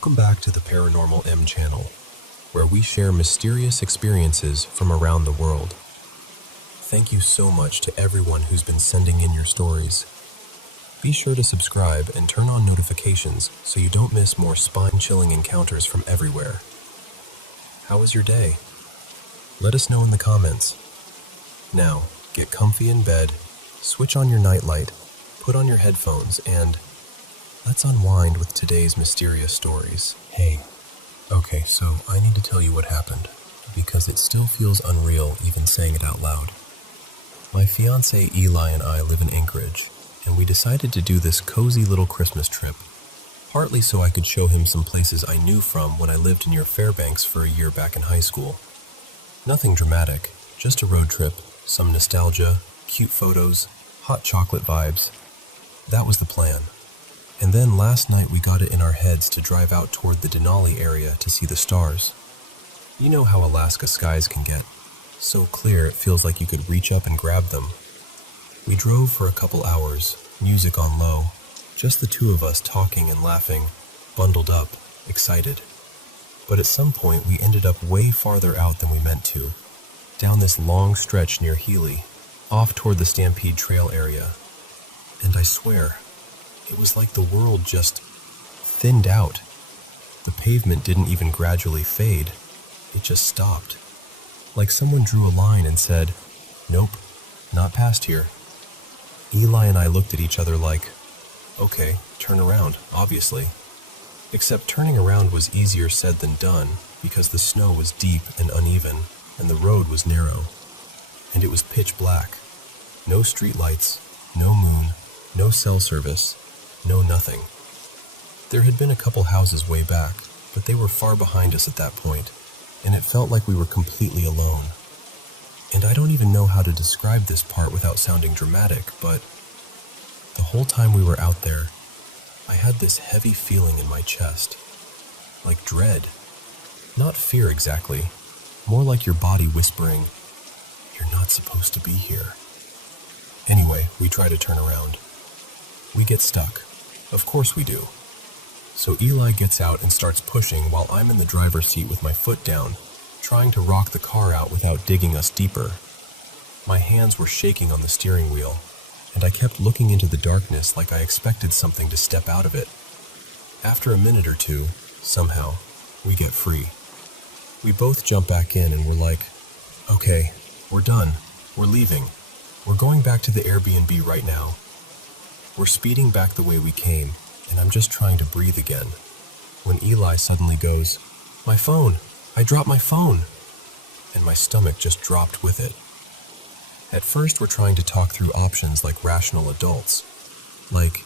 Welcome back to the Paranormal M channel, where we share mysterious experiences from around the world. Thank you so much to everyone who's been sending in your stories. Be sure to subscribe and turn on notifications so you don't miss more spine-chilling encounters from everywhere. How was your day? Let us know in the comments. Now, get comfy in bed, switch on your nightlight, put on your headphones, and let's unwind with today's mysterious stories. Hey, okay, so I need to tell you what happened, because it still feels unreal even saying it out loud. My fiancé Eli and I live in Anchorage, and we decided to do this cozy little Christmas trip, partly so I could show him some places I knew from when I lived near Fairbanks for a year back in high school. Nothing dramatic, just a road trip, some nostalgia, cute photos, hot chocolate vibes. That was the plan. And then last night we got it in our heads to drive out toward the Denali area to see the stars. You know how Alaska skies can get so clear it feels like you could reach up and grab them. We drove for a couple hours, music on low, just the two of us talking and laughing, bundled up, excited. But at some point we ended up way farther out than we meant to, down this long stretch near Healy, off toward the Stampede Trail area. And I swear, it was like the world just thinned out. The pavement didn't even gradually fade. It just stopped. Like someone drew a line and said, "Nope, not past here." Eli and I looked at each other like, okay, turn around, obviously. Except turning around was easier said than done because the snow was deep and uneven and the road was narrow. And it was pitch black. No streetlights, no moon, no cell service. No nothing. There had been a couple houses way back, but they were far behind us at that point, and it felt like we were completely alone. And I don't even know how to describe this part without sounding dramatic, but the whole time we were out there, I had this heavy feeling in my chest, like dread. Not fear exactly, more like your body whispering, "You're not supposed to be here." Anyway, we try to turn around. We get stuck. Of course we do. So Eli gets out and starts pushing while I'm in the driver's seat with my foot down, trying to rock the car out without digging us deeper. My hands were shaking on the steering wheel, and I kept looking into the darkness like I expected something to step out of it. After a minute or two, somehow, we get free. We both jump back in and we're like, okay, we're done. We're leaving. We're going back to the Airbnb right now. We're speeding back the way we came, and I'm just trying to breathe again, when Eli suddenly goes, "My phone! I dropped my phone!" And my stomach just dropped with it. At first we're trying to talk through options like rational adults. Like,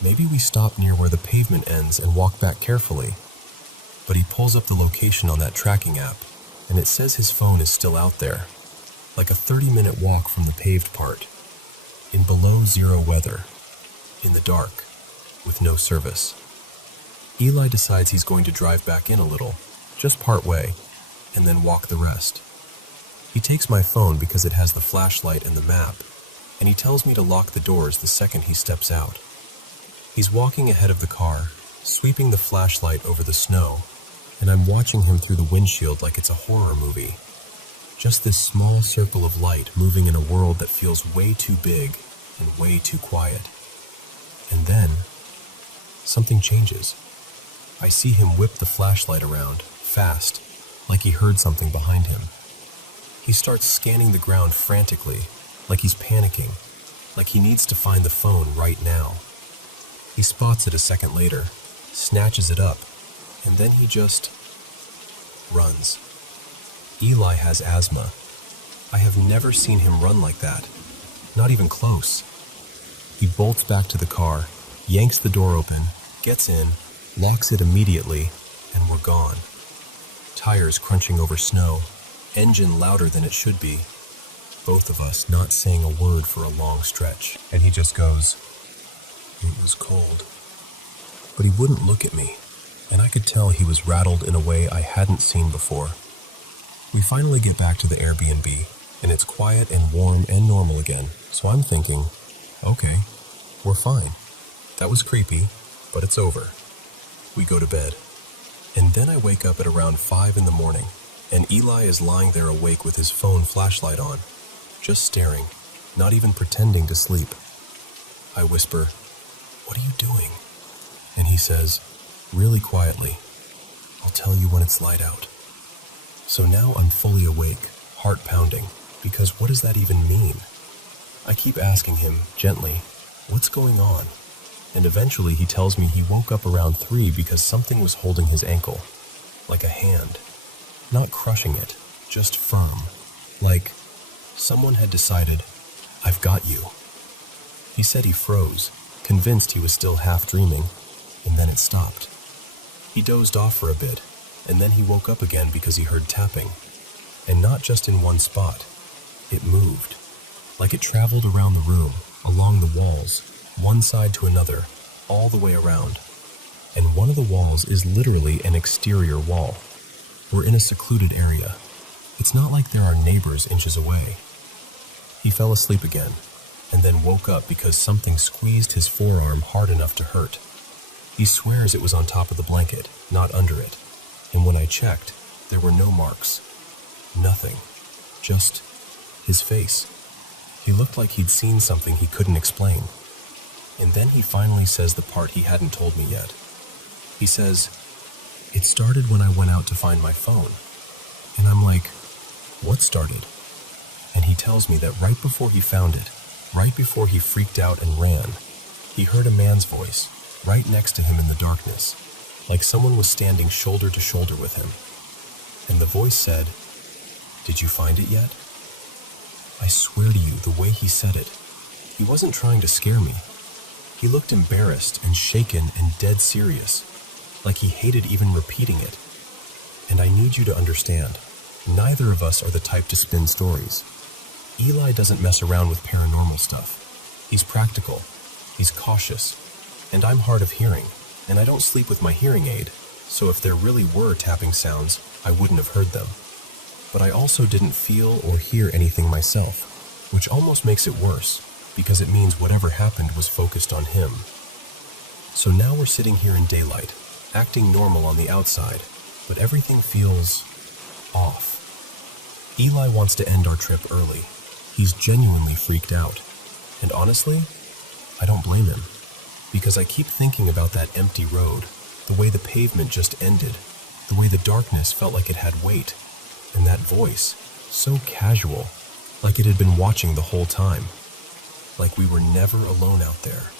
maybe we stop near where the pavement ends and walk back carefully. But he pulls up the location on that tracking app, and it says his phone is still out there, like a 30-minute walk from the paved part, in below zero weather. In the dark, with no service. Eli decides he's going to drive back in a little, just part way, and then walk the rest. He takes my phone because it has the flashlight and the map, and he tells me to lock the doors the second he steps out. He's walking ahead of the car, sweeping the flashlight over the snow, and I'm watching him through the windshield like it's a horror movie. Just this small circle of light moving in a world that feels way too big and way too quiet. And then, something changes. I see him whip the flashlight around, fast, like he heard something behind him. He starts scanning the ground frantically, like he's panicking, like he needs to find the phone right now. He spots it a second later, snatches it up, and then he just runs. Eli has asthma. I have never seen him run like that, not even close. He bolts back to the car, yanks the door open, gets in, locks it immediately, and we're gone. Tires crunching over snow, engine louder than it should be. Both of us not saying a word for a long stretch. And he just goes, "It was cold." But he wouldn't look at me, and I could tell he was rattled in a way I hadn't seen before. We finally get back to the Airbnb, and it's quiet and warm and normal again, so I'm thinking, okay, we're fine. That was creepy, but it's over. We go to bed. And then I wake up at around 5 in the morning, and Eli is lying there awake with his phone flashlight on, just staring, not even pretending to sleep. I whisper, "What are you doing?" And he says, really quietly, "I'll tell you when it's light out." So now I'm fully awake, heart pounding, because what does that even mean? I keep asking him, gently, "What's going on?" And eventually he tells me he woke up around 3 because something was holding his ankle, like a hand. Not crushing it, just firm, like someone had decided, "I've got you." He said he froze, convinced he was still half dreaming, and then it stopped. He dozed off for a bit, and then he woke up again because he heard tapping. And not just in one spot. It moved, like it traveled around the room, along the walls, one side to another, all the way around. And one of the walls is literally an exterior wall. We're in a secluded area. It's not like there are neighbors inches away. He fell asleep again, and then woke up because something squeezed his forearm hard enough to hurt. He swears it was on top of the blanket, not under it. And when I checked, there were no marks. Nothing. Just his face. He looked like he'd seen something he couldn't explain. And then he finally says the part he hadn't told me yet. He says, "It started when I went out to find my phone." And I'm like, "What started?" And he tells me that right before he found it, right before he freaked out and ran, he heard a man's voice right next to him in the darkness, like someone was standing shoulder to shoulder with him. And the voice said, "Did you find it yet?" I swear to you, the way he said it, he wasn't trying to scare me. He looked embarrassed and shaken and dead serious, like he hated even repeating it. And I need you to understand, neither of us are the type to spin stories. Eli doesn't mess around with paranormal stuff. He's practical, he's cautious, and I'm hard of hearing, and I don't sleep with my hearing aid, so if there really were tapping sounds, I wouldn't have heard them. But I also didn't feel or hear anything myself, which almost makes it worse, because it means whatever happened was focused on him. So now we're sitting here in daylight, acting normal on the outside, but everything feels off. Eli wants to end our trip early. He's genuinely freaked out. And honestly, I don't blame him, because I keep thinking about that empty road, the way the pavement just ended, the way the darkness felt like it had weight, and that voice, so casual, like it had been watching the whole time, like we were never alone out there.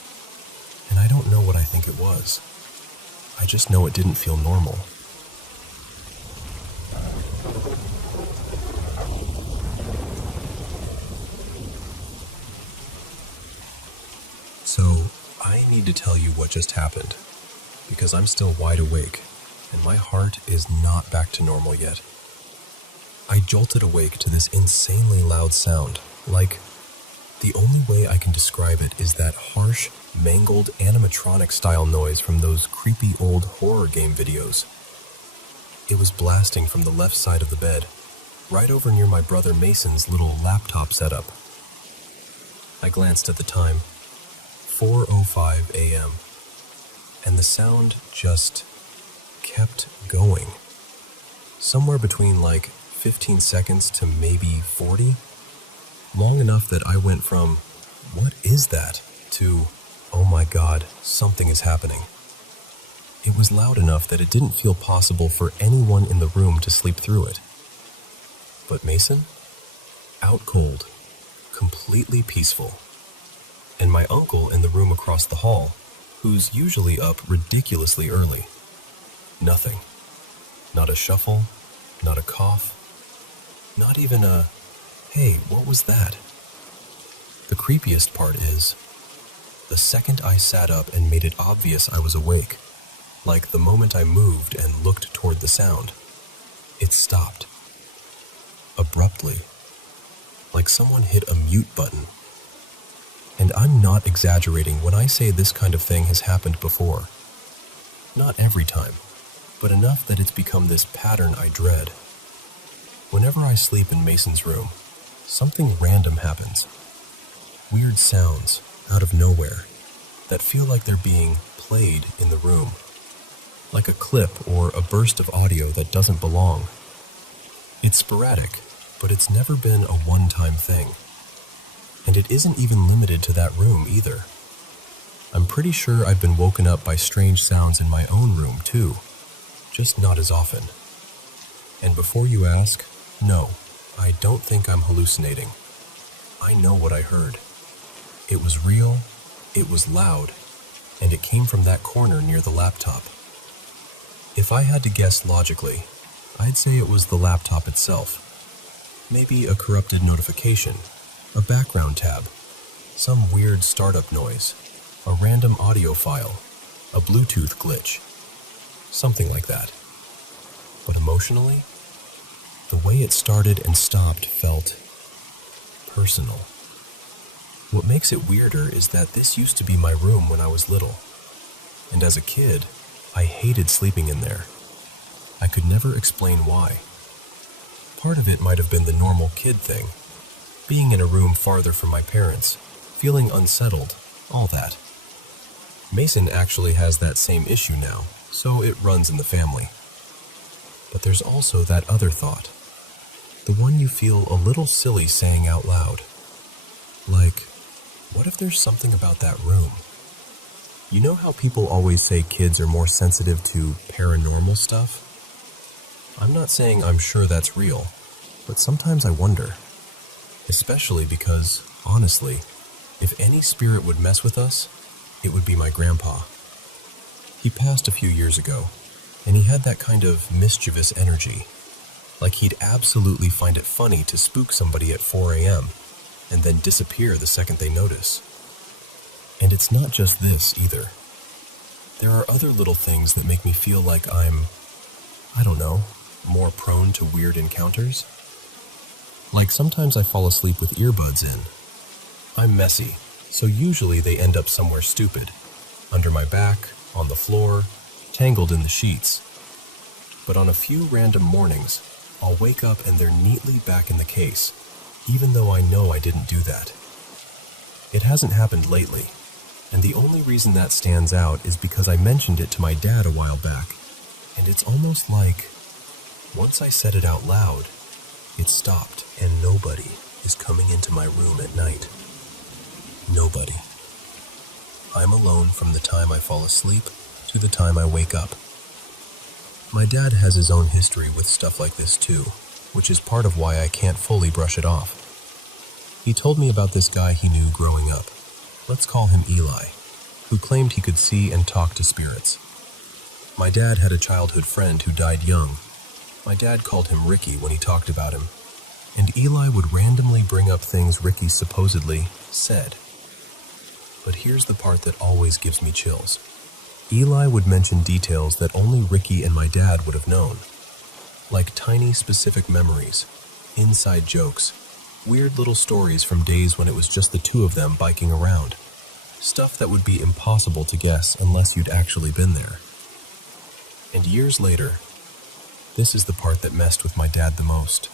And I don't know what I think it was. I just know it didn't feel normal. So, I need to tell you what just happened, because I'm still wide awake, and my heart is not back to normal yet. I jolted awake to this insanely loud sound, like, the only way I can describe it is that harsh, mangled animatronic-style noise from those creepy old horror game videos. It was blasting from the left side of the bed, right over near my brother Mason's little laptop setup. I glanced at the time, 4:05 a.m., and the sound just kept going. Somewhere between like 15 seconds to maybe 40. Long enough that I went from, "What is that?" to, "Oh my God, something is happening." It was loud enough that it didn't feel possible for anyone in the room to sleep through it. But Mason? Out cold, completely peaceful. And my uncle in the room across the hall, who's usually up ridiculously early. Nothing. Not a shuffle, not a cough, not even a, "Hey, what was that?" The creepiest part is, the second I sat up and made it obvious I was awake, like the moment I moved and looked toward the sound, it stopped. Abruptly. Like someone hit a mute button. And I'm not exaggerating when I say this kind of thing has happened before. Not every time, but enough that it's become this pattern I dread. Whenever I sleep in Mason's room, something random happens. Weird sounds, out of nowhere, that feel like they're being played in the room. like a clip or a burst of audio that doesn't belong. It's sporadic, but it's never been a one-time thing. And it isn't even limited to that room either. I'm pretty sure I've been woken up by strange sounds in my own room too, just not as often. And before you ask, no, I don't think I'm hallucinating. I know what I heard. It was real, it was loud, and it came from that corner near the laptop. If I had to guess logically, I'd say it was the laptop itself. Maybe a corrupted notification, a background tab, some weird startup noise, a random audio file, a Bluetooth glitch, something like that. But emotionally, the way it started and stopped felt personal. What makes it weirder is that this used to be my room when I was little, and as a kid, I hated sleeping in there. I could never explain why. Part of it might have been the normal kid thing, being in a room farther from my parents, feeling unsettled, all that. Mason actually has that same issue now, so it runs in the family. But there's also that other thought, the one you feel a little silly saying out loud. Like, what if there's something about that room? You know how people always say kids are more sensitive to paranormal stuff? I'm not saying I'm sure that's real, but sometimes I wonder. Especially because, honestly, if any spirit would mess with us, it would be my grandpa. He passed a few years ago, and he had that kind of mischievous energy. Like he'd absolutely find it funny to spook somebody at 4 a.m. and then disappear the second they notice. And it's not just this either. There are other little things that make me feel like I'm, I don't know, more prone to weird encounters. Like sometimes I fall asleep with earbuds in. I'm messy, so usually they end up somewhere stupid, under my back, on the floor, tangled in the sheets. But on a few random mornings, I'll wake up and they're neatly back in the case, even though I know I didn't do that. It hasn't happened lately, and the only reason that stands out is because I mentioned it to my dad a while back, and it's almost like, once I said it out loud, it stopped and nobody is coming into my room at night. Nobody. I'm alone from the time I fall asleep to the time I wake up. My dad has his own history with stuff like this too, which is part of why I can't fully brush it off. He told me about this guy he knew growing up. Let's call him Eli, who claimed he could see and talk to spirits. My dad had a childhood friend who died young. My dad called him Ricky when he talked about him, and Eli would randomly bring up things Ricky supposedly said. But here's the part that always gives me chills. Eli would mention details that only Ricky and my dad would have known, like tiny specific memories, inside jokes, weird little stories from days when it was just the two of them biking around, stuff that would be impossible to guess unless you'd actually been there. And years later, this is the part that messed with my dad the most.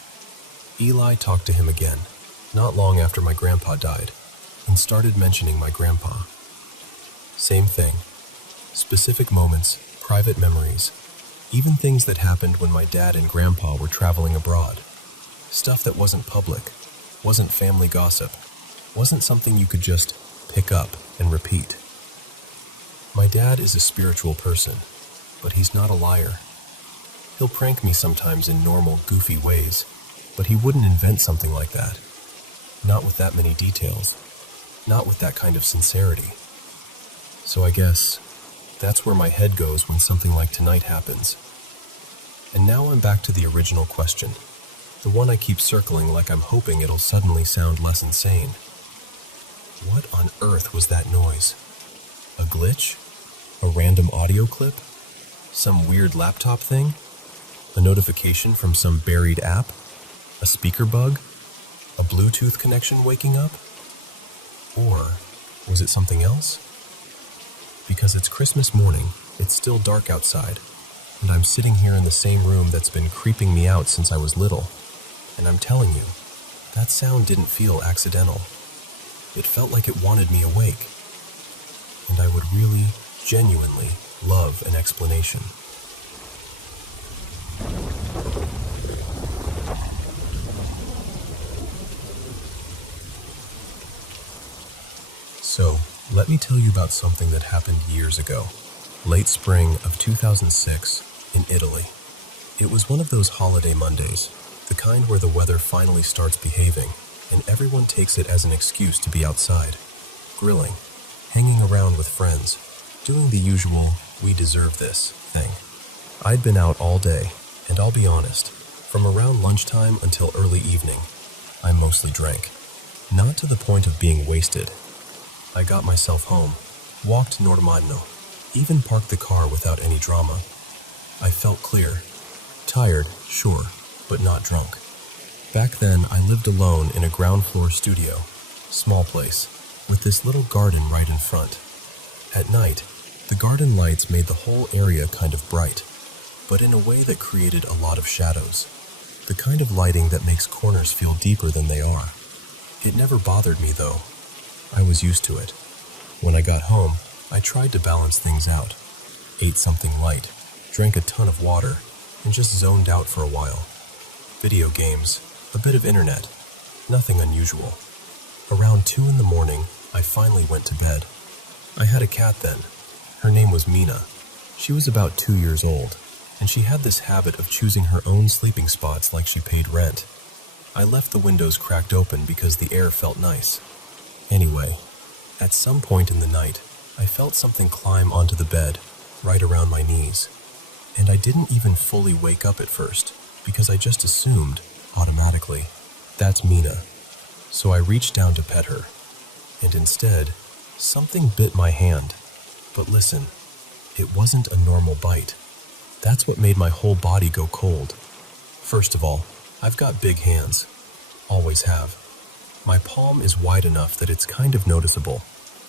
Eli talked to him again, not long after my grandpa died, and started mentioning my grandpa. Same thing. Specific moments, private memories, even things that happened when my dad and grandpa were traveling abroad. Stuff that wasn't public, wasn't family gossip, wasn't something you could just pick up and repeat. My dad is a spiritual person, but he's not a liar. He'll prank me sometimes in normal, goofy ways, but he wouldn't invent something like that. Not with that many details. Not with that kind of sincerity. So I guess that's where my head goes when something like tonight happens. And now I'm back to the original question, the one I keep circling like I'm hoping it'll suddenly sound less insane. What on earth was that noise? A glitch? A random audio clip? Some weird laptop thing? A notification from some buried app? A speaker bug? A Bluetooth connection waking up? Or was it something else? Because it's Christmas morning, it's still dark outside, and I'm sitting here in the same room that's been creeping me out since I was little. And I'm telling you, that sound didn't feel accidental. It felt like it wanted me awake. And I would really, genuinely love an explanation. So, let me tell you about something that happened years ago. Late spring of 2006 in Italy. It was one of those holiday Mondays, the kind where the weather finally starts behaving, and everyone takes it as an excuse to be outside, grilling, hanging around with friends, doing the usual, we deserve this thing. I'd been out all day, and I'll be honest, from around lunchtime until early evening, I mostly drank. Not to the point of being wasted. I got myself home, walked normально, even parked the car without any drama. I felt clear. Tired, sure, but not drunk. Back then, I lived alone in a ground floor studio, small place, with this little garden right in front. At night, the garden lights made the whole area kind of bright, but in a way that created a lot of shadows. The kind of lighting that makes corners feel deeper than they are. It never bothered me though. I was used to it. When I got home, I tried to balance things out. Ate something light, drank a ton of water, and just zoned out for a while. Video games, a bit of internet, nothing unusual. Around 2 in the morning, I finally went to bed. I had a cat then. Her name was Mina. She was about 2 years old, and she had this habit of choosing her own sleeping spots like she paid rent. I left the windows cracked open because the air felt nice. Anyway, at some point in the night, I felt something climb onto the bed, right around my knees. And I didn't even fully wake up at first, because I just assumed, automatically, that's Mina. So I reached down to pet her, and instead, something bit my hand. But listen, it wasn't a normal bite. That's what made my whole body go cold. First of all, I've got big hands. Always have. My palm is wide enough that it's kind of noticeable,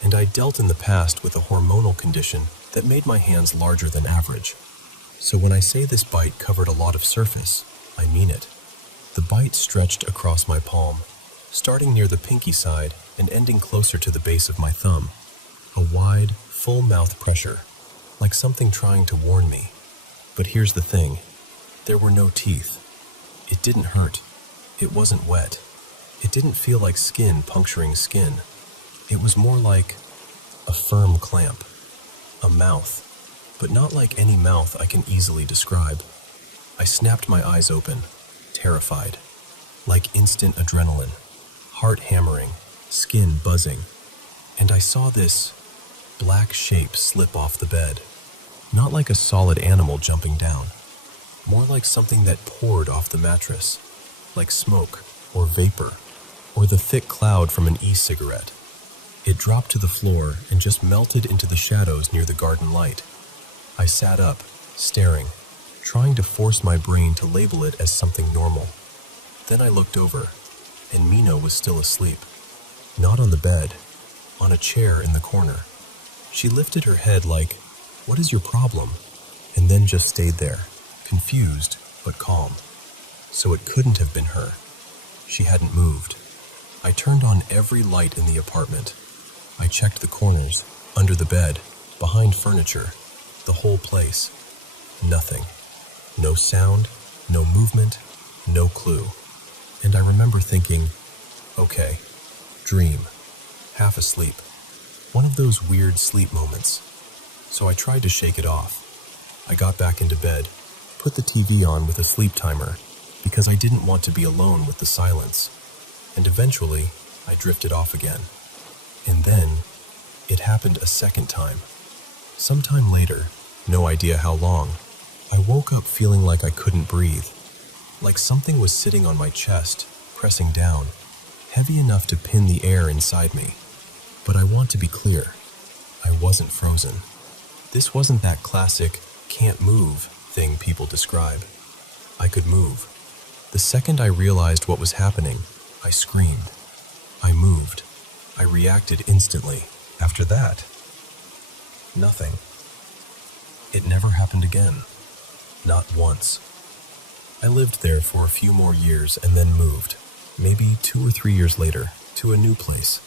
and I dealt in the past with a hormonal condition that made my hands larger than average. So when I say this bite covered a lot of surface, I mean it. The bite stretched across my palm, starting near the pinky side and ending closer to the base of my thumb. A wide, full mouth pressure, like something trying to warn me. But here's the thing, there were no teeth. It didn't hurt. It wasn't wet. It didn't feel like skin puncturing skin. It was more like a firm clamp, a mouth, but not like any mouth I can easily describe. I snapped my eyes open, terrified, like instant adrenaline, heart hammering, skin buzzing, and I saw this black shape slip off the bed, not like a solid animal jumping down, more like something that poured off the mattress, like smoke or vapor, or the thick cloud from an e-cigarette. It dropped to the floor and just melted into the shadows near the garden light. I sat up, staring, trying to force my brain to label it as something normal. Then I looked over, and Mina was still asleep. Not on the bed, on a chair in the corner. She lifted her head like, "What is your problem?" and then just stayed there, confused but calm. So it couldn't have been her. She hadn't moved. I turned on every light in the apartment. I checked the corners, under the bed, behind furniture, the whole place. Nothing. No sound, no movement, no clue. And I remember thinking, okay, dream, half asleep. One of those weird sleep moments. So I tried to shake it off. I got back into bed, put the TV on with a sleep timer, because I didn't want to be alone with the silence. And eventually, I drifted off again. And then, it happened a second time. Sometime later, no idea how long, I woke up feeling like I couldn't breathe, like something was sitting on my chest, pressing down, heavy enough to pin the air inside me. But I want to be clear, I wasn't frozen. This wasn't that classic, can't move thing people describe. I could move. The second I realized what was happening, I screamed. I moved. I reacted instantly. After that, nothing. It never happened again. Not once. I lived there for a few more years and then moved, maybe 2 or 3 years later, to a new place.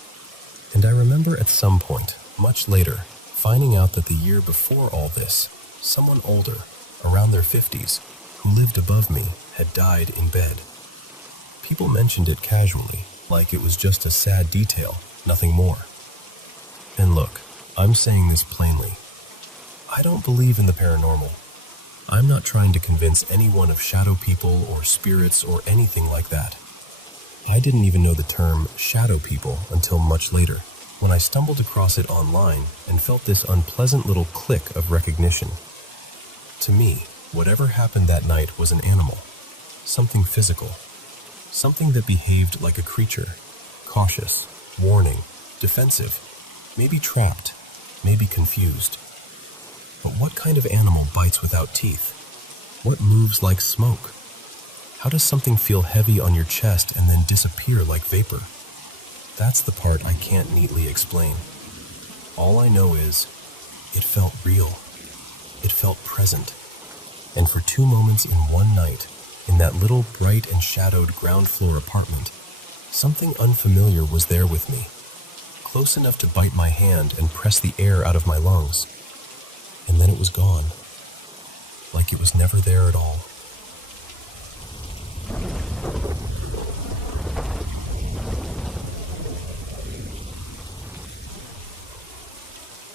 And I remember at some point, much later, finding out that the year before all this, someone older, around their 50s, who lived above me, had died in bed. People mentioned it casually, like it was just a sad detail, nothing more. And look, I'm saying this plainly. I don't believe in the paranormal. I'm not trying to convince anyone of shadow people or spirits or anything like that. I didn't even know the term shadow people until much later, when I stumbled across it online and felt this unpleasant little click of recognition. To me, whatever happened that night was an animal, something physical, something that behaved like a creature, cautious, warning, defensive, maybe trapped, maybe confused. But what kind of animal bites without teeth? What moves like smoke? How does something feel heavy on your chest and then disappear like vapor? That's the part I can't neatly explain. All I know is, it felt real. It felt present. And for 2 moments in one night, in that little bright and shadowed ground floor apartment, something unfamiliar was there with me, close enough to bite my hand and press the air out of my lungs. And then it was gone, like it was never there at all.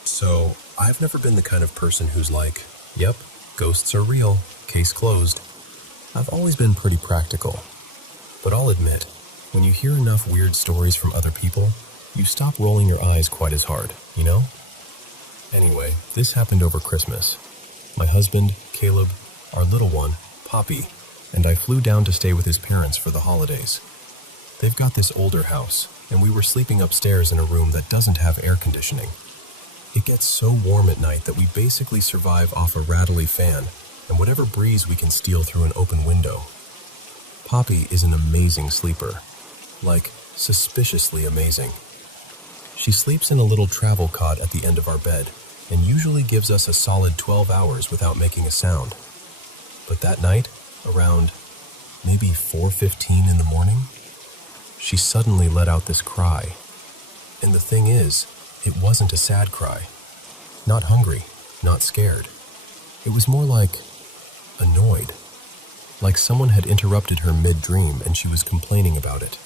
So, I've never been the kind of person who's like, yep, ghosts are real, case closed. I've always been pretty practical. But I'll admit, when you hear enough weird stories from other people, you stop rolling your eyes quite as hard, you know? Anyway, this happened over Christmas. My husband, Caleb, our little one, Poppy, and I flew down to stay with his parents for the holidays. They've got this older house, and we were sleeping upstairs in a room that doesn't have air conditioning. It gets so warm at night that we basically survive off a rattly fan and whatever breeze we can steal through an open window. Poppy is an amazing sleeper, like suspiciously amazing. She sleeps in a little travel cot at the end of our bed and usually gives us a solid 12 hours without making a sound. But that night, around maybe 4:15 in the morning, she suddenly let out this cry. And the thing is, it wasn't a sad cry. Not hungry, not scared. It was more like annoyed. Like someone had interrupted her mid-dream and she was complaining about it.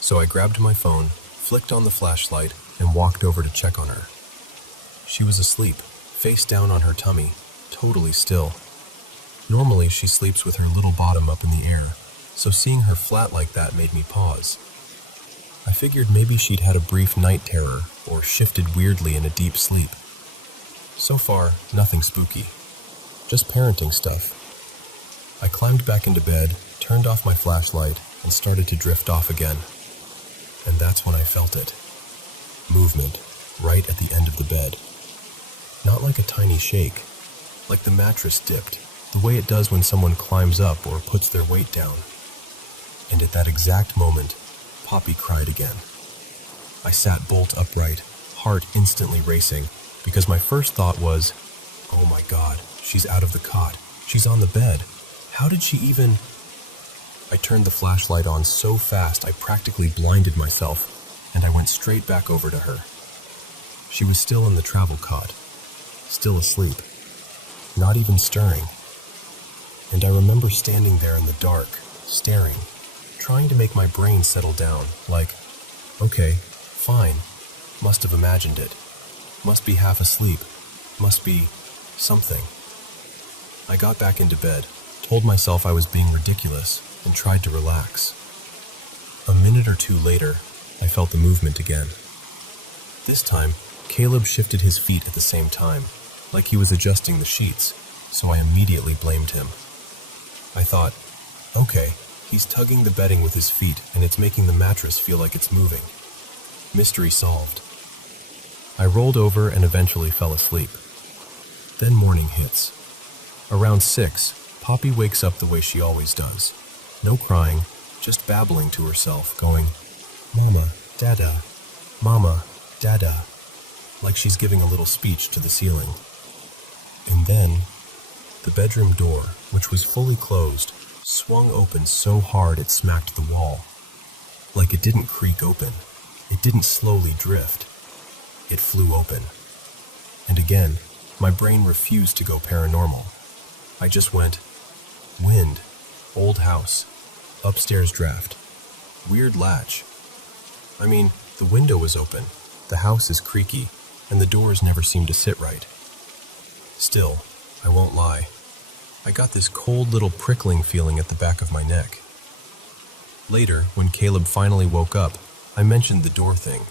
So I grabbed my phone, flicked on the flashlight, and walked over to check on her. She was asleep, face down on her tummy, totally still. Normally she sleeps with her little bottom up in the air, so seeing her flat like that made me pause. I figured maybe she'd had a brief night terror or shifted weirdly in a deep sleep. So far, nothing spooky. Just parenting stuff. I climbed back into bed, turned off my flashlight, and started to drift off again. And that's when I felt it. Movement, right at the end of the bed. Not like a tiny shake, like the mattress dipped, the way it does when someone climbs up or puts their weight down. And at that exact moment, Poppy cried again. I sat bolt upright, heart instantly racing, because my first thought was, oh my God, she's out of the cot. She's on the bed. How did she even... I turned the flashlight on so fast I practically blinded myself, and I went straight back over to her. She was still in the travel cot, still asleep, not even stirring. And I remember standing there in the dark, staring, trying to make my brain settle down, like, okay, fine, must have imagined it, must be half asleep, must be something. I got back into bed, told myself I was being ridiculous, and tried to relax. A minute or two later, I felt the movement again. This time, Caleb shifted his feet at the same time, like he was adjusting the sheets, so I immediately blamed him. I thought, okay, he's tugging the bedding with his feet and it's making the mattress feel like it's moving. Mystery solved. I rolled over and eventually fell asleep. Then morning hits. Around 6, Poppy wakes up the way she always does. No crying, just babbling to herself, going, Mama, Dada, Mama, Dada, like she's giving a little speech to the ceiling. And then, the bedroom door, which was fully closed, swung open so hard it smacked the wall. Like it didn't creak open. It didn't slowly drift. It flew open. And again, my brain refused to go paranormal. I just went, wind, old house, upstairs draft, weird latch. I mean, the window was open, The house is creaky, and the doors never seem to sit right. Still, I won't lie. I got this cold little prickling feeling at the back of my neck. Later, when Caleb finally woke up, I mentioned the door thing,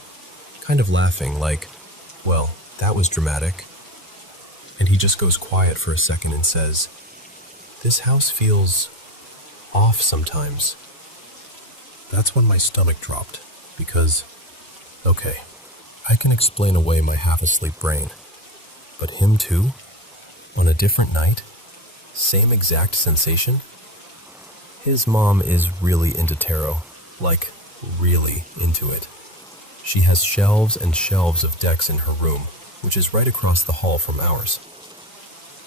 kind of laughing like, well, that was dramatic. And he just goes quiet for a second and says, "This house feels off sometimes." That's when my stomach dropped, because, okay, I can explain away my half-asleep brain. But him too? On a different night? Same exact sensation? His mom is really into tarot, like really into it. She has shelves and shelves of decks in her room, which is right across the hall from ours.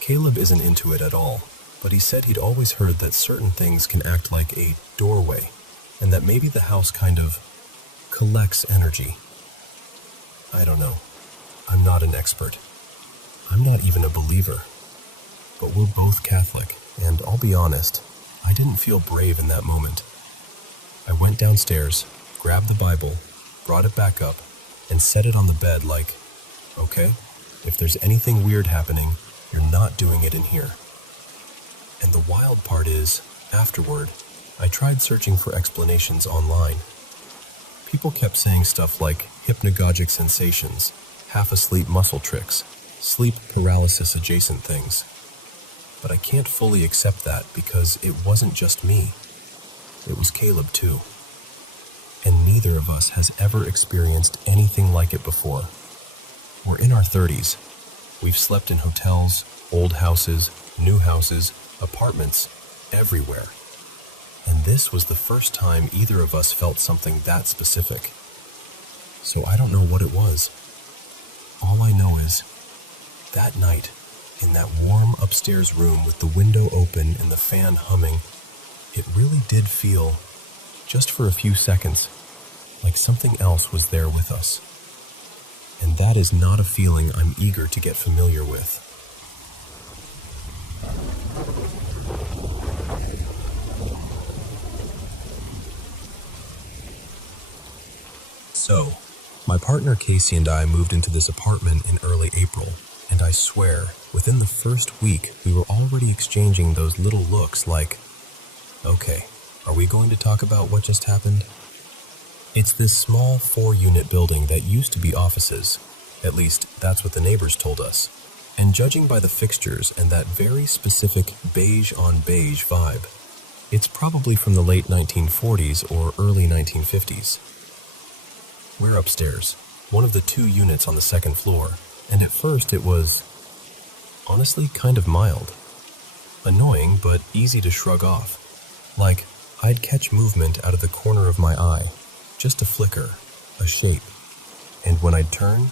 Caleb isn't into it at all, but he said he'd always heard that certain things can act like a doorway, and that maybe the house kind of collects energy. I don't know. I'm not an expert. I'm not even a believer. But we're both Catholic, and I'll be honest, I didn't feel brave in that moment. I went downstairs, grabbed the Bible, brought it back up, and set it on the bed like, okay, if there's anything weird happening, you're not doing it in here. And the wild part is, afterward, I tried searching for explanations online. People kept saying stuff like hypnagogic sensations, half-asleep muscle tricks, sleep paralysis adjacent things. But I can't fully accept that because it wasn't just me. It was Caleb too. And neither of us has ever experienced anything like it before. We're in our 30s. We've slept in hotels, old houses, new houses, apartments, everywhere. And this was the first time either of us felt something that specific. So I don't know what it was. All I know is, that night, in that warm upstairs room with the window open and the fan humming, it really did feel, just for a few seconds, like something else was there with us. And that is not a feeling I'm eager to get familiar with. So, my partner Casey and I moved into this apartment in early April, and I swear, within the first week, we were already exchanging those little looks like, okay, are we going to talk about what just happened? It's this small 4-unit building that used to be offices. At least, that's what the neighbors told us. And judging by the fixtures and that very specific beige-on-beige vibe, it's probably from the late 1940s or early 1950s. We're upstairs, one of the 2 units on the second floor, and at first it was, honestly, kind of mild. Annoying, but easy to shrug off. Like, I'd catch movement out of the corner of my eye, just a flicker, a shape, and when I'd turn,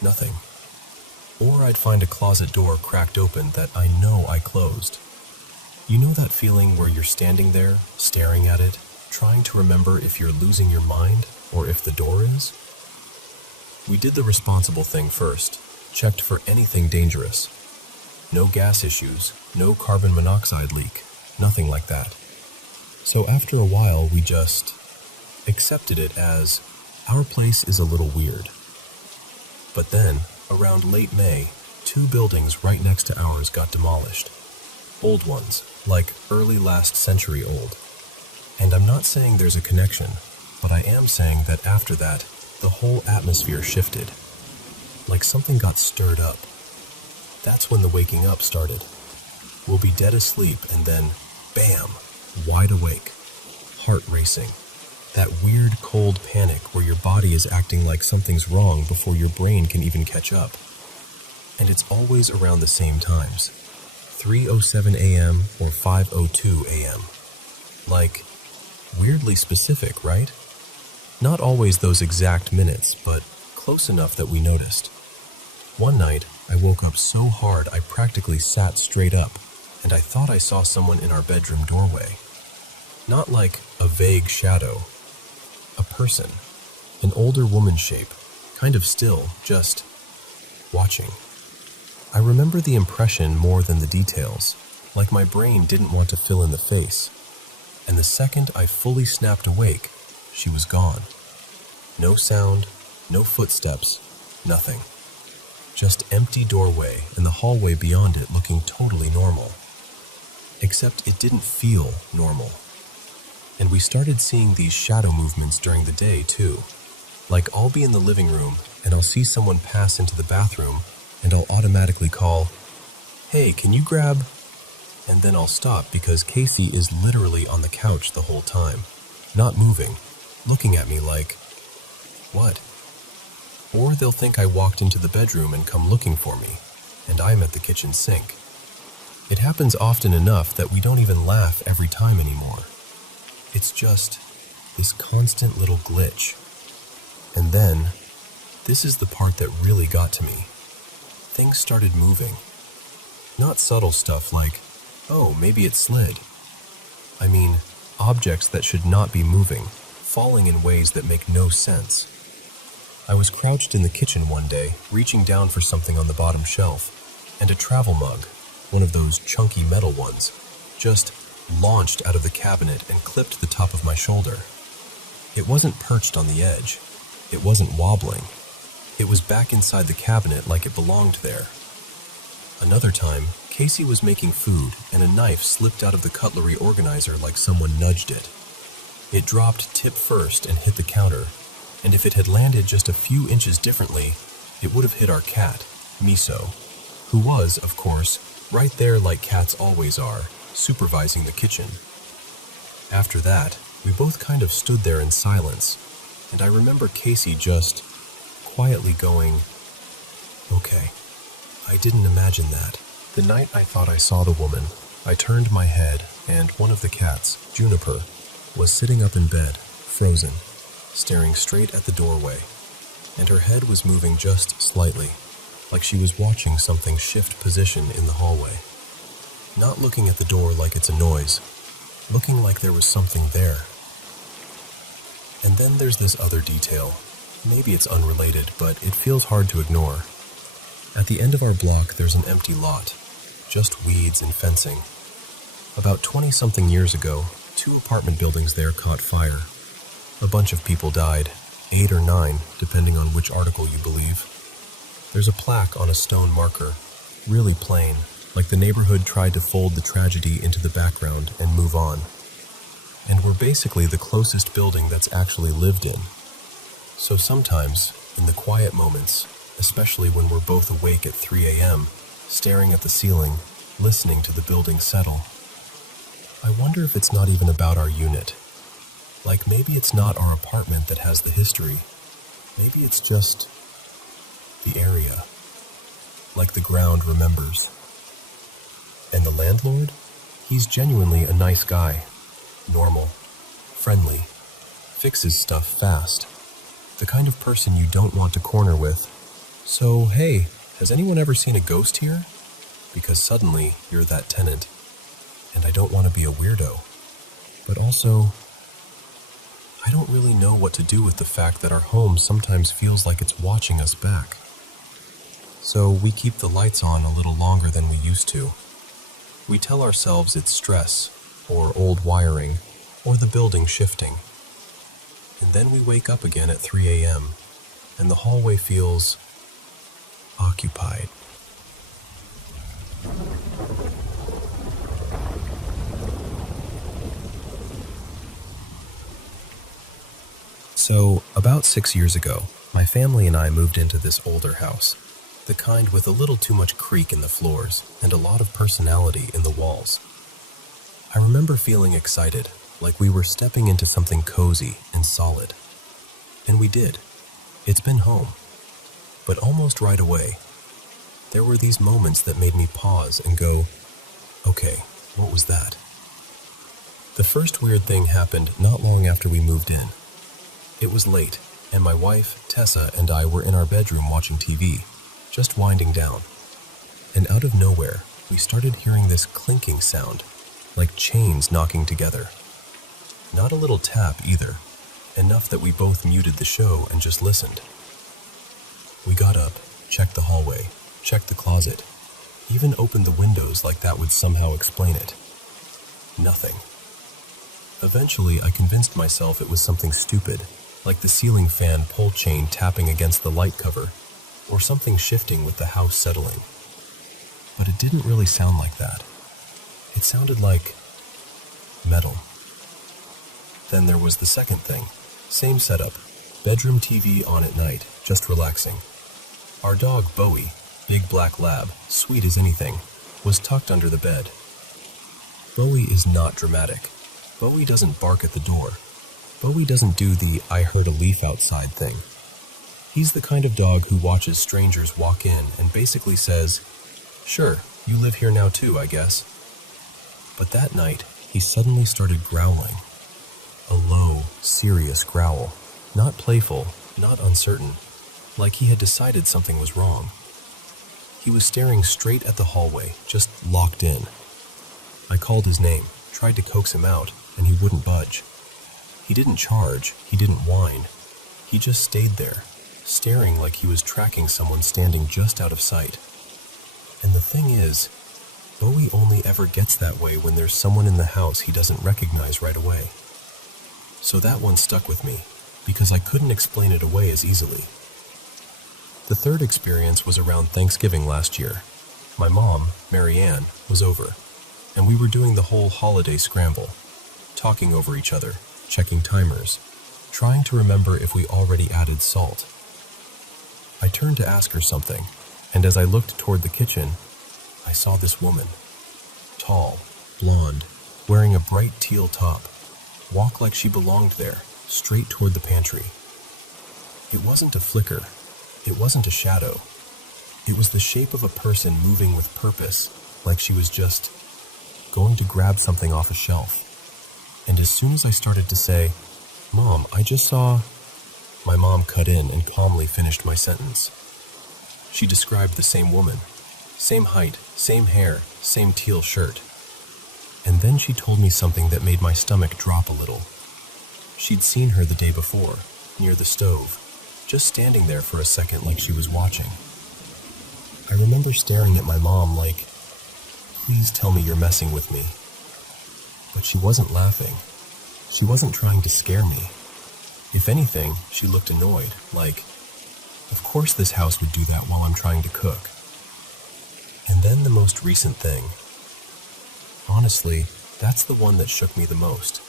nothing. Or I'd find a closet door cracked open that I know I closed. You know that feeling where you're standing there, staring at it, trying to remember if you're losing your mind or if the door is? We did the responsible thing first, checked for anything dangerous. No gas issues, no carbon monoxide leak, nothing like that. So after a while, we just accepted it as, our place is a little weird. But then, around late May, 2 buildings right next to ours got demolished. Old ones, like early last century old. And I'm not saying there's a connection, but I am saying that after that, the whole atmosphere shifted. Like something got stirred up. That's when the waking up started. We'll be dead asleep and then, bam, wide awake, heart racing. That weird cold panic where your body is acting like something's wrong before your brain can even catch up. And it's always around the same times. 3:07 a.m. or 5:02 a.m. Like, weirdly specific, right? Not always those exact minutes, but close enough that we noticed. One night, I woke up so hard I practically sat straight up, and I thought I saw someone in our bedroom doorway. Not like a vague shadow. A person. An older woman's shape. Kind of still, just watching. I remember the impression more than the details, like my brain didn't want to fill in the face. And the second I fully snapped awake, she was gone. No sound, No footsteps, nothing. Just empty doorway and the hallway beyond it looking totally normal. Except it didn't feel normal. And we started seeing these shadow movements during the day too. Like I'll be in the living room and I'll see someone pass into the bathroom and I'll automatically call, "Hey, can you grab?" And then I'll stop because Casey is literally on the couch the whole time, not moving, looking at me like, "What?" Or they'll think I walked into the bedroom and come looking for me, and I'm at the kitchen sink. It happens often enough that we don't even laugh every time anymore. It's just this constant little glitch. And then, this is the part that really got to me. Things started moving. Not subtle stuff like, "Oh, maybe it slid." I mean, objects that should not be moving, falling in ways that make no sense. I was crouched in the kitchen one day, reaching down for something on the bottom shelf, and a travel mug, one of those chunky metal ones, just launched out of the cabinet and clipped the top of my shoulder. It wasn't perched on the edge. It wasn't wobbling. It was back inside the cabinet like it belonged there. Another time, Casey was making food and a knife slipped out of the cutlery organizer like someone nudged it. It dropped tip first and hit the counter, and if it had landed just a few inches differently, it would have hit our cat, Miso, who was, of course, right there like cats always are, supervising the kitchen. After that, we both kind of stood there in silence, and I remember Casey just quietly going, "Okay, I didn't imagine that." The night I thought I saw the woman, I turned my head, and one of the cats, Juniper, was sitting up in bed, frozen, staring straight at the doorway, and her head was moving just slightly, like she was watching something shift position in the hallway. Not looking at the door like it's a noise, looking like there was something there. And then there's this other detail. Maybe it's unrelated, but it feels hard to ignore. At the end of our block, there's an empty lot, just weeds and fencing. About 20-something years ago, 2 apartment buildings there caught fire. A bunch of people died, 8 or 9, depending on which article you believe. There's a plaque on a stone marker, really plain, like the neighborhood tried to fold the tragedy into the background and move on. And we're basically the closest building that's actually lived in. So sometimes, in the quiet moments, especially when we're both awake at 3 a.m., staring at the ceiling, listening to the building settle, I wonder if it's not even about our unit. Like maybe it's not our apartment that has the history. Maybe it's just the area. Like the ground remembers. And the landlord? He's genuinely a nice guy. Normal. Friendly. Fixes stuff fast. The kind of person you don't want to corner with. "So, hey, has anyone ever seen a ghost here?" Because suddenly you're that tenant. And I don't want to be a weirdo. But also, I don't really know what to do with the fact that our home sometimes feels like it's watching us back. So we keep the lights on a little longer than we used to. We tell ourselves it's stress, or old wiring, or the building shifting. And then we wake up again at 3 a.m., and the hallway feels occupied. So, about 6 years ago, my family and I moved into this older house, the kind with a little too much creak in the floors and a lot of personality in the walls. I remember feeling excited, like we were stepping into something cozy and solid. And we did. It's been home. But almost right away, there were these moments that made me pause and go, "Okay, what was that?" The first weird thing happened not long after we moved in. It was late, and my wife, Tessa, and I were in our bedroom watching TV, just winding down. And out of nowhere, we started hearing this clinking sound, like chains knocking together. Not a little tap either, enough that we both muted the show and just listened. We got up, checked the hallway, checked the closet, even opened the windows like that would somehow explain it. Nothing. Eventually, I convinced myself it was something stupid, like the ceiling fan pull chain tapping against the light cover, or something shifting with the house settling. But it didn't really sound like that. It sounded like metal. Then there was the second thing. Same setup. Bedroom TV on at night, just relaxing. Our dog, Bowie, big black lab, sweet as anything, was tucked under the bed. Bowie is not dramatic. Bowie doesn't bark at the door. Bowie doesn't do the "I heard a leaf outside" thing. He's the kind of dog who watches strangers walk in and basically says, "Sure, you live here now too, I guess." But that night, he suddenly started growling. A low, serious growl. Not playful, not uncertain, like he had decided something was wrong. He was staring straight at the hallway, just locked in. I called his name, tried to coax him out, and he wouldn't budge. He didn't charge, he didn't whine. He just stayed there, staring like he was tracking someone standing just out of sight. And the thing is, Bowie only ever gets that way when there's someone in the house he doesn't recognize right away. So that one stuck with me, because I couldn't explain it away as easily. The third experience was around Thanksgiving last year. My mom, Mary Ann, was over, and we were doing the whole holiday scramble, talking over each other, checking timers, trying to remember if we already added salt. I turned to ask her something, and as I looked toward the kitchen, I saw this woman, tall, blonde, wearing a bright teal top, walk like she belonged there, straight toward the pantry. It wasn't a flicker. It wasn't a shadow. It was the shape of a person moving with purpose, like she was just going to grab something off a shelf. And as soon as I started to say, "Mom, I just saw," my mom cut in and calmly finished my sentence. She described the same woman, same height, same hair, same teal shirt. And then she told me something that made my stomach drop a little. She'd seen her the day before, near the stove, just standing there for a second like she was watching. I remember staring at my mom like, "Please tell me you're messing with me." But she wasn't laughing. She wasn't trying to scare me. If anything, she looked annoyed, like, of course this house would do that while I'm trying to cook. And then the most recent thing. Honestly, that's the one that shook me the most.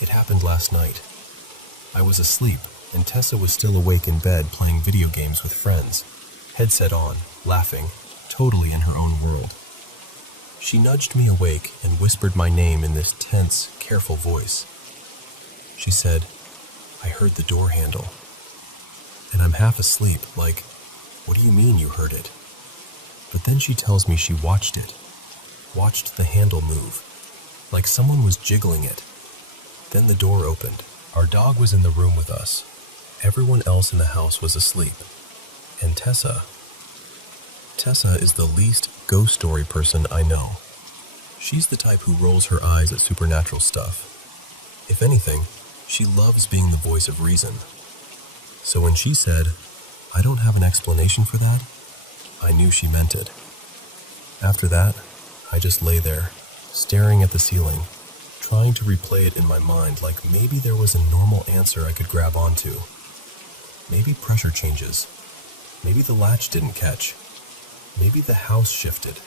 It happened last night. I was asleep, and Tessa was still awake in bed playing video games with friends, headset on, laughing, totally in her own world. She nudged me awake and whispered my name in this tense, careful voice. She said, "I heard the door handle." And I'm half asleep, like, what do you mean you heard it? But then she tells me she watched it. Watched the handle move, like someone was jiggling it. Then the door opened. Our dog was in the room with us. Everyone else in the house was asleep. And Tessa is the least ghost story person I know. She's the type who rolls her eyes at supernatural stuff. If anything, she loves being the voice of reason. So when she said, "I don't have an explanation for that," I knew she meant it. After that, I just lay there, staring at the ceiling, trying to replay it in my mind like maybe there was a normal answer I could grab onto. Maybe pressure changes. Maybe the latch didn't catch. Maybe the house shifted.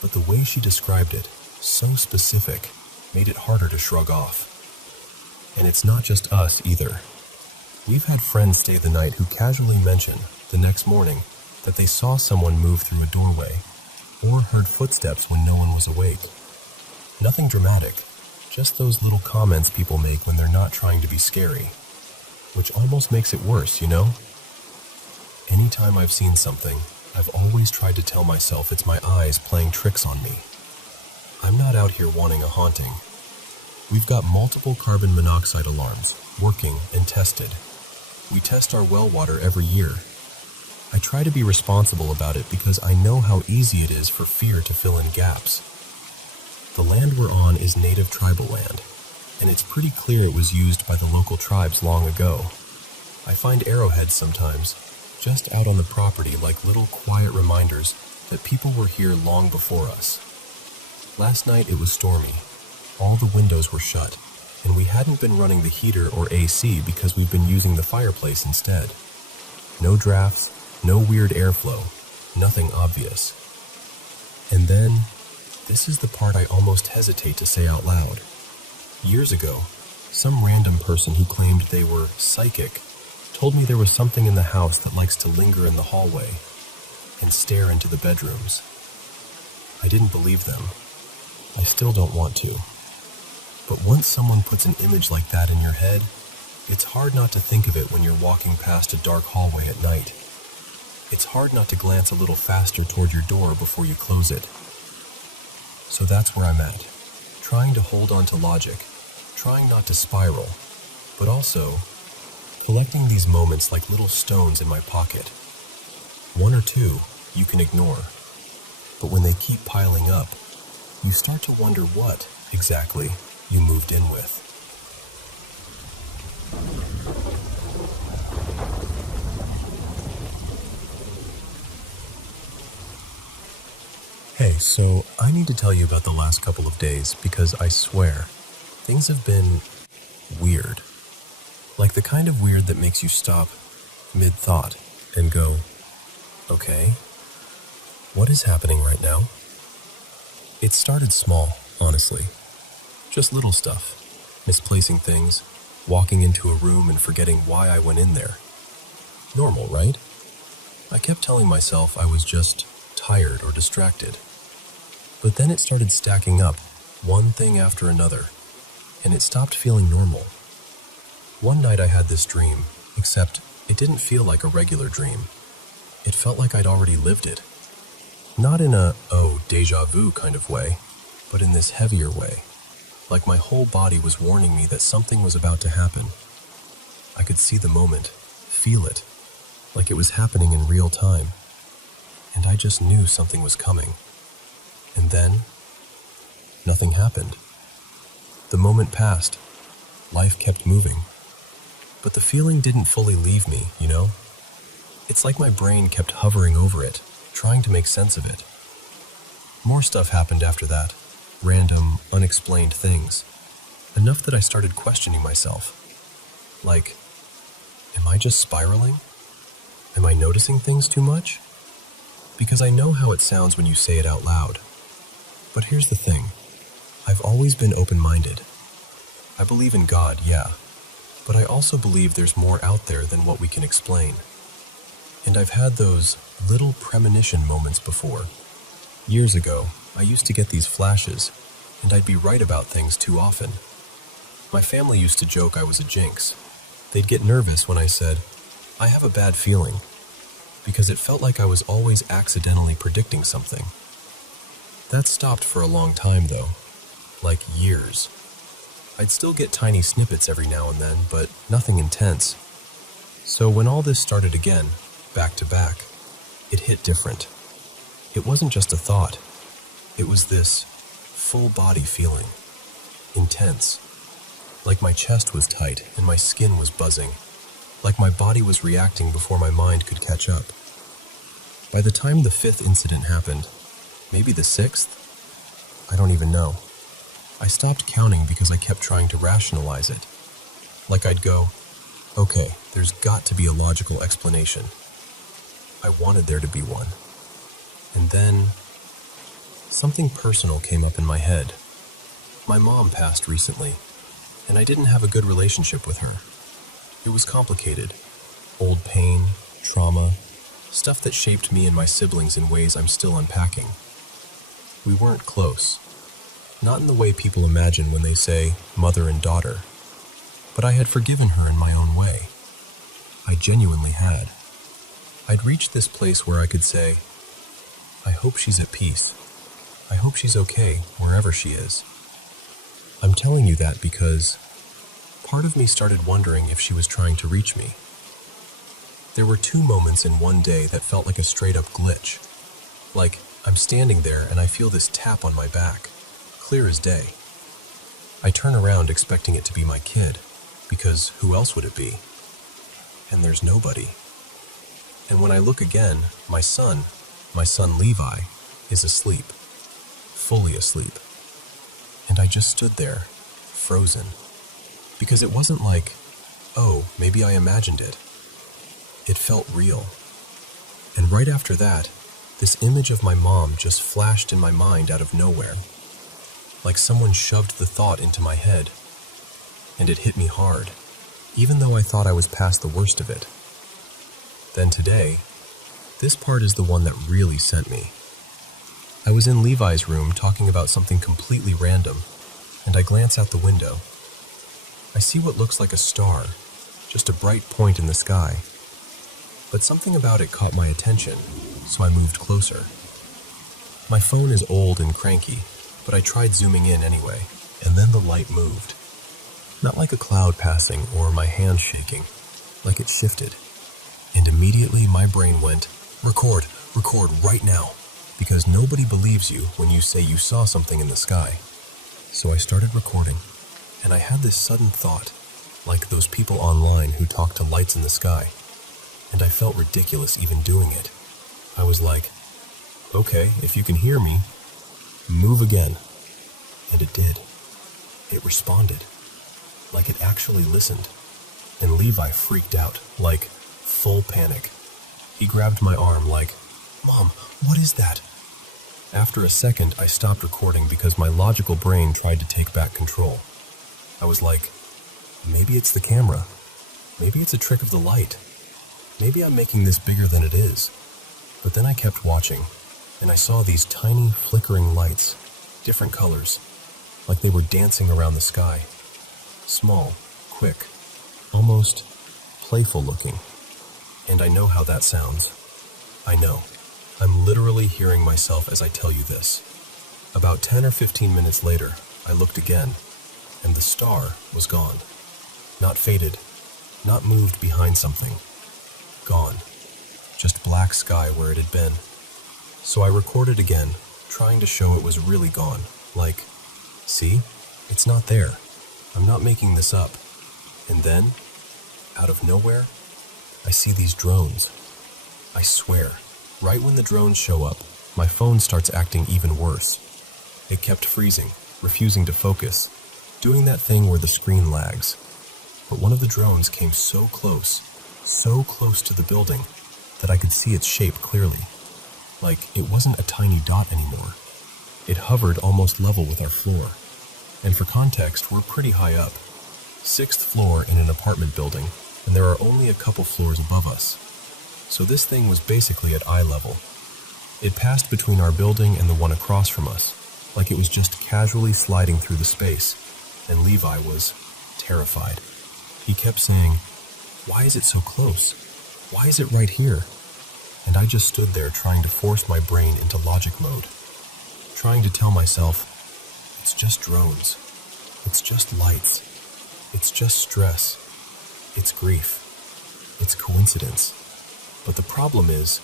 But the way she described it, so specific, made it harder to shrug off. And it's not just us either. We've had friends stay the night who casually mention, the next morning, that they saw someone move through a doorway, or heard footsteps when no one was awake. Nothing dramatic, just those little comments people make when they're not trying to be scary, which almost makes it worse, you know? Anytime I've seen something, I've always tried to tell myself it's my eyes playing tricks on me. I'm not out here wanting a haunting. We've got multiple carbon monoxide alarms, working and tested. We test our well water every year. I try to be responsible about it because I know how easy it is for fear to fill in gaps. The land we're on is native tribal land, and it's pretty clear it was used by the local tribes long ago. I find arrowheads sometimes, just out on the property like little quiet reminders that people were here long before us. Last night it was stormy. All the windows were shut, and we hadn't been running the heater or AC because we've been using the fireplace instead. No drafts, no weird airflow, nothing obvious. And then, this is the part I almost hesitate to say out loud. Years ago, some random person who claimed they were psychic told me there was something in the house that likes to linger in the hallway and stare into the bedrooms. I didn't believe them. I still don't want to. But once someone puts an image like that in your head, it's hard not to think of it when you're walking past a dark hallway at night. It's hard not to glance a little faster toward your door before you close it. So that's where I'm at, trying to hold on to logic, trying not to spiral, but also collecting these moments like little stones in my pocket. One or two you can ignore, but when they keep piling up, you start to wonder what, exactly, you moved in with. Hey, so I need to tell you about the last couple of days because I swear, things have been weird. Like the kind of weird that makes you stop mid-thought and go, okay, what is happening right now? It started small, honestly. Just little stuff. Misplacing things, walking into a room and forgetting why I went in there. Normal, right? I kept telling myself I was just tired or distracted. But then it started stacking up, one thing after another, and it stopped feeling normal. One night I had this dream, except it didn't feel like a regular dream. It felt like I'd already lived it. Not in a, oh, déjà vu kind of way, but in this heavier way. Like my whole body was warning me that something was about to happen. I could see the moment, feel it, like it was happening in real time. And I just knew something was coming. And then, nothing happened. The moment passed. Life kept moving. But the feeling didn't fully leave me, you know? It's like my brain kept hovering over it, trying to make sense of it. More stuff happened after that. Random, unexplained things. Enough that I started questioning myself. Like, am I just spiraling? Am I noticing things too much? Because I know how it sounds when you say it out loud. But here's the thing. I've always been open-minded. I believe in God, yeah. But I also believe there's more out there than what we can explain. And I've had those little premonition moments before. Years ago, I used to get these flashes, and I'd be right about things too often. My family used to joke I was a jinx. They'd get nervous when I said, I have a bad feeling, because it felt like I was always accidentally predicting something. That stopped for a long time though, like years. I'd still get tiny snippets every now and then, but nothing intense. So when all this started again, back to back, it hit different. It wasn't just a thought. It was this full body feeling. Intense. Like my chest was tight and my skin was buzzing. Like my body was reacting before my mind could catch up. By the time the 5th incident happened, maybe the 6th, I don't even know. I stopped counting because I kept trying to rationalize it. Like I'd go, okay, there's got to be a logical explanation. I wanted there to be one. And then, something personal came up in my head. My mom passed recently, and I didn't have a good relationship with her. It was complicated. Old pain, trauma, stuff that shaped me and my siblings in ways I'm still unpacking. We weren't close. Not in the way people imagine when they say mother and daughter. But I had forgiven her in my own way. I genuinely had. I'd reached this place where I could say, I hope she's at peace. I hope she's okay wherever she is. I'm telling you that because part of me started wondering if she was trying to reach me. There were 2 moments in one day that felt like a straight-up glitch. Like, I'm standing there and I feel this tap on my back, clear as day. I turn around expecting it to be my kid, because who else would it be? And there's nobody. And when I look again, my son Levi, is asleep. Fully asleep. And I just stood there, frozen, Because it wasn't like, oh, maybe I imagined it. It felt real. And right after that, this image of my mom just flashed in my mind out of nowhere. Like someone shoved the thought into my head. And it hit me hard, even though I thought I was past the worst of it. Then today, this part is the one that really sent me. I was in Levi's room talking about something completely random, and I glance out the window. I see what looks like a star, just a bright point in the sky. But something about it caught my attention, so I moved closer. My phone is old and cranky, but I tried zooming in anyway, and then the light moved. Not like a cloud passing or my hand shaking, like it shifted. And immediately my brain went, record right now, because nobody believes you when you say you saw something in the sky. So I started recording, and I had this sudden thought, like those people online who talk to lights in the sky, and I felt ridiculous even doing it. I was like, okay, if you can hear me, move again. And it did. It responded. Like it actually listened. And Levi freaked out, like full panic. He grabbed my arm like, Mom, what is that? After a second, I stopped recording because my logical brain tried to take back control. I was like, maybe it's the camera. Maybe it's a trick of the light. Maybe I'm making this bigger than it is. But then I kept watching, and I saw these tiny flickering lights, different colors, like they were dancing around the sky. Small, quick, almost playful looking. And I know how that sounds. I know. I'm literally hearing myself as I tell you this. About 10 or 15 minutes later, I looked again, and the star was gone. Not faded, not moved behind something. Gone. Just black sky where it had been. So I recorded again, trying to show it was really gone. Like, see? It's not there. I'm not making this up. And then, out of nowhere, I see these drones. I swear, right when the drones show up, my phone starts acting even worse. It kept freezing, refusing to focus, doing that thing where the screen lags. But one of the drones came so close to the building, that I could see its shape clearly. Like it wasn't a tiny dot anymore. It hovered almost level with our floor. And for context, we're pretty high up. 6th floor in an apartment building, and there are only a couple floors above us. So this thing was basically at eye level. It passed between our building and the one across from us, like it was just casually sliding through the space, and Levi was terrified. He kept saying, "Why is it so close? Why is it right here?" And I just stood there trying to force my brain into logic mode, trying to tell myself, it's just drones, it's just lights, it's just stress, it's grief, it's coincidence. But the problem is,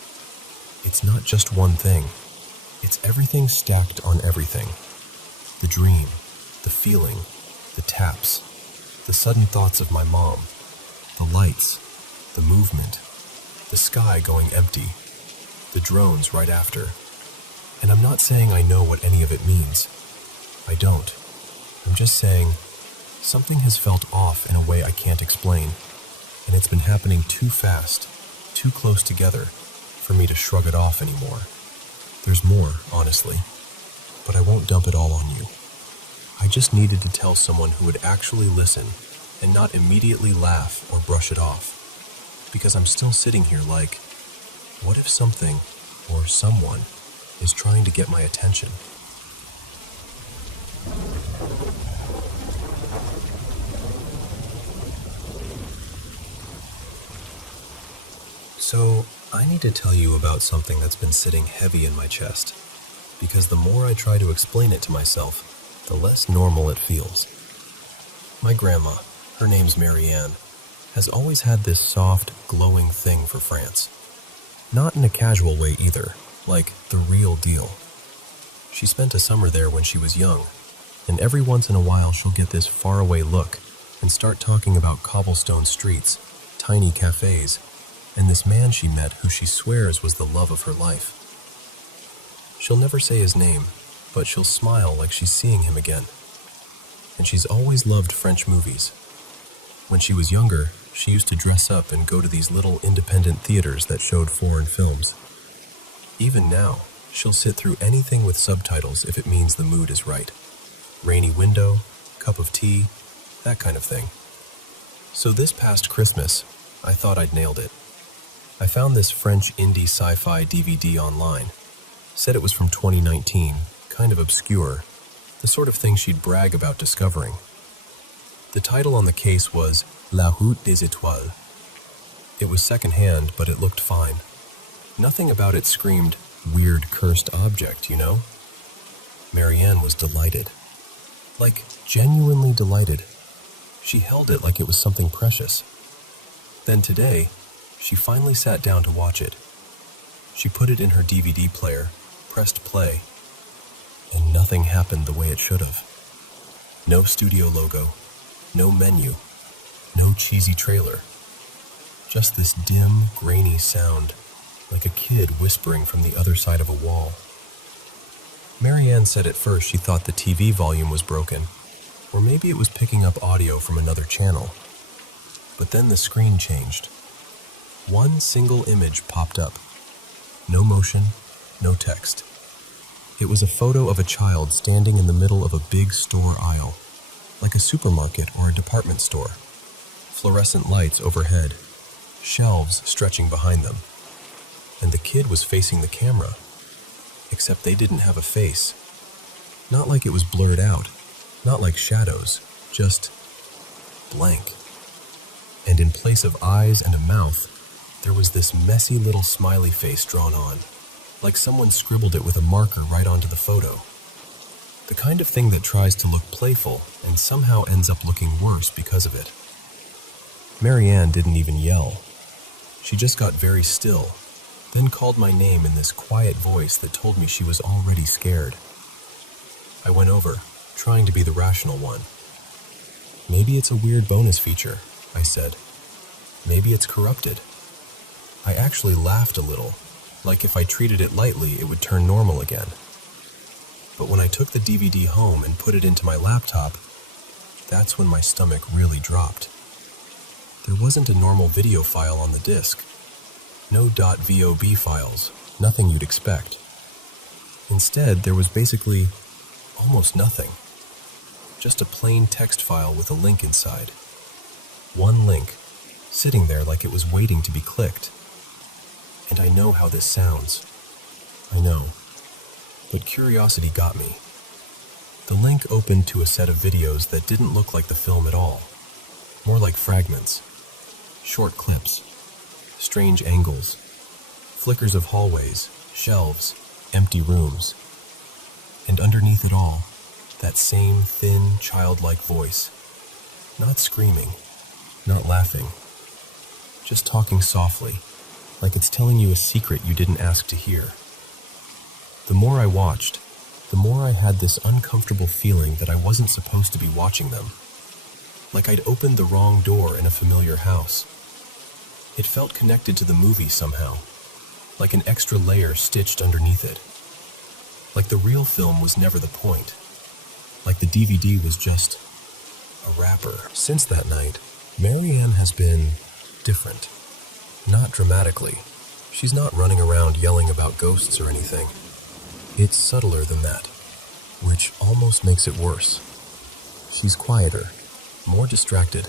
it's not just one thing, it's everything stacked on everything. The dream, the feeling, the taps, the sudden thoughts of my mom, the lights, the movement, the sky going empty, the drones right after. And I'm not saying I know what any of it means. I don't. I'm just saying, something has felt off in a way I can't explain, and it's been happening too fast, too close together, for me to shrug it off anymore. There's more, honestly, but I won't dump it all on you. I just needed to tell someone who would actually listen and not immediately laugh or brush it off, because I'm still sitting here like, what if something, or someone, is trying to get my attention? So, I need to tell you about something that's been sitting heavy in my chest, because the more I try to explain it to myself, the less normal it feels. My grandma, her name's Marianne, has always had this soft, glowing thing for France. Not in a casual way either, like the real deal. She spent a summer there when she was young, and every once in a while she'll get this faraway look and start talking about cobblestone streets, tiny cafes, and this man she met who she swears was the love of her life. She'll never say his name, but she'll smile like she's seeing him again. And she's always loved French movies, When she was younger, she used to dress up and go to these little independent theaters that showed foreign films. Even now, she'll sit through anything with subtitles if it means the mood is right. Rainy window, cup of tea, that kind of thing. So this past Christmas, I thought I'd nailed it. I found this French indie sci-fi DVD online. Said it was from 2019, kind of obscure, the sort of thing she'd brag about discovering. The title on the case was La Route des Étoiles. It was secondhand, but it looked fine. Nothing about it screamed, weird cursed object, you know? Marianne was delighted. Like, genuinely delighted. She held it like it was something precious. Then today, she finally sat down to watch it. She put it in her DVD player, pressed play, and nothing happened the way it should have. No studio logo, no menu, no cheesy trailer. Just this dim, grainy sound, like a kid whispering from the other side of a wall. Marianne said at first she thought the TV volume was broken, or maybe it was picking up audio from another channel. But then the screen changed. One single image popped up. No motion, no text. It was a photo of a child standing in the middle of a big store aisle, like a supermarket or a department store. Fluorescent lights overhead, shelves stretching behind them. And the kid was facing the camera, except they didn't have a face. Not like it was blurred out, not like shadows, just blank. And in place of eyes and a mouth, there was this messy little smiley face drawn on, like someone scribbled it with a marker right onto the photo. The kind of thing that tries to look playful and somehow ends up looking worse because of it. Marianne didn't even yell. She just got very still, then called my name in this quiet voice that told me she was already scared. I went over, trying to be the rational one. Maybe it's a weird bonus feature, I said. Maybe it's corrupted. I actually laughed a little, like if I treated it lightly, it would turn normal again. But when I took the DVD home and put it into my laptop, that's when my stomach really dropped. There wasn't a normal video file on the disc. No .vob files, nothing you'd expect. Instead, there was basically almost nothing. Just a plain text file with a link inside. One link, sitting there like it was waiting to be clicked. And I know how this sounds. I know. But curiosity got me. The link opened to a set of videos that didn't look like the film at all. More like fragments. Short clips. Strange angles. Flickers of hallways, shelves, empty rooms. And underneath it all, that same thin, childlike voice. Not screaming, not laughing. Just talking softly, like it's telling you a secret you didn't ask to hear. The more I watched, the more I had this uncomfortable feeling that I wasn't supposed to be watching them. Like I'd opened the wrong door in a familiar house. It felt connected to the movie somehow, like an extra layer stitched underneath it. Like the real film was never the point. Like the DVD was just a wrapper. Since that night, Marianne has been different. Not dramatically. She's not running around yelling about ghosts or anything. It's subtler than that, which almost makes it worse. She's quieter, more distracted.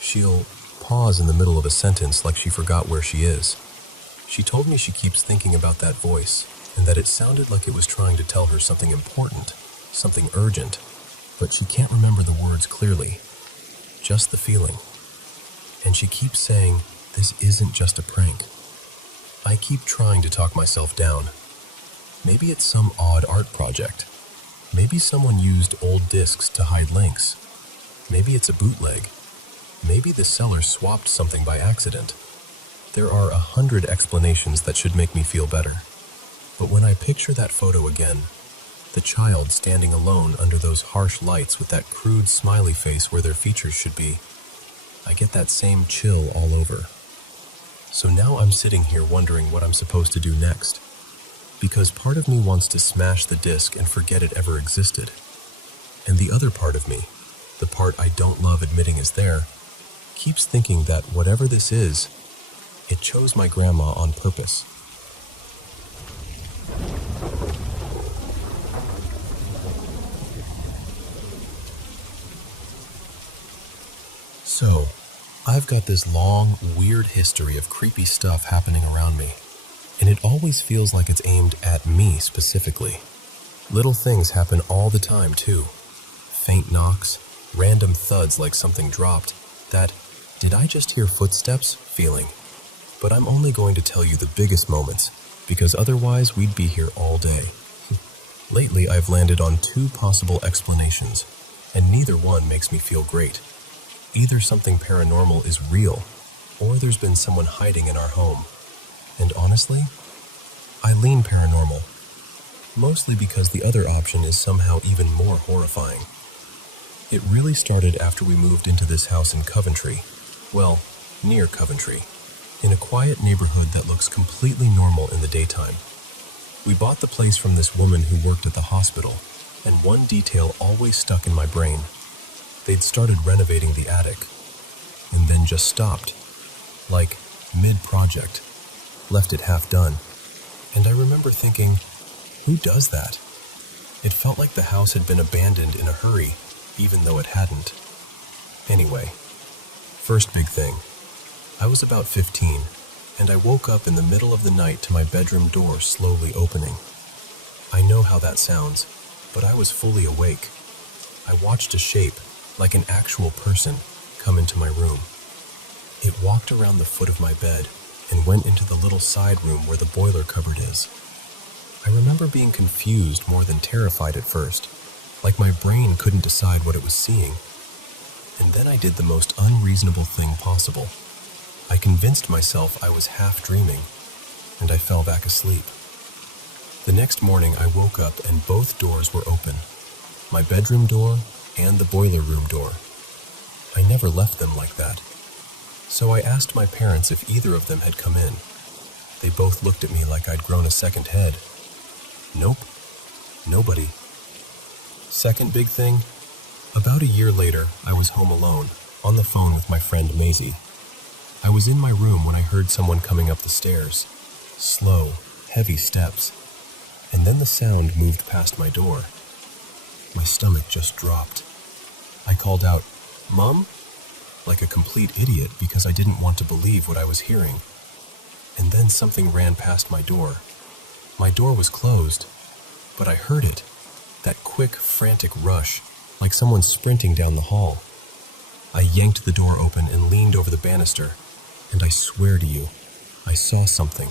She'll pause in the middle of a sentence like she forgot where she is. She told me she keeps thinking about that voice, and that it sounded like it was trying to tell her something important, something urgent, but she can't remember the words clearly, just the feeling. And she keeps saying, this isn't just a prank. I keep trying to talk myself down. Maybe it's some odd art project. Maybe someone used old discs to hide links. Maybe it's a bootleg. Maybe the seller swapped something by accident. There are 100 explanations that should make me feel better. But when I picture that photo again, the child standing alone under those harsh lights with that crude smiley face where their features should be, I get that same chill all over. So now I'm sitting here wondering what I'm supposed to do next. Because part of me wants to smash the disc and forget it ever existed. And the other part of me, the part I don't love admitting is there, keeps thinking that whatever this is, it chose my grandma on purpose. So, I've got this long, weird history of creepy stuff happening around me, and it always feels like it's aimed at me specifically. Little things happen all the time, too. Faint knocks, random thuds like something dropped, that "did I just hear footsteps?" feeling. But I'm only going to tell you the biggest moments, because otherwise we'd be here all day. Lately, I've landed on 2 possible explanations, and neither one makes me feel great. Either something paranormal is real, or there's been someone hiding in our home. And honestly, I lean paranormal, mostly because the other option is somehow even more horrifying. It really started after we moved into this house in Coventry, well, near Coventry, in a quiet neighborhood that looks completely normal in the daytime. We bought the place from this woman who worked at the hospital, and one detail always stuck in my brain. They'd started renovating the attic, and then just stopped, like mid-project, left it half done. And I remember thinking, who does that? It felt like the house had been abandoned in a hurry, even though it hadn't. Anyway, first big thing. I was about 15, and I woke up in the middle of the night to my bedroom door slowly opening. I know how that sounds, but I was fully awake. I watched a shape, like an actual person, come into my room. It walked around the foot of my bed and went into the little side room where the boiler cupboard is. I remember being confused more than terrified at first, like my brain couldn't decide what it was seeing. And then I did the most unreasonable thing possible. I convinced myself I was half dreaming, and I fell back asleep. The next morning I woke up and both doors were open, my bedroom door and the boiler room door. I never left them like that. So I asked my parents if either of them had come in. They both looked at me like I'd grown a second head. Nope, nobody. Second big thing, about a year later, I was home alone, on the phone with my friend Maisie. I was in my room when I heard someone coming up the stairs. Slow, heavy steps. And then the sound moved past my door. My stomach just dropped. I called out, "Mom?" like a complete idiot because I didn't want to believe what I was hearing. And then something ran past my door. My door was closed, but I heard it, that quick, frantic rush, like someone sprinting down the hall. I yanked the door open and leaned over the banister, and I swear to you, I saw something,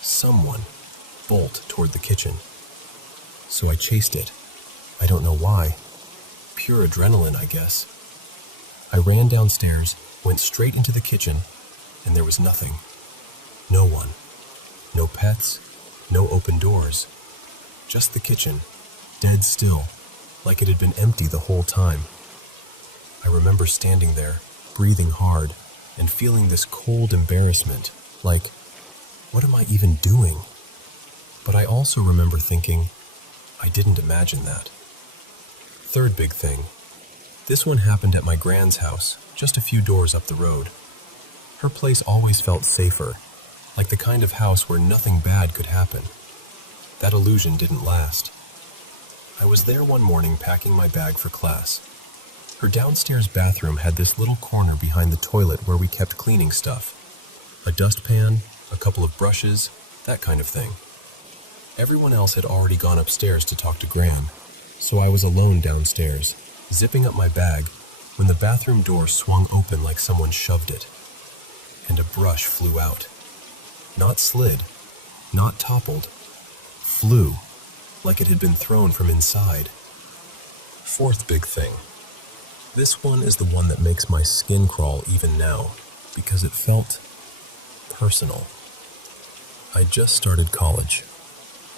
someone, bolt toward the kitchen. So I chased it. I don't know why. Pure adrenaline, I guess. I ran downstairs, went straight into the kitchen, and there was nothing. No one. No pets, no open doors. Just the kitchen, dead still, like it had been empty the whole time. I remember standing there, breathing hard, and feeling this cold embarrassment, like, what am I even doing? But I also remember thinking, I didn't imagine that. Third big thing. This one happened at my grand's house, just a few doors up the road. Her place always felt safer, like the kind of house where nothing bad could happen. That illusion didn't last. I was there one morning packing my bag for class. Her downstairs bathroom had this little corner behind the toilet where we kept cleaning stuff. A dustpan, a couple of brushes, that kind of thing. Everyone else had already gone upstairs to talk to Gran, so I was alone downstairs, zipping up my bag, when the bathroom door swung open like someone shoved it, and a brush flew out. Not slid, not toppled, flew, like it had been thrown from inside. Fourth big thing. This one is the one that makes my skin crawl even now, because it felt personal. I just started college.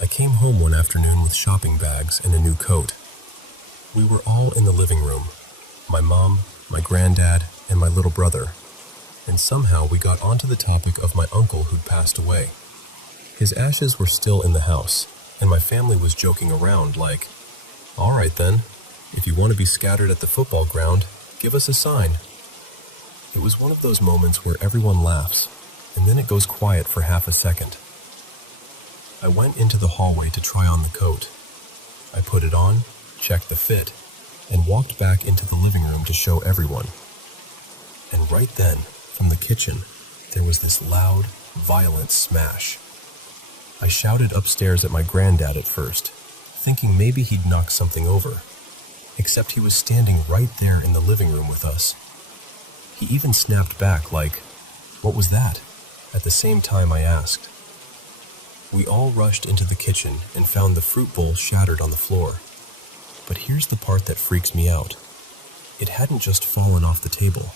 I came home one afternoon with shopping bags and a new coat. We were all in the living room, my mom, my granddad, and my little brother, and somehow we got onto the topic of my uncle who'd passed away. His ashes were still in the house, and my family was joking around like, "All right then, if you want to be scattered at the football ground, give us a sign." It was one of those moments where everyone laughs, and then it goes quiet for half a second. I went into the hallway to try on the coat. I put it on, checked the fit, and walked back into the living room to show everyone. And right then, from the kitchen, there was this loud, violent smash. I shouted upstairs at my granddad at first, thinking maybe he'd knocked something over, except he was standing right there in the living room with us. He even snapped back like, "What was that?" At the same time I asked. We all rushed into the kitchen and found the fruit bowl shattered on the floor. But here's the part that freaks me out. It hadn't just fallen off the table.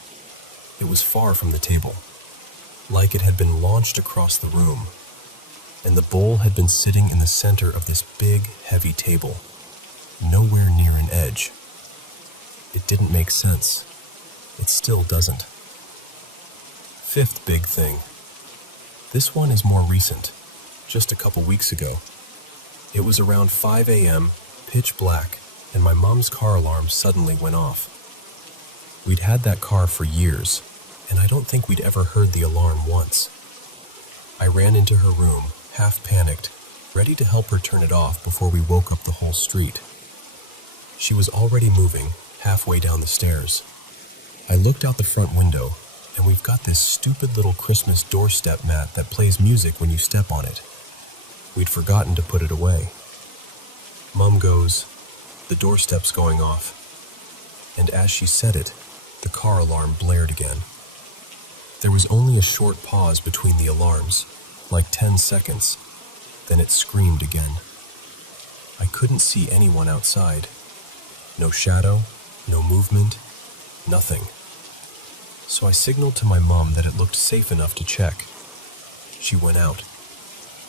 It was far from the table, like it had been launched across the room. And the bowl had been sitting in the center of this big, heavy table, nowhere near an edge. It didn't make sense. It still doesn't. Fifth big thing. This one is more recent, just a couple weeks ago. It was around 5 a.m., pitch black, and my mom's car alarm suddenly went off. We'd had that car for years, and I don't think we'd ever heard the alarm once. I ran into her room, half panicked, ready to help her turn it off before we woke up the whole street. She was already moving, halfway down the stairs. I looked out the front window, and we've got this stupid little Christmas doorstep mat that plays music when you step on it. We'd forgotten to put it away. Mom goes, "The doorstep's going off." And as she said it, the car alarm blared again. There was only a short pause between the alarms, like 10 seconds. Then it screamed again. I couldn't see anyone outside. No shadow, no movement, nothing. So I signaled to my mom that it looked safe enough to check. She went out,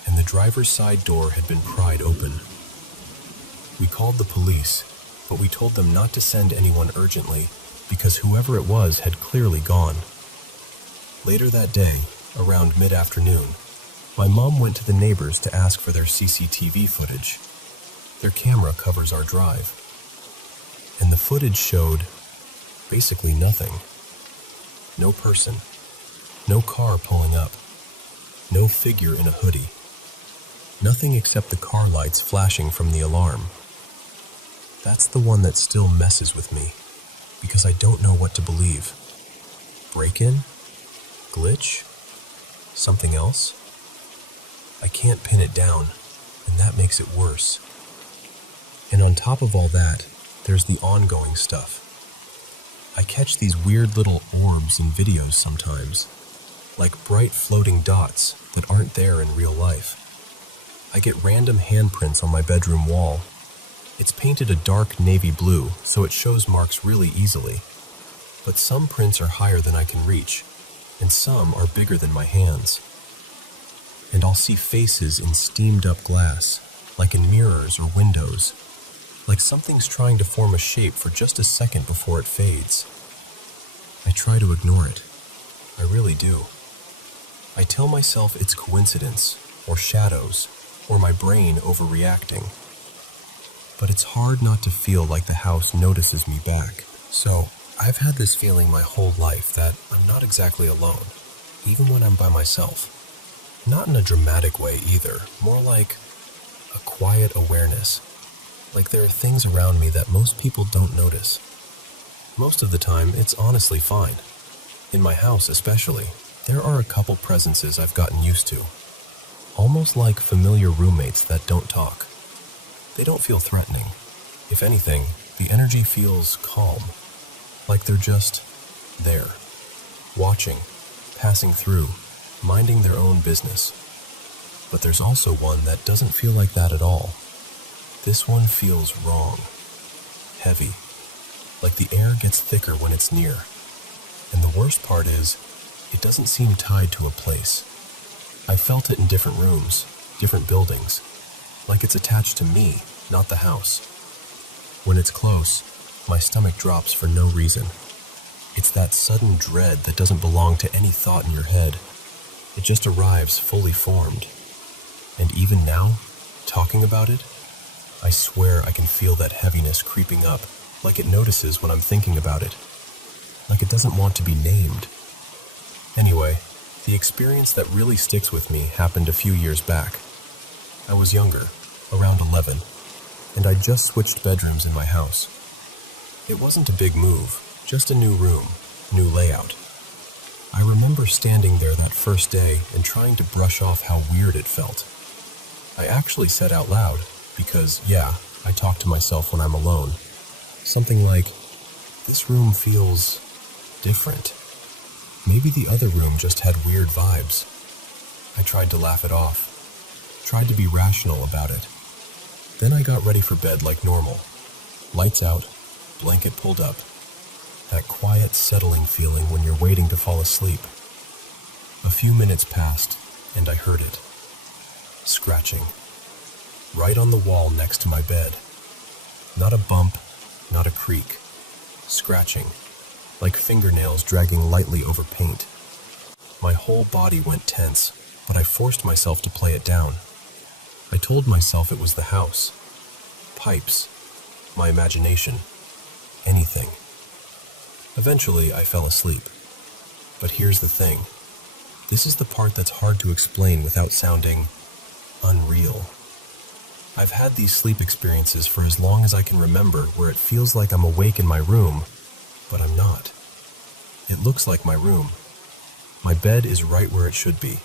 and the driver's side door had been pried open. We called the police, but we told them not to send anyone urgently because whoever it was had clearly gone. Later that day, around mid-afternoon, my mom went to the neighbors to ask for their CCTV footage. Their camera covers our drive. And the footage showed basically nothing. No person, no car pulling up, no figure in a hoodie. Nothing except the car lights flashing from the alarm. That's the one that still messes with me, because I don't know what to believe. Break-in? Glitch? Something else? I can't pin it down, and that makes it worse. And on top of all that, there's the ongoing stuff. I catch these weird little orbs in videos sometimes, like bright floating dots that aren't there in real life. I get random handprints on my bedroom wall. It's painted a dark navy blue, so it shows marks really easily. But some prints are higher than I can reach, and some are bigger than my hands. And I'll see faces in steamed up glass, like in mirrors or windows, like something's trying to form a shape for just a second before it fades. I try to ignore it. I really do. I tell myself it's coincidence, or shadows, or my brain overreacting. But it's hard not to feel like the house notices me back. So, I've had this feeling my whole life that I'm not exactly alone, even when I'm by myself. Not in a dramatic way either, more like a quiet awareness. Like there are things around me that most people don't notice. Most of the time, it's honestly fine. In my house especially, there are a couple presences I've gotten used to. Almost like familiar roommates that don't talk. They don't feel threatening. If anything, the energy feels calm. Like they're just there, watching, passing through, minding their own business. But there's also one that doesn't feel like that at all. This one feels wrong, heavy, like the air gets thicker when it's near. And the worst part is, it doesn't seem tied to a place. I felt it in different rooms, different buildings, like it's attached to me, not the house. When it's close, my stomach drops for no reason. It's that sudden dread that doesn't belong to any thought in your head. It just arrives fully formed. And even now, talking about it, I swear I can feel that heaviness creeping up, like it notices when I'm thinking about it. Like it doesn't want to be named, Anyway, the experience that really sticks with me happened a few years back. I was younger, around 11, and I'd just switched bedrooms in my house. It wasn't a big move, just a new room, new layout. I remember standing there that first day and trying to brush off how weird it felt. I actually said out loud, because, yeah, I talk to myself when I'm alone. Something like, "This room feels different. Maybe the other room just had weird vibes." I tried to laugh it off, tried to be rational about it. Then I got ready for bed like normal. Lights out, blanket pulled up. That quiet, settling feeling when you're waiting to fall asleep. A few minutes passed, and I heard it. Scratching. Right on the wall next to my bed. Not a bump, not a creak. Scratching, like fingernails dragging lightly over paint. My whole body went tense, but I forced myself to play it down. I told myself it was the house. Pipes. My imagination. Anything. Eventually, I fell asleep. But here's the thing. This is the part that's hard to explain without sounding unreal. I've had these sleep experiences for as long as I can remember, where it feels like I'm awake in my room, but I'm not. It looks like my room. My bed is right where it should be.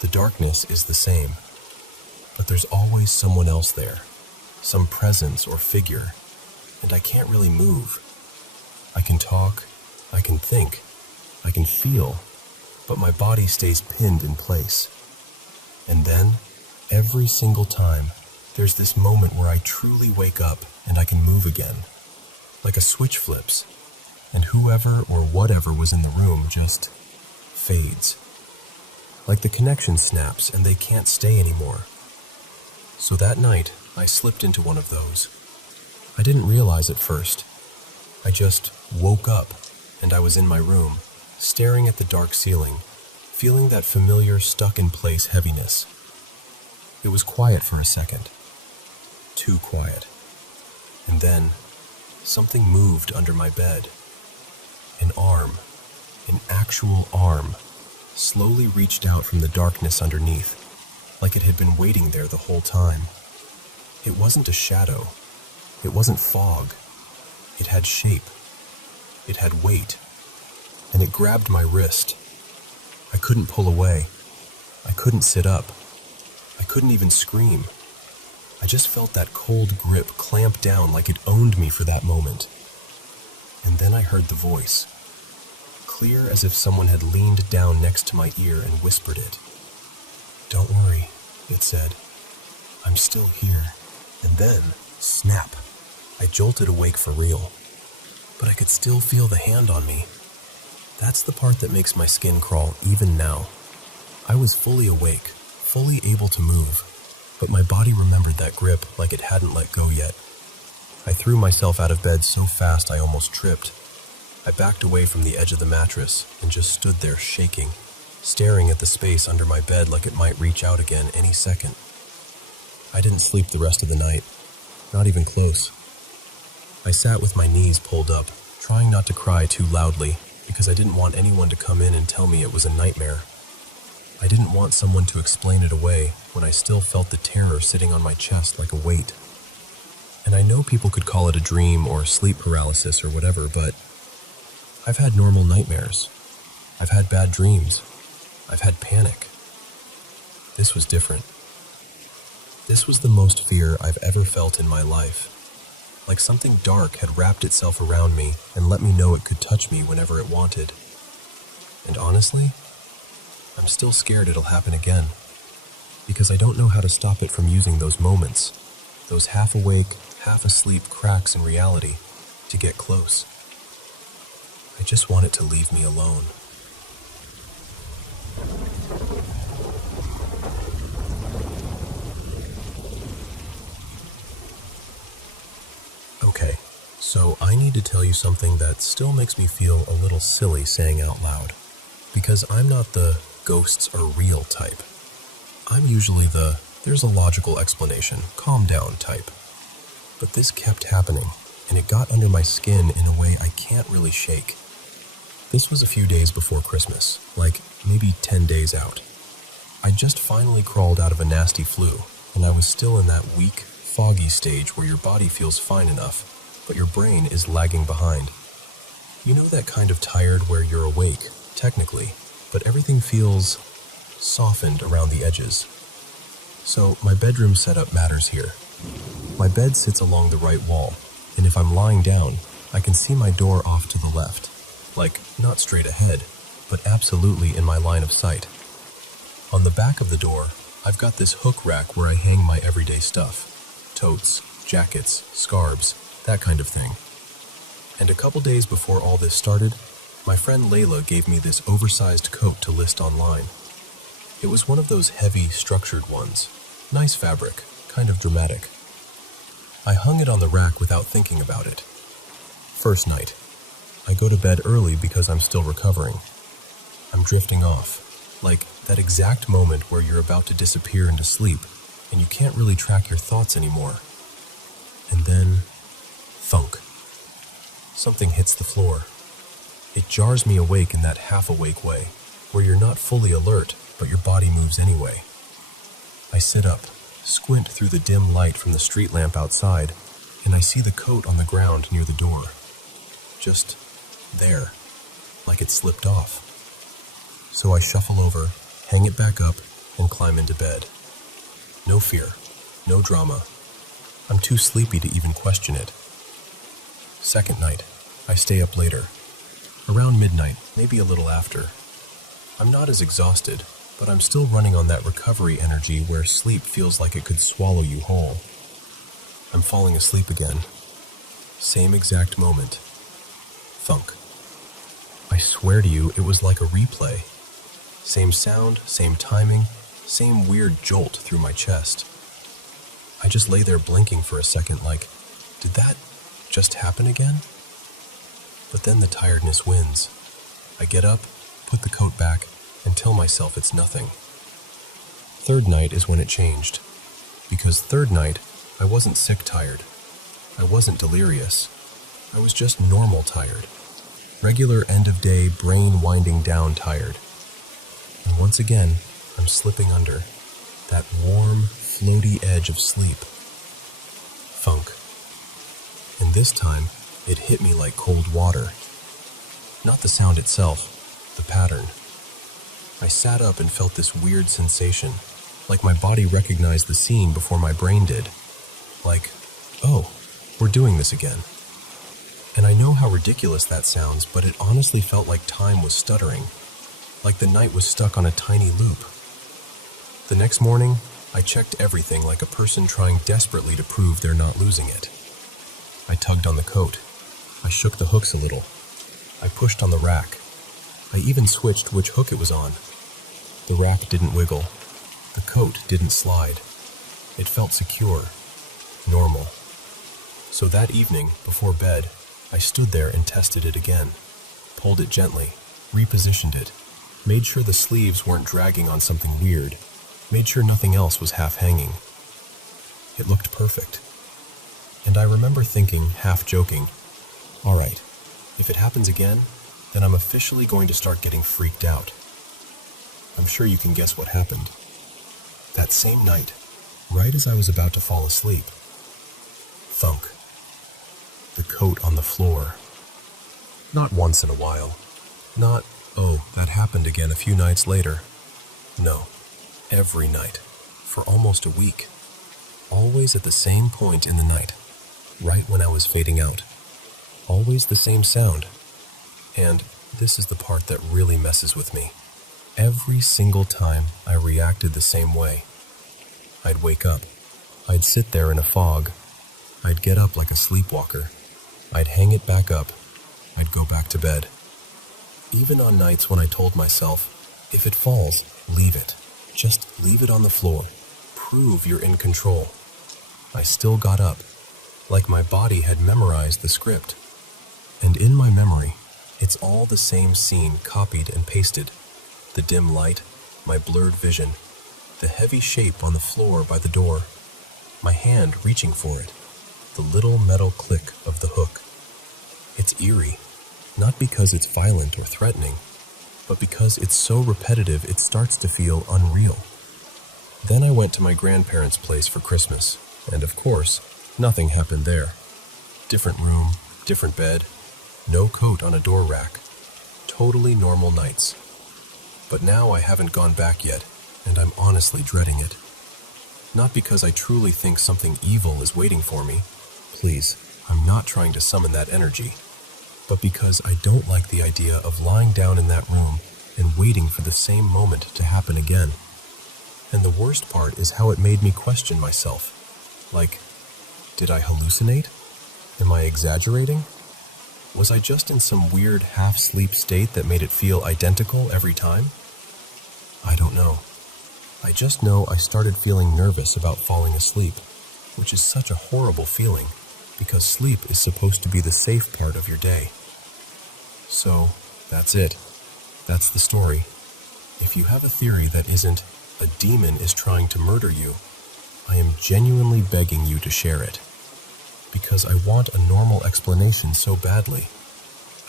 The darkness is the same. But there's always someone else there, some presence or figure, and I can't really move. I can talk, I can think, I can feel, but my body stays pinned in place. And then, every single time, there's this moment where I truly wake up and I can move again. Like a switch flips, and whoever or whatever was in the room just fades. Like the connection snaps and they can't stay anymore. So that night, I slipped into one of those. I didn't realize at first. I just woke up and I was in my room, staring at the dark ceiling, feeling that familiar stuck-in-place heaviness. It was quiet for a second. Too quiet. And then, something moved under my bed. An arm, an actual arm, slowly reached out from the darkness underneath, like it had been waiting there the whole time. It wasn't a shadow. It wasn't fog. It had shape. It had weight. And it grabbed my wrist. I couldn't pull away. I couldn't sit up. I couldn't even scream. I just felt that cold grip clamp down like it owned me for that moment. And then I heard the voice, clear as if someone had leaned down next to my ear and whispered it. "Don't worry," it said. "I'm still here." And then, snap, I jolted awake for real. But I could still feel the hand on me. That's the part that makes my skin crawl even now. I was fully awake, fully able to move, but my body remembered that grip like it hadn't let go yet. I threw myself out of bed so fast I almost tripped. I backed away from the edge of the mattress and just stood there shaking, staring at the space under my bed like it might reach out again any second. I didn't sleep the rest of the night, not even close. I sat with my knees pulled up, trying not to cry too loudly, because I didn't want anyone to come in and tell me it was a nightmare. I didn't want someone to explain it away when I still felt the terror sitting on my chest like a weight. And I know people could call it a dream or sleep paralysis or whatever, but I've had normal nightmares. I've had bad dreams. I've had panic. This was different. This was the most fear I've ever felt in my life. Like something dark had wrapped itself around me and let me know it could touch me whenever it wanted. And honestly, I'm still scared it'll happen again, because I don't know how to stop it from using those moments, those half-awake, half-asleep cracks in reality, to get close. I just want it to leave me alone. Okay, so I need to tell you something that still makes me feel a little silly saying out loud, because I'm not the ghosts are real type. I'm usually the there's a logical explanation, calm down type. But this kept happening, and it got under my skin in a way I can't really shake. This was a few days before Christmas, like maybe 10 days out. I just finally crawled out of a nasty flu, and I was still in that weak, foggy stage where your body feels fine enough, but your brain is lagging behind. You know that kind of tired where you're awake, technically, but everything feels softened around the edges. So my bedroom setup matters here. My bed sits along the right wall, and if I'm lying down, I can see my door off to the left. Like, not straight ahead, but absolutely in my line of sight. On the back of the door, I've got this hook rack where I hang my everyday stuff. Totes, jackets, scarves, that kind of thing. And a couple days before all this started, my friend Layla gave me this oversized coat to list online. It was one of those heavy, structured ones. Nice fabric, kind of dramatic. I hung it on the rack without thinking about it. First night. I go to bed early because I'm still recovering. I'm drifting off, like that exact moment where you're about to disappear into sleep and you can't really track your thoughts anymore. And then, thunk. Something hits the floor. It jars me awake in that half-awake way, where you're not fully alert, but your body moves anyway. I sit up, squint through the dim light from the street lamp outside, and I see the coat on the ground near the door. Just there, like it slipped off. So I shuffle over, hang it back up, and climb into bed. No fear, no drama. I'm too sleepy to even question it. Second night, I stay up later. Around midnight, maybe a little after. I'm not as exhausted, but I'm still running on that recovery energy where sleep feels like it could swallow you whole. I'm falling asleep again. Same exact moment. Thunk. I swear to you, it was like a replay. Same sound, same timing, same weird jolt through my chest. I just lay there blinking for a second like, did that just happen again? But then the tiredness wins. I get up, put the coat back, and tell myself it's nothing. Third night is when it changed. Because third night, I wasn't sick tired. I wasn't delirious. I was just normal tired. Regular end-of-day, brain winding down tired. And once again, I'm slipping under that warm, floaty edge of sleep. Funk. And this time, it hit me like cold water. Not the sound itself, the pattern. I sat up and felt this weird sensation, like my body recognized the scene before my brain did. Like, oh, we're doing this again. And I know how ridiculous that sounds, but it honestly felt like time was stuttering, like the night was stuck on a tiny loop. The next morning, I checked everything like a person trying desperately to prove they're not losing it. I tugged on the coat. I shook the hooks a little. I pushed on the rack. I even switched which hook it was on. The rack didn't wiggle. The coat didn't slide. It felt secure, normal. So that evening, before bed, I stood there and tested it again. Pulled it gently, repositioned it, made sure the sleeves weren't dragging on something weird, made sure nothing else was half-hanging. It looked perfect. And I remember thinking, half joking, all right, if it happens again, then I'm officially going to start getting freaked out. I'm sure you can guess what happened. That same night, right as I was about to fall asleep, thunk. The coat on the floor. Not once in a while. Not, oh, that happened again a few nights later. No, every night, for almost a week. Always at the same point in the night, right when I was fading out. Always the same sound. And this is the part that really messes with me. Every single time I reacted the same way. I'd wake up. I'd sit there in a fog. I'd get up like a sleepwalker. I'd hang it back up. I'd go back to bed. Even on nights when I told myself, if it falls, leave it. Just leave it on the floor. Prove you're in control. I still got up, like my body had memorized the script. And in my memory, it's all the same scene copied and pasted. The dim light, my blurred vision, the heavy shape on the floor by the door, my hand reaching for it, the little metal click of the hook. It's eerie, Not because it's violent or threatening, but because it's so repetitive it starts to feel unreal. Then I went to my grandparents' place for Christmas, and of course, nothing happened there. Different room, different bed, no coat on a door rack. Totally normal nights. But now I haven't gone back yet, and I'm honestly dreading it. Not because I truly think something evil is waiting for me. Please, I'm not trying to summon that energy. But because I don't like the idea of lying down in that room and waiting for the same moment to happen again. And the worst part is how it made me question myself. Like, did I hallucinate? Am I exaggerating? Was I just in some weird half-sleep state that made it feel identical every time? I don't know. I just know I started feeling nervous about falling asleep, which is such a horrible feeling because sleep is supposed to be the safe part of your day. So, that's it. That's the story. If you have a theory that isn't a demon is trying to murder you, I am genuinely begging you to share it. Because I want a normal explanation so badly.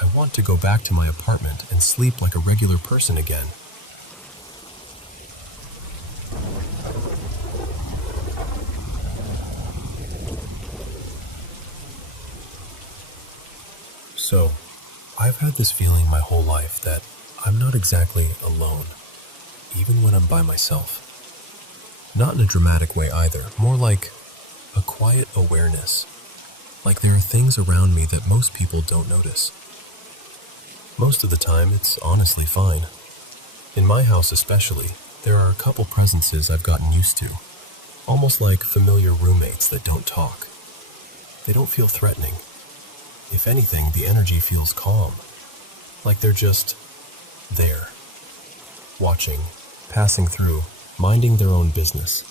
I want to go back to my apartment and sleep like a regular person again. So, I've had this feeling my whole life that I'm not exactly alone, even when I'm by myself. Not in a dramatic way either, more like a quiet awareness. Like there are things around me that most people don't notice. Most of the time, it's honestly fine. In my house especially, there are a couple presences I've gotten used to, almost like familiar roommates that don't talk. They don't feel threatening. If anything, the energy feels calm, like they're just there, watching, passing through, minding their own business.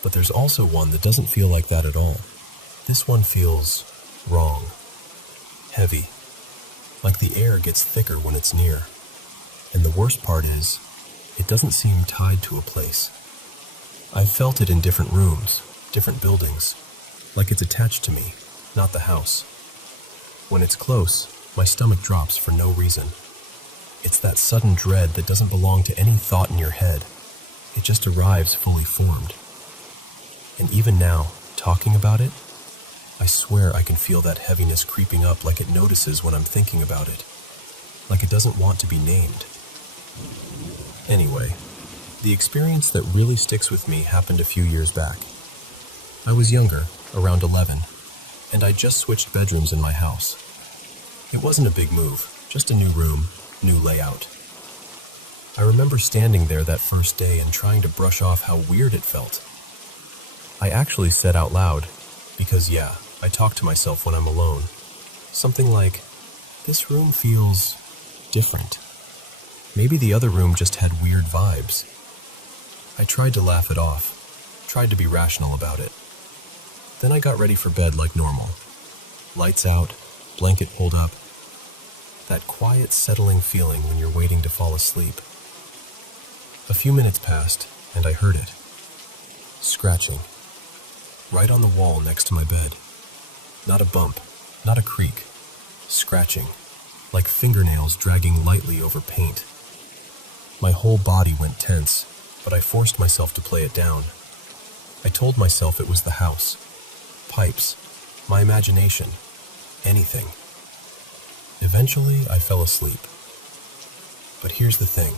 But there's also one that doesn't feel like that at all. This one feels wrong, heavy, like the air gets thicker when it's near. And the worst part is, it doesn't seem tied to a place. I've felt it in different rooms, different buildings, like it's attached to me, not the house. When it's close, my stomach drops for no reason. It's that sudden dread that doesn't belong to any thought in your head. It just arrives fully formed. And even now, talking about it, I swear I can feel that heaviness creeping up like it notices when I'm thinking about it. Like it doesn't want to be named. Anyway, the experience that really sticks with me happened a few years back. I was younger, around 11, and I just switched bedrooms in my house. It wasn't a big move, just a new room, new layout. I remember standing there that first day and trying to brush off how weird it felt. I actually said out loud, because yeah, I talk to myself when I'm alone. Something like, this room feels different. Maybe the other room just had weird vibes. I tried to laugh it off, tried to be rational about it. Then I got ready for bed like normal. Lights out, blanket pulled up. That quiet, settling feeling when you're waiting to fall asleep. A few minutes passed, and I heard it. Scratching. Right on the wall next to my bed. Not a bump, not a creak. Scratching, like fingernails dragging lightly over paint. My whole body went tense, but I forced myself to play it down. I told myself it was the house. Pipes, my imagination, anything. Eventually, I fell asleep. But here's the thing.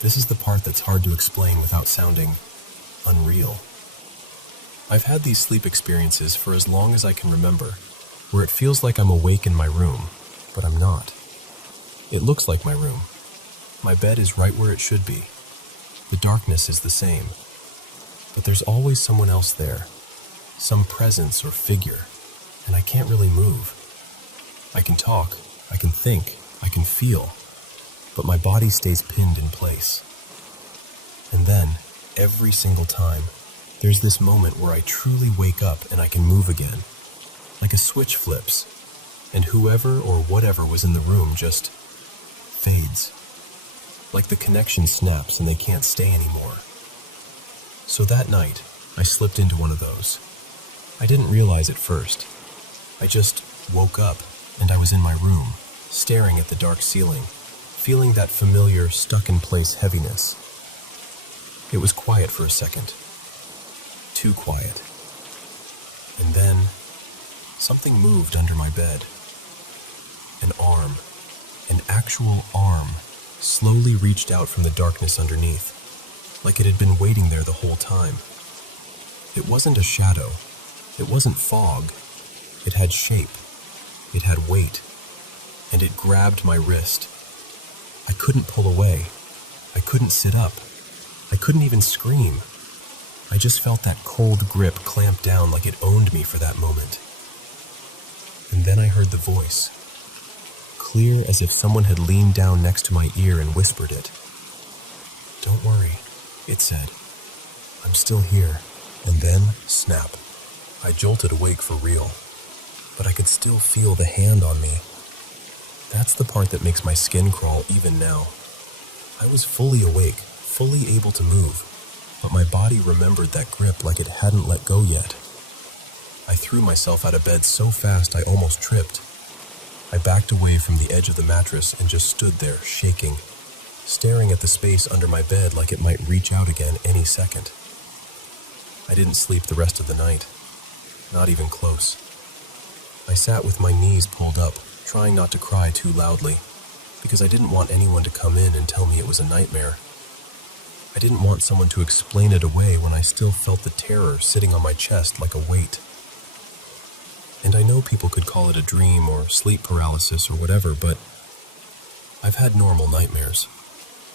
This is the part that's hard to explain without sounding unreal. I've had these sleep experiences for as long as I can remember, where it feels like I'm awake in my room, but I'm not. It looks like my room. My bed is right where it should be. The darkness is the same. But there's always someone else there. Some presence or figure, and I can't really move. I can talk, I can think, I can feel, but my body stays pinned in place. And then, every single time, there's this moment where I truly wake up and I can move again. Like a switch flips, and whoever or whatever was in the room just fades. Like the connection snaps and they can't stay anymore. So that night, I slipped into one of those. I didn't realize it first. I just woke up and I was in my room, staring at the dark ceiling, feeling that familiar, stuck-in-place heaviness. It was quiet for a second. Too quiet. And then, something moved under my bed. An arm, an actual arm, slowly reached out from the darkness underneath, like it had been waiting there the whole time. It wasn't a shadow. It wasn't fog. It had shape. It had weight. And it grabbed my wrist. I couldn't pull away. I couldn't sit up. I couldn't even scream. I just felt that cold grip clamp down like it owned me for that moment. And then I heard the voice, clear as if someone had leaned down next to my ear and whispered it. "Don't worry," it said. "I'm still here." And then, snap. I jolted awake for real, but I could still feel the hand on me. That's the part that makes my skin crawl even now. I was fully awake, fully able to move, but my body remembered that grip like it hadn't let go yet. I threw myself out of bed so fast I almost tripped. I backed away from the edge of the mattress and just stood there, shaking, staring at the space under my bed like it might reach out again any second. I didn't sleep the rest of the night, not even close. I sat with my knees pulled up, trying not to cry too loudly, because I didn't want anyone to come in and tell me it was a nightmare. I didn't want someone to explain it away when I still felt the terror sitting on my chest like a weight. And I know people could call it a dream or sleep paralysis or whatever, but I've had normal nightmares.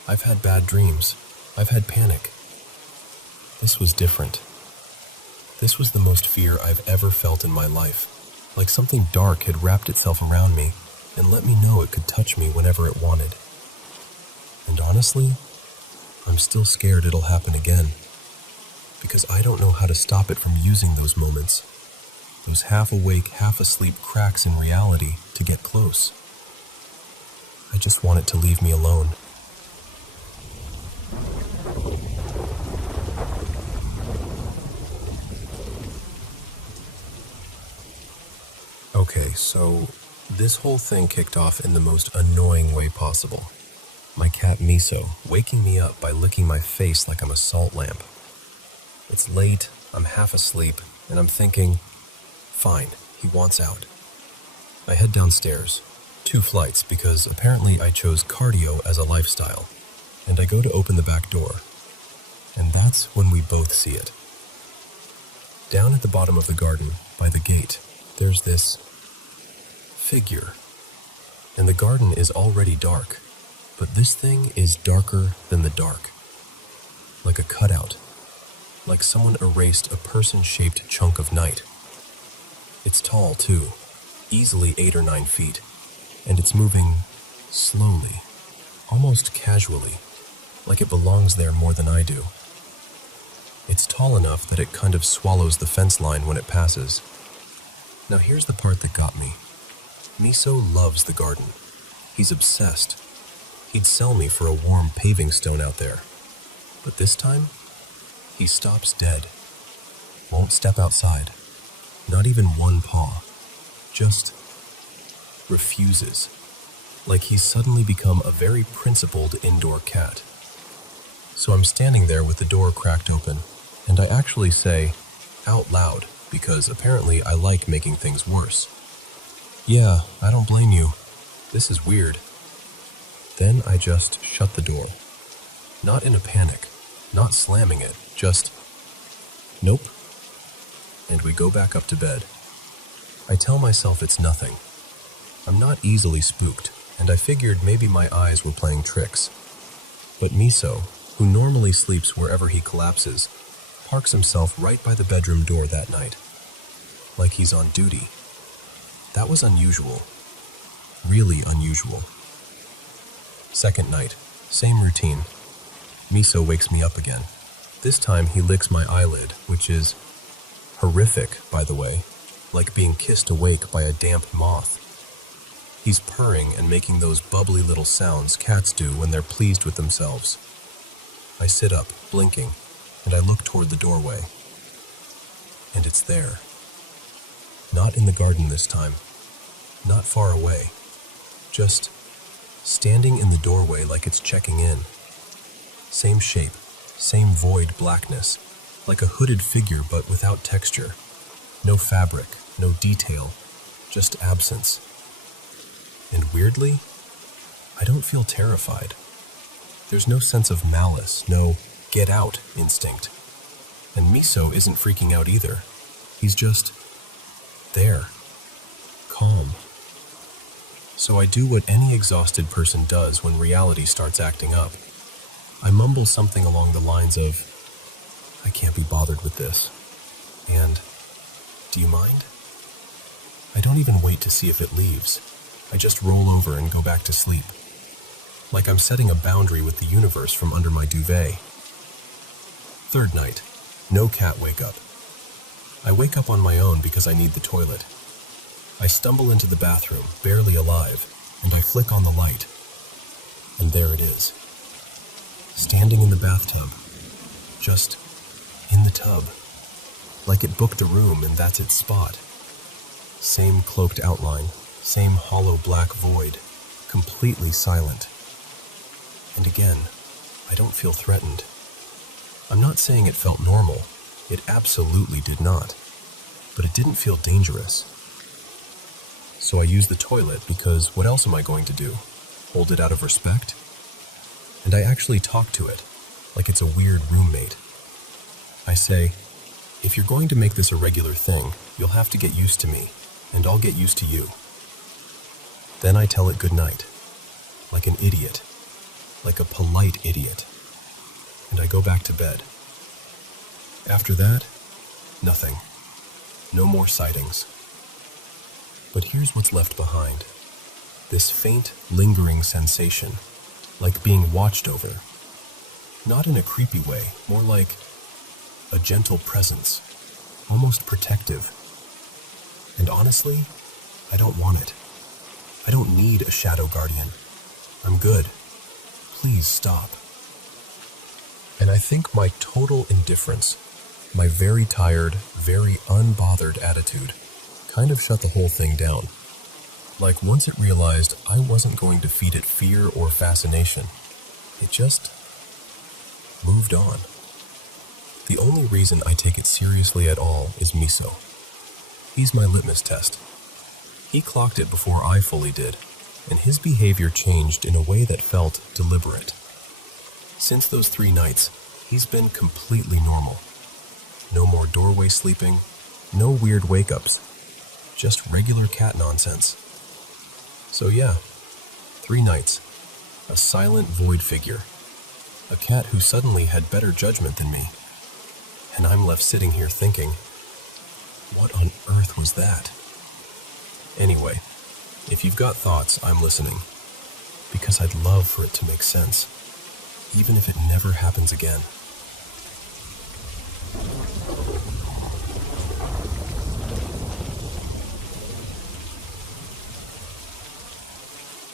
I've had bad dreams. I've had panic. This was different. This was the most fear I've ever felt in my life, like something dark had wrapped itself around me and let me know it could touch me whenever it wanted. And honestly, I'm still scared it'll happen again, because I don't know how to stop it from using those moments, those half-awake, half-asleep cracks in reality to get close. I just want it to leave me alone. Okay, so this whole thing kicked off in the most annoying way possible. My cat Miso waking me up by licking my face like I'm a salt lamp. It's late, I'm half asleep, and I'm thinking, fine, he wants out. I head downstairs, 2 flights because apparently I chose cardio as a lifestyle, and I go to open the back door. And that's when we both see it. Down at the bottom of the garden, by the gate, there's this figure. And the garden is already dark, but this thing is darker than the dark. Like a cutout. Like someone erased a person-shaped chunk of night. It's tall, too. Easily 8 or 9 feet. And it's moving slowly, almost casually, like it belongs there more than I do. It's tall enough that it kind of swallows the fence line when it passes. Now here's the part that got me. Miso loves the garden. He's obsessed. He'd sell me for a warm paving stone out there. But this time, he stops dead. Won't step outside. Not even one paw. Just refuses. Like he's suddenly become a very principled indoor cat. So I'm standing there with the door cracked open, and I actually say, out loud, because apparently I like making things worse. "Yeah, I don't blame you. This is weird." Then I just shut the door. Not in a panic, not slamming it, just, nope. And we go back up to bed. I tell myself it's nothing. I'm not easily spooked, and I figured maybe my eyes were playing tricks. But Miso, who normally sleeps wherever he collapses, parks himself right by the bedroom door that night. Like he's on duty. That was unusual. Really unusual. Second night, same routine. Miso wakes me up again. This time he licks my eyelid, which is horrific, by the way, like being kissed awake by a damp moth. He's purring and making those bubbly little sounds cats do when they're pleased with themselves. I sit up, blinking, and I look toward the doorway. And it's there. Not in the garden this time. Not far away. just standing in the doorway like it's checking in. Same shape, same void blackness, like a hooded figure but without texture. No fabric, no detail, just absence. And weirdly, I don't feel terrified. There's no sense of malice, no get out instinct. And Miso isn't freaking out either. He's just there, calm. So I do what any exhausted person does when reality starts acting up. I mumble something along the lines of, I can't be bothered with this. And, do you mind? I don't even wait to see if it leaves. I just roll over and go back to sleep. Like I'm setting a boundary with the universe from under my duvet. Third night, no cat wake up. I wake up on my own because I need the toilet. I stumble into the bathroom, barely alive, and I flick on the light. And there it is. Standing in the bathtub. Just in the tub. Like it booked a room and that's its spot. Same cloaked outline, same hollow black void, completely silent. And again, I don't feel threatened. I'm not saying it felt normal. It absolutely did not. But it didn't feel dangerous. So I use the toilet because what else am I going to do? Hold it out of respect? And I actually talk to it, like it's a weird roommate. I say, if you're going to make this a regular thing, you'll have to get used to me, and I'll get used to you. Then I tell it goodnight, like an idiot, like a polite idiot, and I go back to bed. After that, nothing. No more sightings. But here's what's left behind. This faint, lingering sensation, like being watched over. Not in a creepy way, more like a gentle presence, almost protective. And honestly, I don't want it. I don't need a shadow guardian. I'm good. Please stop. And I think my total indifference, my very tired, very unbothered attitude, kind of shut the whole thing down. Like once it realized I wasn't going to feed it fear or fascination, it just moved on. The only reason I take it seriously at all is Miso. He's my litmus test. He clocked it before I fully did, and his behavior changed in a way that felt deliberate. Since those 3 nights, he's been completely normal. No more doorway sleeping, no weird wake-ups, just regular cat nonsense. So yeah, 3 nights, a silent void figure, a cat who suddenly had better judgment than me, and I'm left sitting here thinking, what on earth was that? Anyway, if you've got thoughts, I'm listening, because I'd love for it to make sense, even if it never happens again.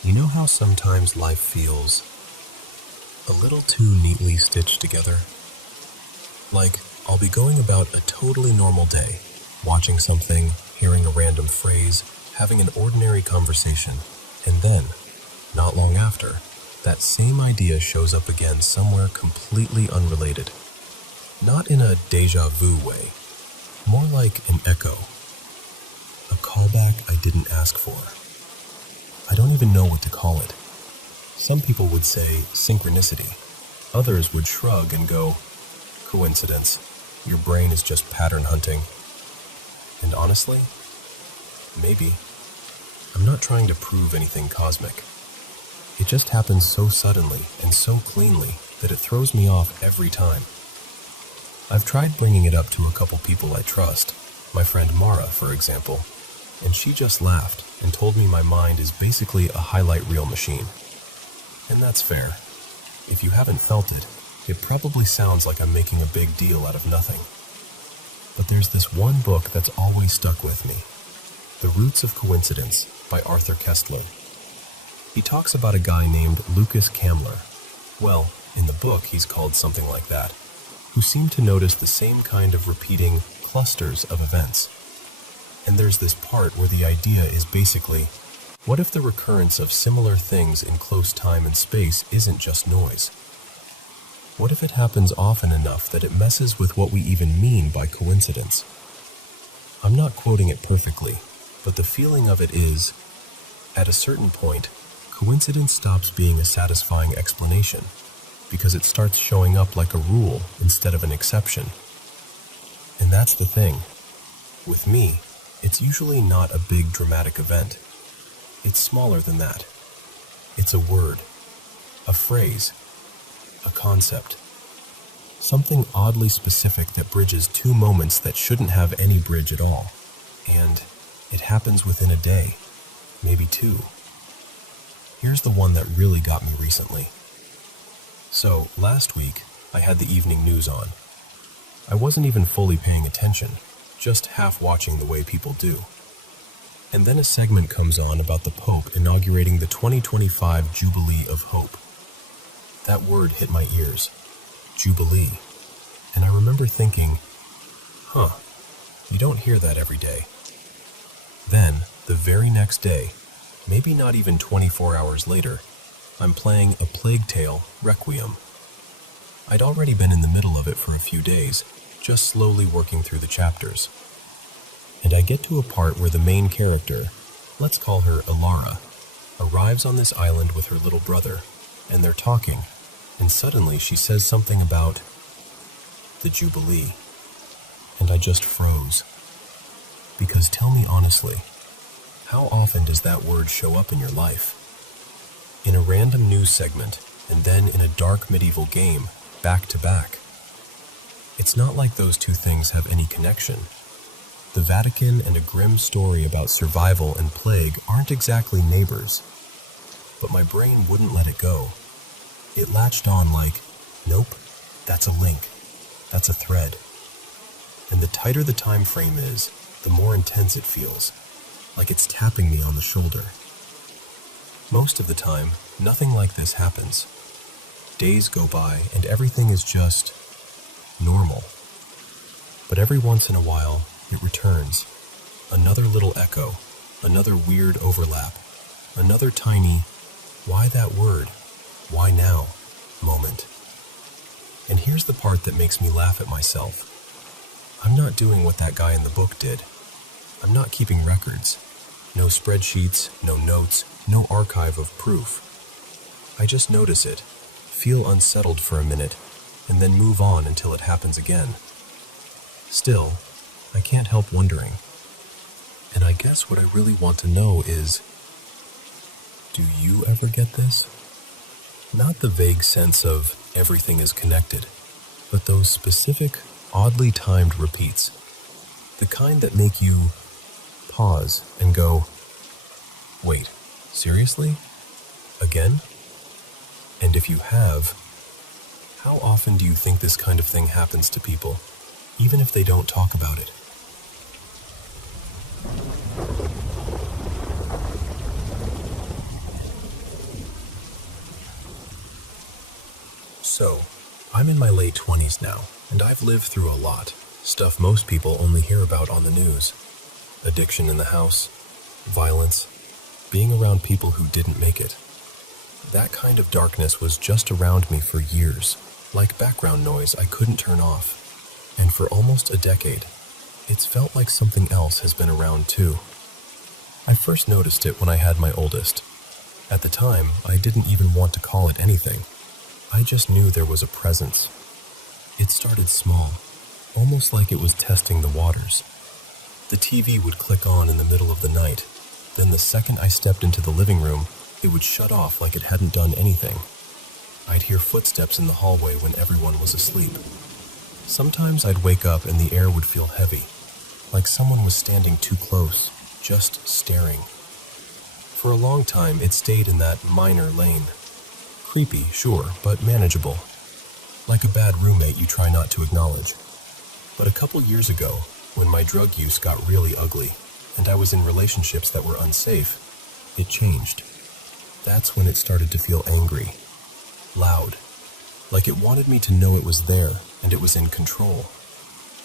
You know how sometimes life feels a little too neatly stitched together? Like, I'll be going about a totally normal day, watching something, hearing a random phrase, having an ordinary conversation, and then, not long after, that same idea shows up again somewhere completely unrelated. Not in a déjà vu way, more like an echo, a callback I didn't ask for. I don't even know what to call it. Some people would say synchronicity. Others would shrug and go, coincidence. Your brain is just pattern hunting. And honestly, maybe. I'm not trying to prove anything cosmic. It just happens so suddenly and so cleanly that it throws me off every time. I've tried bringing it up to a couple people I trust, my friend Mara, for example, and she just laughed and told me my mind is basically a highlight reel machine. And that's fair. If you haven't felt it, it probably sounds like I'm making a big deal out of nothing. But there's this one book that's always stuck with me, The Roots of Coincidence by Arthur Koestler. He talks about a guy named Lucas Kamler. Well, in the book he's called something like that, who seemed to notice the same kind of repeating clusters of events. And there's this part where the idea is basically, What if the recurrence of similar things in close time and space isn't just noise? What if it happens often enough that it messes with what we even mean by coincidence? I'm not quoting it perfectly, but the feeling of it is, at a certain point, coincidence stops being a satisfying explanation because it starts showing up like a rule instead of an exception. And that's the thing. With me, it's usually not a big dramatic event. It's smaller than that. It's a word, a phrase, a concept. Something oddly specific that bridges two moments that shouldn't have any bridge at all. And it happens within a day, maybe two. Here's the one that really got me recently. So, last week, I had the evening news on. I wasn't even fully paying attention, just half watching the way people do. And then a segment comes on about the Pope inaugurating the 2025 Jubilee of Hope. That word hit my ears. Jubilee. And I remember thinking, you don't hear that every day. Then, the very next day, maybe not even 24 hours later, I'm playing A Plague Tale Requiem. I'd already been in the middle of it for a few days, just slowly working through the chapters. And I get to a part where the main character, let's call her Ilara, arrives on this island with her little brother, and they're talking, and suddenly she says something about the Jubilee, and I just froze. Because tell me honestly, how often does that word show up in your life? In a random news segment, and then in a dark medieval game, back to back. It's not like those two things have any connection. The Vatican and a grim story about survival and plague aren't exactly neighbors. But my brain wouldn't let it go. It latched on like, nope, that's a link, that's a thread. And the tighter the time frame is, the more intense it feels, like it's tapping me on the shoulder. Most of the time, nothing like this happens. Days go by and everything is just normal. But every once in a while, it returns. Another little echo, another weird overlap, another tiny, why that word, why now, moment. And here's the part that makes me laugh at myself. I'm not doing what that guy in the book did. I'm not keeping records. No spreadsheets, no notes, no archive of proof. I just notice it, feel unsettled for a minute, and then move on until it happens again. Still, I can't help wondering. And I guess what I really want to know is, do you ever get this? Not the vague sense of everything is connected, but those specific, oddly timed repeats. The kind that make you pause and go, wait, seriously? Again? And if you have, how often do you think this kind of thing happens to people, even if they don't talk about it? So, I'm in my late 20s now, and I've lived through a lot. Stuff most people only hear about on the news. Addiction in the house, violence, being around people who didn't make it. That kind of darkness was just around me for years, like background noise I couldn't turn off. And for almost a decade, it's felt like something else has been around too. I first noticed it when I had my oldest. At the time, I didn't even want to call it anything. I just knew there was a presence. It started small, almost like it was testing the waters. The TV would click on in the middle of the night. Then the second I stepped into the living room, it would shut off like it hadn't done anything. I'd hear footsteps in the hallway when everyone was asleep. Sometimes I'd wake up and the air would feel heavy, like someone was standing too close, just staring. For a long time, it stayed in that minor lane. Creepy, sure, but manageable. Like a bad roommate you try not to acknowledge. But a couple years ago, when my drug use got really ugly, and I was in relationships that were unsafe, it changed. That's when it started to feel angry. Loud. Like it wanted me to know it was there, and it was in control.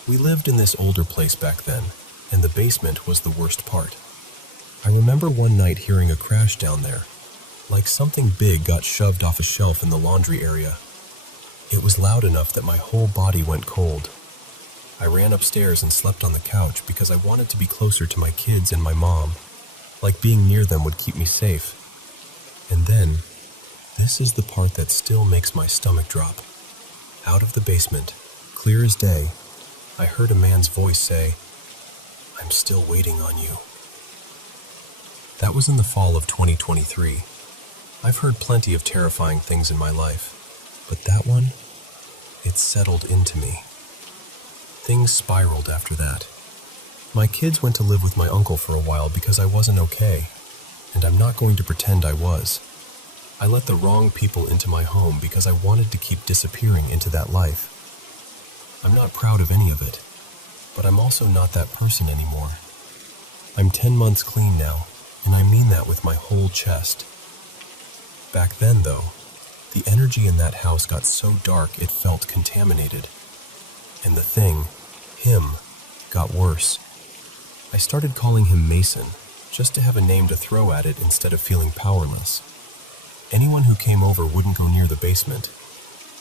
We lived in this older place back then, and the basement was the worst part. I remember one night hearing a crash down there, like something big got shoved off a shelf in the laundry area. It was loud enough that my whole body went cold. I ran upstairs and slept on the couch because I wanted to be closer to my kids and my mom, like being near them would keep me safe. And then, this is the part that still makes my stomach drop. Out of the basement, clear as day, I heard a man's voice say, "I'm still waiting on you." That was in the fall of 2023. I've heard plenty of terrifying things in my life, but that one, it settled into me. Things spiraled after that. My kids went to live with my uncle for a while because I wasn't okay, and I'm not going to pretend I was. I let the wrong people into my home because I wanted to keep disappearing into that life. I'm not proud of any of it, but I'm also not that person anymore. I'm 10 months clean now, and I mean that with my whole chest. Back then, though, the energy in that house got so dark it felt contaminated. And the thing, him, got worse. I started calling him Mason, just to have a name to throw at it instead of feeling powerless. Anyone who came over wouldn't go near the basement.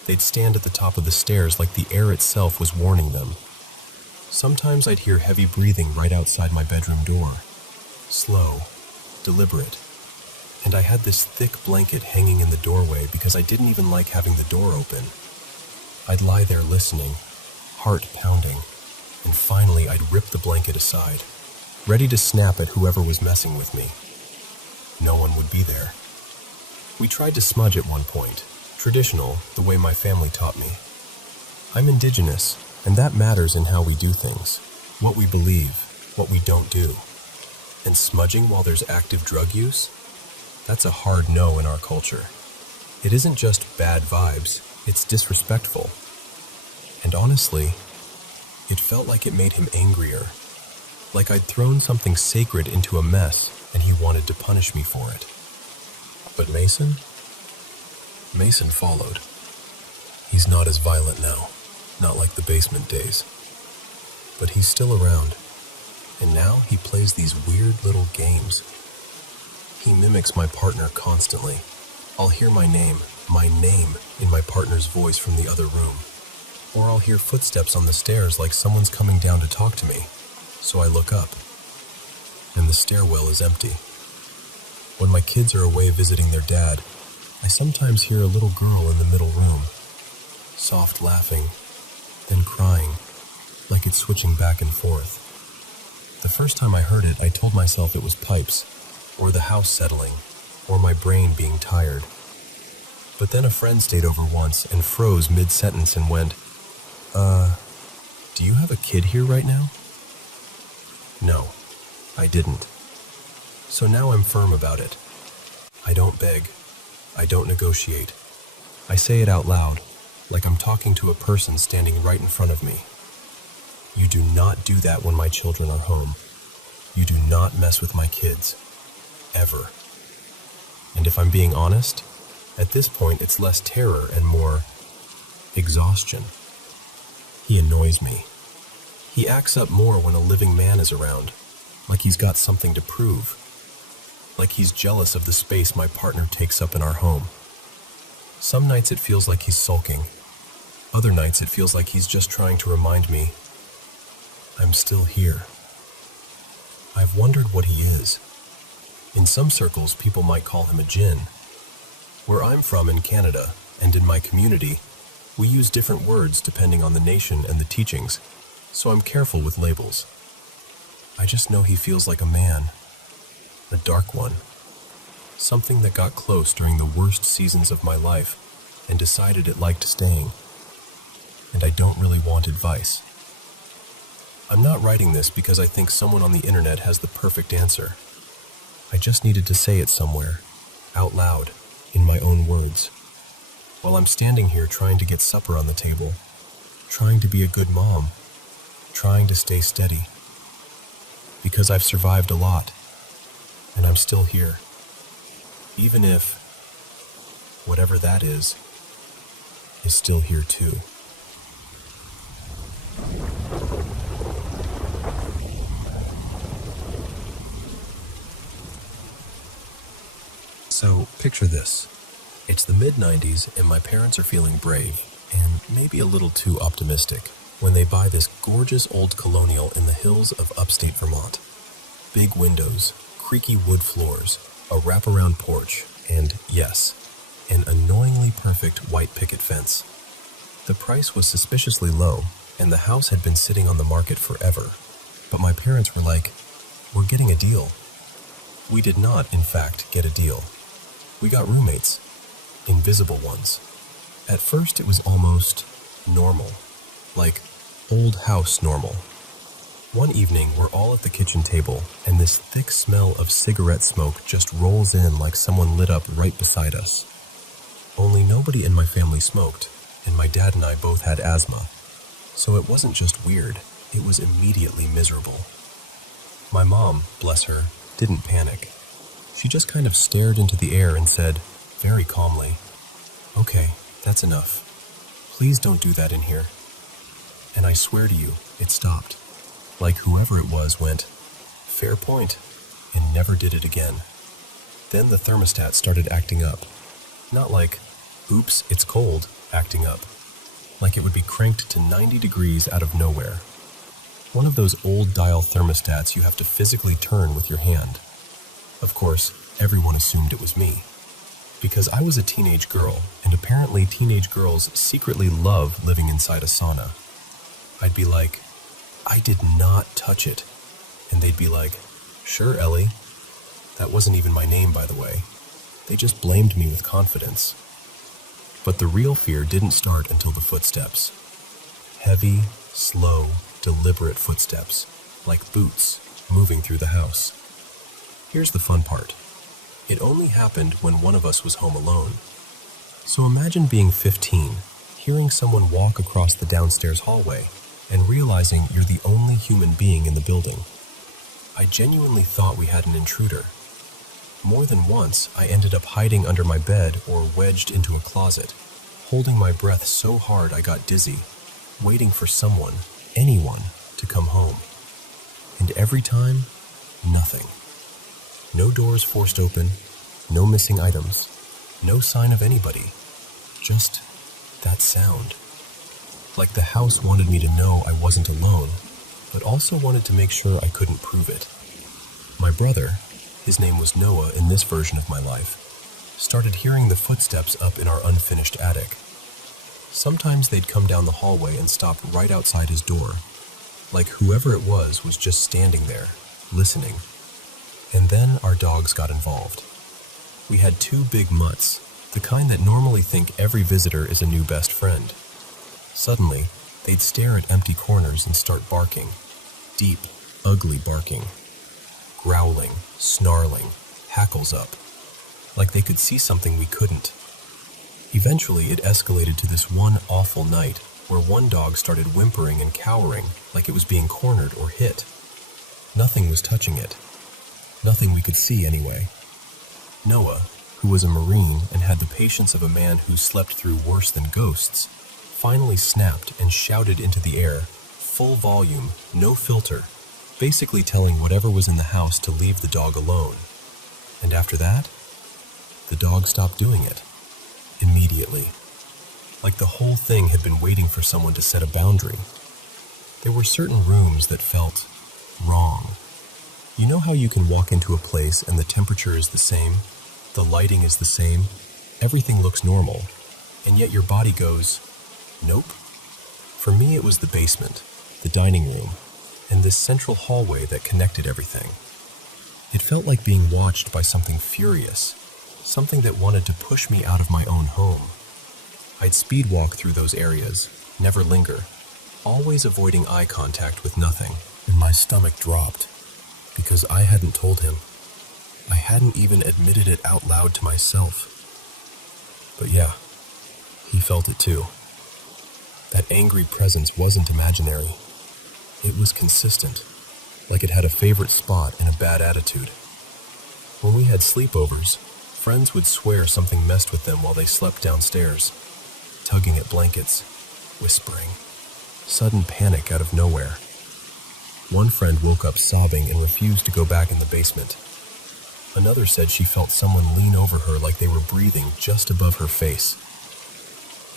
They'd stand at the top of the stairs like the air itself was warning them. Sometimes I'd hear heavy breathing right outside my bedroom door. Slow, deliberate. And I had this thick blanket hanging in the doorway because I didn't even like having the door open. I'd lie there listening, heart pounding, and finally I'd rip the blanket aside, ready to snap at whoever was messing with me. No one would be there. We tried to smudge at one point, traditional, the way my family taught me. I'm indigenous, and that matters in how we do things, what we believe, what we don't do. And smudging while there's active drug use? That's a hard no in our culture. It isn't just bad vibes, it's disrespectful. And honestly, it felt like it made him angrier. Like I'd thrown something sacred into a mess and he wanted to punish me for it. But Mason? Mason followed. He's not as violent now, not like the basement days. But he's still around. And now he plays these weird little games. He mimics my partner constantly. I'll hear my name, in my partner's voice from the other room. Or I'll hear footsteps on the stairs like someone's coming down to talk to me. So I look up, and the stairwell is empty. When my kids are away visiting their dad, I sometimes hear a little girl in the middle room, soft laughing, then crying, like it's switching back and forth. The first time I heard it, I told myself it was pipes, or the house settling, or my brain being tired. But then a friend stayed over once and froze mid-sentence and went, do you have a kid here right now? No, I didn't. So now I'm firm about it. I don't beg. I don't negotiate. I say it out loud, like I'm talking to a person standing right in front of me. You do not do that when my children are home. You do not mess with my kids. Ever. And if I'm being honest, at this point it's less terror and more exhaustion. He annoys me. He acts up more when a living man is around, like he's got something to prove. Like he's jealous of the space my partner takes up in our home. Some nights it feels like he's sulking. Other nights it feels like he's just trying to remind me, I'm still here. I've wondered what he is. In some circles, people might call him a djinn. Where I'm from in Canada, and in my community, we use different words depending on the nation and the teachings, so I'm careful with labels. I just know he feels like a man. A dark one. Something that got close during the worst seasons of my life and decided it liked staying. And I don't really want advice. I'm not writing this because I think someone on the internet has the perfect answer. I just needed to say it somewhere, out loud, in my own words. While I'm standing here trying to get supper on the table, trying to be a good mom, trying to stay steady. Because I've survived a lot, and I'm still here. Even if, whatever that is still here too. Picture this. It's the mid-90s and my parents are feeling brave and maybe a little too optimistic when they buy this gorgeous old colonial in the hills of upstate Vermont. Big windows, creaky wood floors, a wraparound porch, and yes, an annoyingly perfect white picket fence. The price was suspiciously low, and the house had been sitting on the market forever. But my parents were like, "We're getting a deal." We did not, in fact, get a deal. We got roommates. Invisible ones. At first it was almost normal. Like old house normal. One evening we're all at the kitchen table, and this thick smell of cigarette smoke just rolls in like someone lit up right beside us. Only nobody in my family smoked, and my dad and I both had asthma. So it wasn't just weird, it was immediately miserable. My mom, bless her, didn't panic. She just kind of stared into the air and said, very calmly, "Okay, that's enough. Please don't do that in here." And I swear to you, it stopped. Like whoever it was went, "Fair point," and never did it again. Then the thermostat started acting up. Not like, "Oops, it's cold," acting up. Like it would be cranked to 90 degrees out of nowhere. One of those old dial thermostats you have to physically turn with your hand. Of course, everyone assumed it was me. Because I was a teenage girl, and apparently teenage girls secretly love living inside a sauna. I'd be like, "I did not touch it." And they'd be like, "Sure, Ellie." That wasn't even my name, by the way. They just blamed me with confidence. But the real fear didn't start until the footsteps. Heavy, slow, deliberate footsteps, like boots, moving through the house. Here's the fun part. It only happened when one of us was home alone. So imagine being 15, hearing someone walk across the downstairs hallway, and realizing you're the only human being in the building. I genuinely thought we had an intruder. More than once, I ended up hiding under my bed or wedged into a closet, holding my breath so hard I got dizzy, waiting for someone, anyone, to come home. And every time, nothing. No doors forced open, no missing items, no sign of anybody. Just that sound. Like the house wanted me to know I wasn't alone, but also wanted to make sure I couldn't prove it. My brother, his name was Noah in this version of my life, started hearing the footsteps up in our unfinished attic. Sometimes they'd come down the hallway and stop right outside his door, like whoever it was just standing there, listening. And then our dogs got involved. We had 2 big mutts, the kind that normally think every visitor is a new best friend. Suddenly, they'd stare at empty corners and start barking. Deep, ugly barking. Growling, snarling, hackles up. Like they could see something we couldn't. Eventually, it escalated to this one awful night where one dog started whimpering and cowering like it was being cornered or hit. Nothing was touching it. Nothing we could see anyway. Noah, who was a Marine and had the patience of a man who slept through worse than ghosts, finally snapped and shouted into the air, full volume, no filter, basically telling whatever was in the house to leave the dog alone. And after that, the dog stopped doing it. Immediately. Like the whole thing had been waiting for someone to set a boundary. There were certain rooms that felt wrong. You know how you can walk into a place and the temperature is the same, the lighting is the same, everything looks normal, and yet your body goes, nope. For me it was the basement, the dining room, and this central hallway that connected everything. It felt like being watched by something furious, something that wanted to push me out of my own home. I'd speed walk through those areas, never linger, always avoiding eye contact with nothing, and my stomach dropped. Because I hadn't told him. I hadn't even admitted it out loud to myself. But yeah, he felt it too. That angry presence wasn't imaginary. It was consistent, like it had a favorite spot and a bad attitude. When we had sleepovers, friends would swear something messed with them while they slept downstairs, tugging at blankets, whispering, sudden panic out of nowhere. One friend woke up sobbing and refused to go back in the basement. Another said she felt someone lean over her like they were breathing just above her face.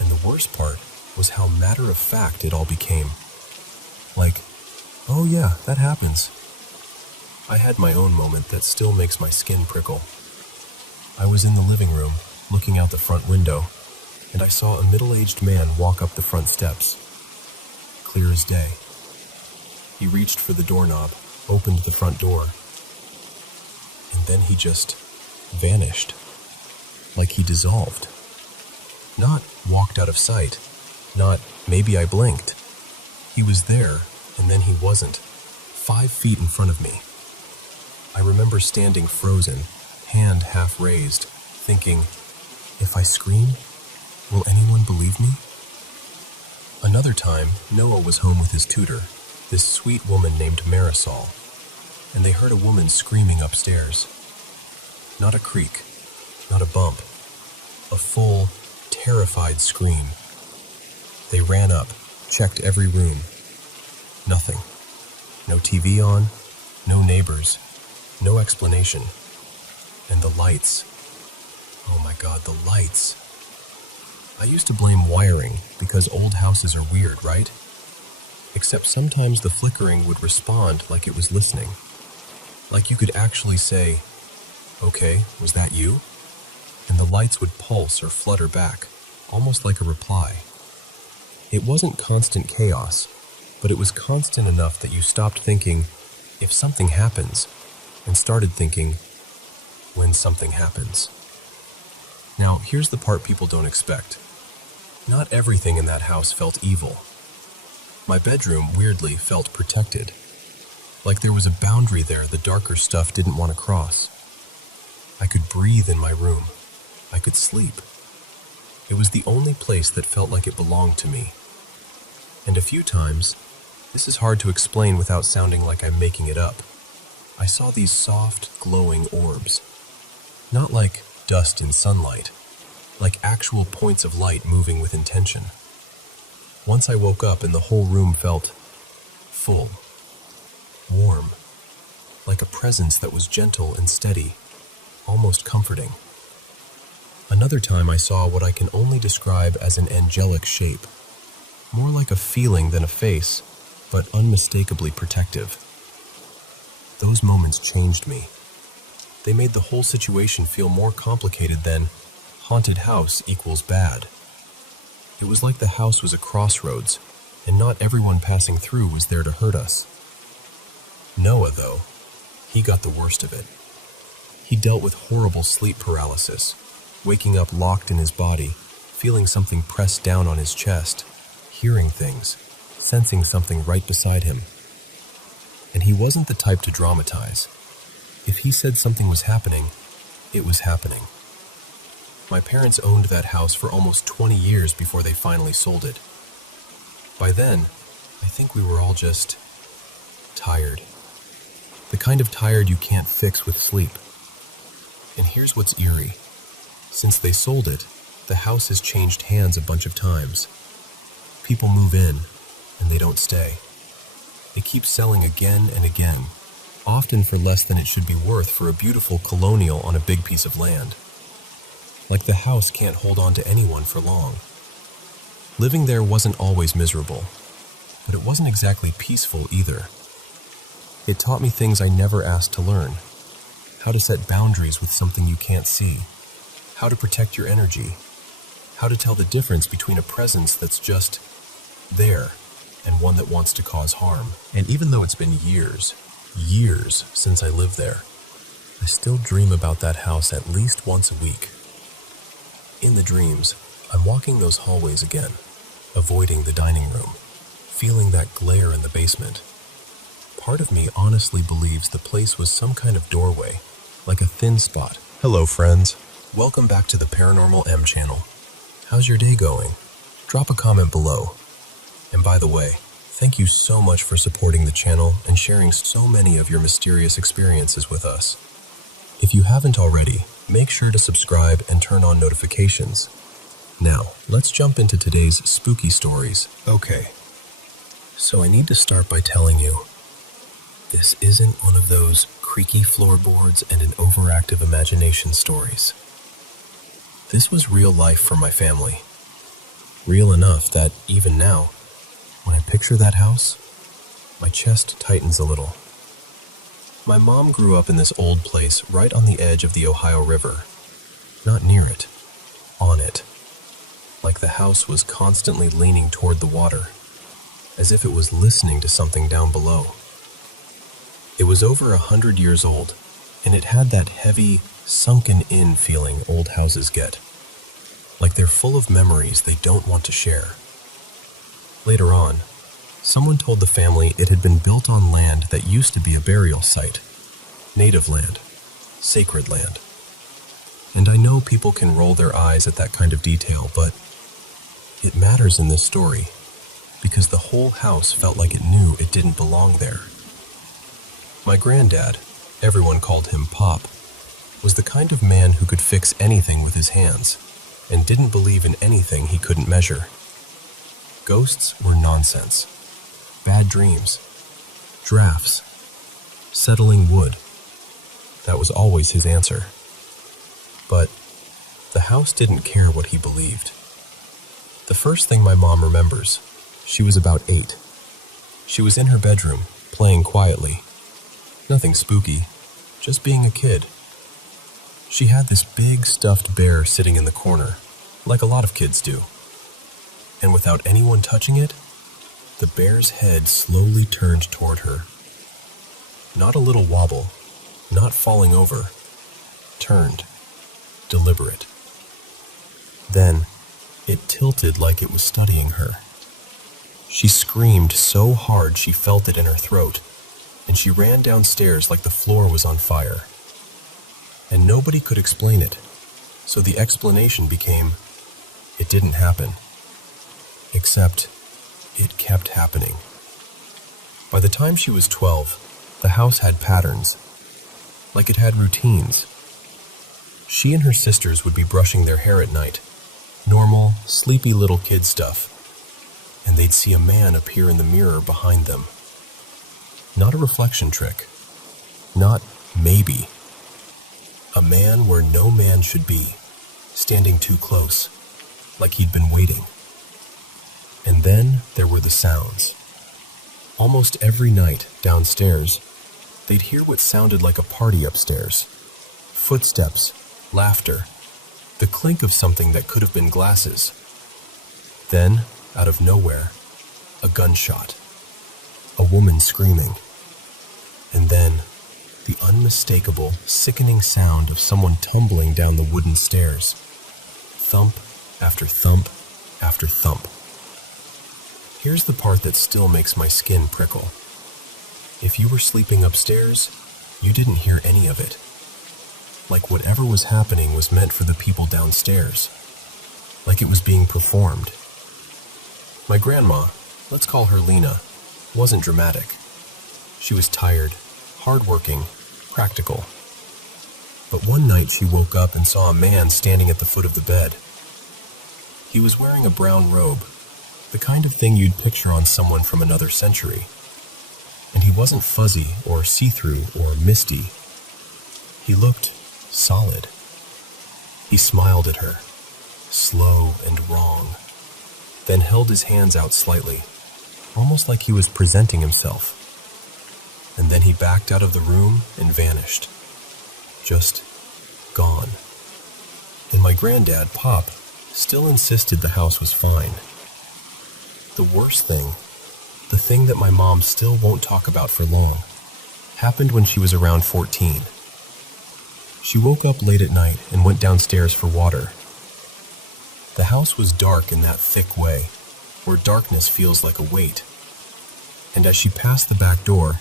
And the worst part was how matter-of-fact it all became. Like, oh yeah, that happens. I had my own moment that still makes my skin prickle. I was in the living room, looking out the front window, and I saw a middle-aged man walk up the front steps. Clear as day. He reached for the doorknob, opened the front door, and then he just vanished. Like he dissolved. Not walked out of sight. Not maybe I blinked. He was there, and then he wasn't. 5 feet in front of me. I remember standing frozen, hand half raised, thinking, if I scream, will anyone believe me? Another time, Noah was home with his tutor, this sweet woman named Marisol, and they heard a woman screaming upstairs. Not a creak, not a bump, a full, terrified scream. They ran up, checked every room. Nothing. No TV on, no neighbors, no explanation. And the lights. Oh my God, the lights. I used to blame wiring because old houses are weird, right? Except sometimes the flickering would respond like it was listening. Like you could actually say, okay, was that you? And the lights would pulse or flutter back, almost like a reply. It wasn't constant chaos, but it was constant enough that you stopped thinking, if something happens, and started thinking, when something happens. Now, here's the part people don't expect. Not everything in that house felt evil. My bedroom, weirdly, felt protected. Like there was a boundary there the darker stuff didn't want to cross. I could breathe in my room. I could sleep. It was the only place that felt like it belonged to me. And a few times, this is hard to explain without sounding like I'm making it up, I saw these soft, glowing orbs. Not like dust in sunlight, like actual points of light moving with intention. Once I woke up and the whole room felt full, warm, like a presence that was gentle and steady, almost comforting. Another time I saw what I can only describe as an angelic shape, more like a feeling than a face, but unmistakably protective. Those moments changed me. They made the whole situation feel more complicated than haunted house equals bad. It was like the house was a crossroads, and not everyone passing through was there to hurt us. Noah, though, he got the worst of it. He dealt with horrible sleep paralysis, waking up locked in his body, feeling something pressed down on his chest, hearing things, sensing something right beside him. And he wasn't the type to dramatize. If he said something was happening, it was happening. My parents owned that house for almost 20 years before they finally sold it. By then, I think we were all just tired. The kind of tired you can't fix with sleep. And here's what's eerie. Since they sold it, the house has changed hands a bunch of times. People move in, and they don't stay. They keep selling again and again, often for less than it should be worth for a beautiful colonial on a big piece of land. Like the house can't hold on to anyone for long. Living there wasn't always miserable, but it wasn't exactly peaceful either. It taught me things I never asked to learn. How to set boundaries with something you can't see. How to protect your energy. How to tell the difference between a presence that's just there and one that wants to cause harm. And even though it's been years since I lived there, I still dream about that house at least once a week. In the dreams, I'm walking those hallways again, avoiding the dining room, feeling that glare in the basement. Part of me honestly believes the place was some kind of doorway, like a thin spot. Hello, friends. Welcome back to the Paranormal M channel. How's your day going? Drop a comment below. And by the way, thank you so much for supporting the channel and sharing so many of your mysterious experiences with us. If you haven't already, make sure to subscribe and turn on notifications. Now, let's jump into today's spooky stories. Okay, so I need to start by telling you, this isn't one of those creaky floorboards, and an overactive imagination stories. This was real life for my family. Real enough that even now, when I picture that house, my chest tightens a little. My mom grew up in this old place right on the edge of the Ohio River. Not near it, on it. Like the house was constantly leaning toward the water, as if it was listening to something down below. It was over 100 years old, and it had that heavy, sunken-in feeling old houses get. Like they're full of memories they don't want to share. Later on, someone told the family it had been built on land that used to be a burial site. Native land. Sacred land. And I know people can roll their eyes at that kind of detail, but it matters in this story because the whole house felt like it knew it didn't belong there. My granddad, everyone called him Pop, was the kind of man who could fix anything with his hands and didn't believe in anything he couldn't measure. Ghosts were nonsense. Bad dreams. Drafts. Settling wood. That was always his answer. But the house didn't care what he believed. The first thing my mom remembers, she was about 8. She was in her bedroom, playing quietly. Nothing spooky, just being a kid. She had this big stuffed bear sitting in the corner, like a lot of kids do. And without anyone touching it, the bear's head slowly turned toward her. Not a little wobble, not falling over. Turned. Deliberate. Then, it tilted like it was studying her. She screamed so hard she felt it in her throat, and she ran downstairs like the floor was on fire. And nobody could explain it, so the explanation became, it didn't happen. Except, it kept happening. By the time she was 12, the house had patterns, like it had routines. She and her sisters would be brushing their hair at night, normal, sleepy little kid stuff, and they'd see a man appear in the mirror behind them. Not a reflection trick. Not maybe. A man where no man should be, standing too close, like he'd been waiting. And then there were the sounds. Almost every night, downstairs, they'd hear what sounded like a party upstairs. Footsteps, laughter, the clink of something that could have been glasses. Then, out of nowhere, a gunshot. A woman screaming. And then, the unmistakable, sickening sound of someone tumbling down the wooden stairs. Thump after thump after thump. Here's the part that still makes my skin prickle. If you were sleeping upstairs, you didn't hear any of it. Like whatever was happening was meant for the people downstairs. Like it was being performed. My grandma, let's call her Lena, wasn't dramatic. She was tired, hardworking, practical. But one night she woke up and saw a man standing at the foot of the bed. He was wearing a brown robe, the kind of thing you'd picture on someone from another century. And he wasn't fuzzy or see-through or misty. He looked solid. He smiled at her, slow and wrong, then held his hands out slightly, almost like he was presenting himself. And then he backed out of the room and vanished. Just gone. And my granddad, Pop, still insisted the house was fine. The worst thing, the thing that my mom still won't talk about for long, happened when she was around 14. She woke up late at night and went downstairs for water. The house was dark in that thick way, where darkness feels like a weight. And as she passed the back door,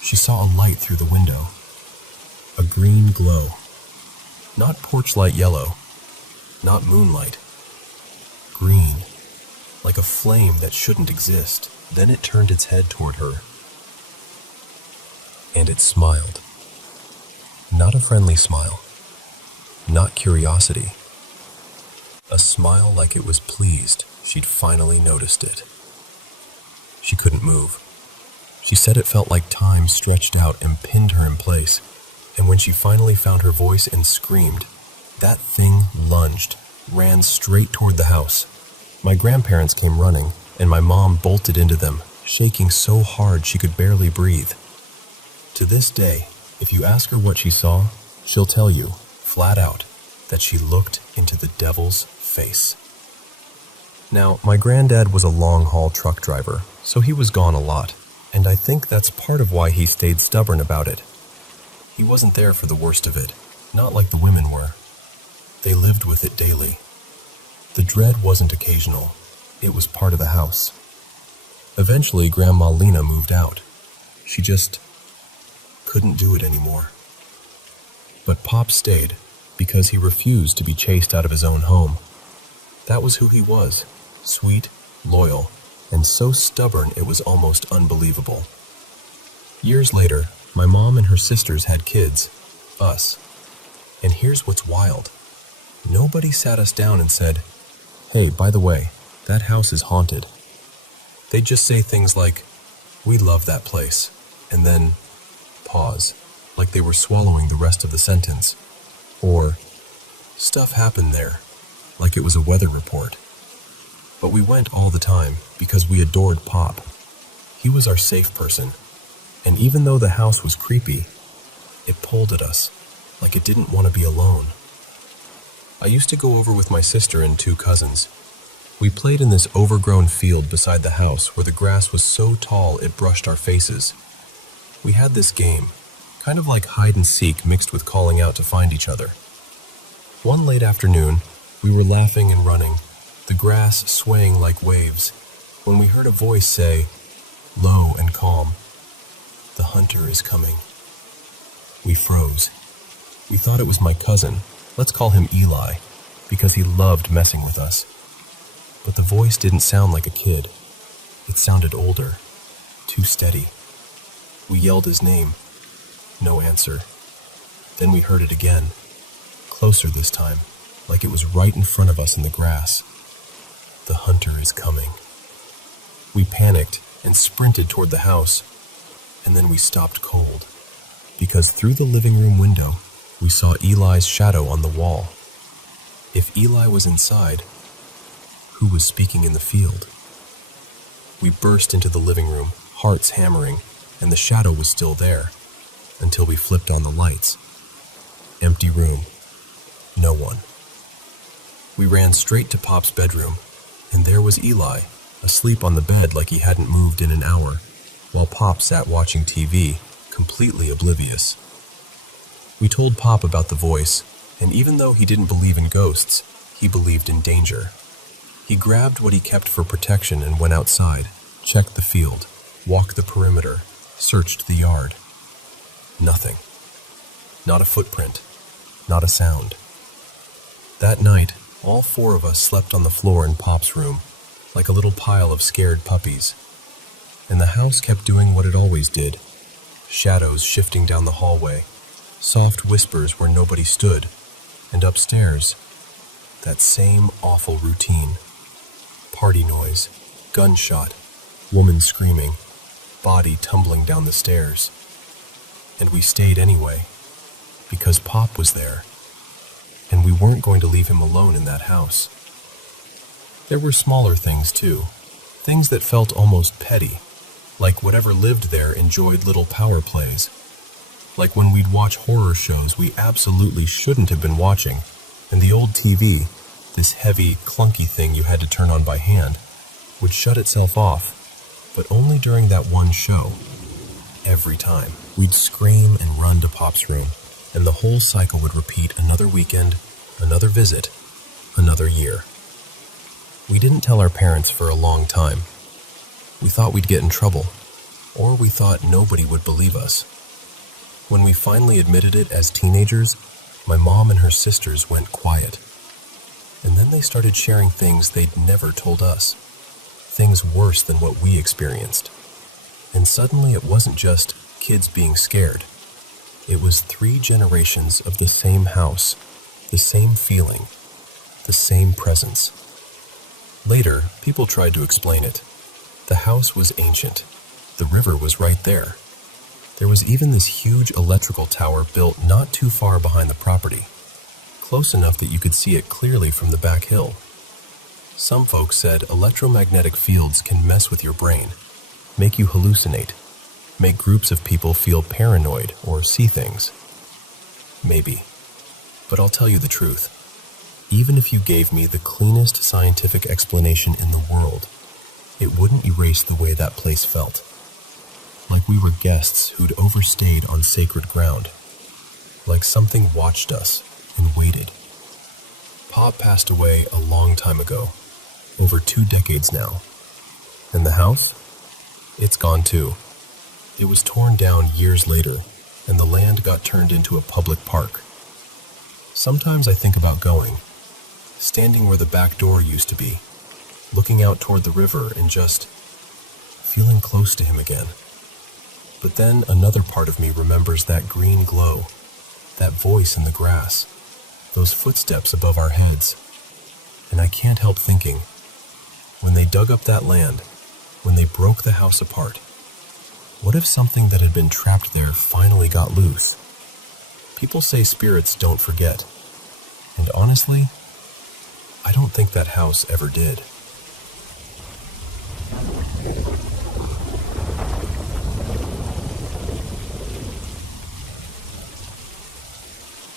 she saw a light through the window. A green glow. Not porch light yellow. Not moonlight. Green. Like a flame that shouldn't exist. Then it turned its head toward her. And it smiled. Not a friendly smile. Not curiosity. A smile like it was pleased she'd finally noticed it. She couldn't move. She said it felt like time stretched out and pinned her in place, And when she finally found her voice and screamed, that thing lunged, ran straight toward the house. My grandparents came running, and my mom bolted into them, shaking so hard she could barely breathe. To this day, if you ask her what she saw, she'll tell you, flat out, that she looked into the devil's face. Now, my granddad was a long-haul truck driver, so he was gone a lot, and I think that's part of why he stayed stubborn about it. He wasn't there for the worst of it, not like the women were. They lived with it daily. The dread wasn't occasional, it was part of the house. Eventually, Grandma Lena moved out. She just couldn't do it anymore. But Pop stayed, because he refused to be chased out of his own home. That was who he was, sweet, loyal, and so stubborn it was almost unbelievable. Years later, my mom and her sisters had kids, us. And here's what's wild. Nobody sat us down and said, "Hey, by the way, that house is haunted." They'd just say things like, "We love that place," and then pause, like they were swallowing the rest of the sentence. Or, "Stuff happened there," like it was a weather report. But we went all the time because we adored Pop. He was our safe person, and even though the house was creepy, it pulled at us, like it didn't want to be alone. I used to go over with my sister and 2 cousins. We played in this overgrown field beside the house where the grass was so tall it brushed our faces. We had this game, kind of like hide and seek mixed with calling out to find each other. One late afternoon, we were laughing and running, the grass swaying like waves, when we heard a voice say, low and calm, "The hunter is coming." We froze. We thought it was my cousin, let's call him Eli, because he loved messing with us. But the voice didn't sound like a kid. It sounded older, too steady. We yelled his name. No answer. Then we heard it again, closer this time, like it was right in front of us in the grass. "The hunter is coming." We panicked and sprinted toward the house, and then we stopped cold, because through the living room window, we saw Eli's shadow on the wall. If Eli was inside, who was speaking in the field? We burst into the living room, hearts hammering, and the shadow was still there, until we flipped on the lights. Empty room. No one. We ran straight to Pop's bedroom, and there was Eli, asleep on the bed like he hadn't moved in an hour, while Pop sat watching TV, completely oblivious. We told Pop about the voice, and even though he didn't believe in ghosts, he believed in danger. He grabbed what he kept for protection and went outside, checked the field, walked the perimeter, searched the yard. Nothing. Not a footprint. Not a sound. That night, all 4 of us slept on the floor in Pop's room, like a little pile of scared puppies. And the house kept doing what it always did. Shadows shifting down the hallway, soft whispers where nobody stood, and upstairs, that same awful routine. Party noise, gunshot, woman screaming, body tumbling down the stairs. And we stayed anyway, because Pop was there, and we weren't going to leave him alone in that house. There were smaller things too, things that felt almost petty, like whatever lived there enjoyed little power plays. Like when we'd watch horror shows we absolutely shouldn't have been watching, and the old TV, this heavy, clunky thing you had to turn on by hand, would shut itself off, but only during that one show. Every time, we'd scream and run to Pop's room, and the whole cycle would repeat another weekend, another visit, another year. We didn't tell our parents for a long time. We thought we'd get in trouble, or we thought nobody would believe us. When we finally admitted it as teenagers, my mom and her sisters went quiet. And then they started sharing things they'd never told us, things worse than what we experienced. And suddenly it wasn't just kids being scared. It was 3 generations of the same house, the same feeling, the same presence. Later, people tried to explain it. The house was ancient. The river was right there. There was even this huge electrical tower built not too far behind the property, close enough that you could see it clearly from the back hill. Some folks said electromagnetic fields can mess with your brain, make you hallucinate, make groups of people feel paranoid or see things. Maybe. But I'll tell you the truth. Even if you gave me the cleanest scientific explanation in the world, it wouldn't erase the way that place felt. Like we were guests who'd overstayed on sacred ground. Like something watched us and waited. Pop passed away a long time ago, over 2 decades now. And the house? It's gone too. It was torn down years later, and the land got turned into a public park. Sometimes I think about going, standing where the back door used to be, looking out toward the river and just feeling close to him again. But then another part of me remembers that green glow, that voice in the grass, those footsteps above our heads. And I can't help thinking, when they dug up that land, when they broke the house apart, what if something that had been trapped there finally got loose? People say spirits don't forget. And honestly, I don't think that house ever did.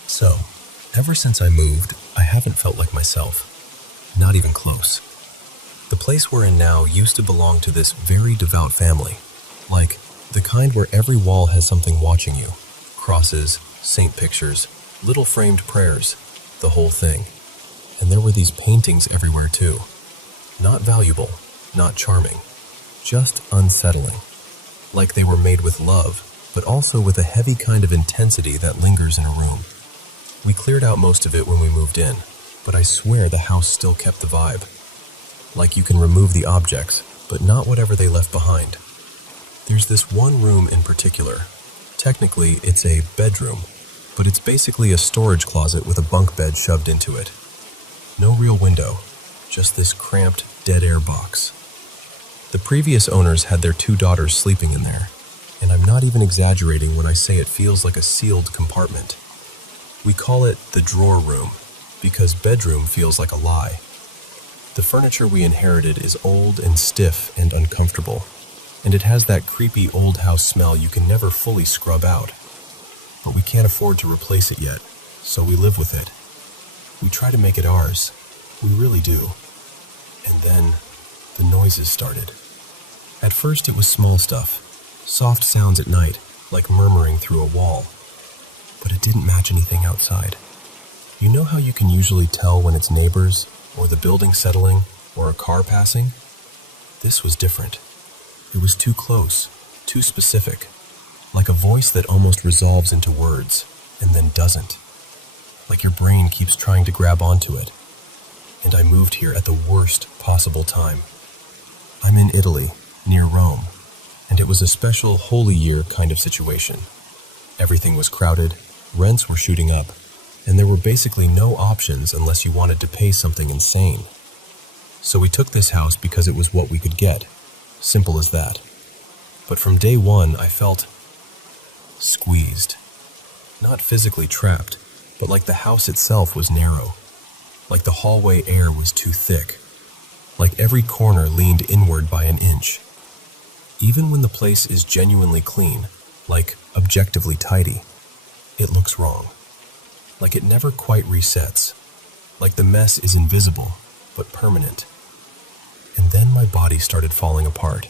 So, ever since I moved, I haven't felt like myself. Not even close. The place we're in now used to belong to this very devout family. Like, the kind where every wall has something watching you. Crosses, saint pictures, little framed prayers, the whole thing. And there were these paintings everywhere too. Not valuable, not charming, just unsettling. Like they were made with love, but also with a heavy kind of intensity that lingers in a room. We cleared out most of it when we moved in, but I swear the house still kept the vibe. Like you can remove the objects, but not whatever they left behind. There's this one room in particular. Technically, it's a bedroom, but it's basically a storage closet with a bunk bed shoved into it. No real window, just this cramped, dead air box. The previous owners had their 2 daughters sleeping in there, and I'm not even exaggerating when I say it feels like a sealed compartment. We call it the drawer room, because bedroom feels like a lie. The furniture we inherited is old and stiff and uncomfortable, and it has that creepy old house smell you can never fully scrub out. But we can't afford to replace it yet, so we live with it. We try to make it ours. We really do. And then, the noises started. At first it was small stuff, soft sounds at night, like murmuring through a wall. But it didn't match anything outside. You know how you can usually tell when it's neighbors, or the building settling, or a car passing? This was different. It was too close, too specific, like a voice that almost resolves into words, and then doesn't. Like your brain keeps trying to grab onto it. And I moved here at the worst possible time. I'm in Italy, near Rome, and it was a special Holy Year kind of situation. Everything was crowded, rents were shooting up, and there were basically no options unless you wanted to pay something insane. So we took this house because it was what we could get. Simple as that. But from day one, I felt squeezed. Not physically trapped, but like the house itself was narrow. Like the hallway air was too thick. Like every corner leaned inward by an inch. Even when the place is genuinely clean, like objectively tidy, it looks wrong. Like it never quite resets. Like the mess is invisible, but permanent. And then my body started falling apart.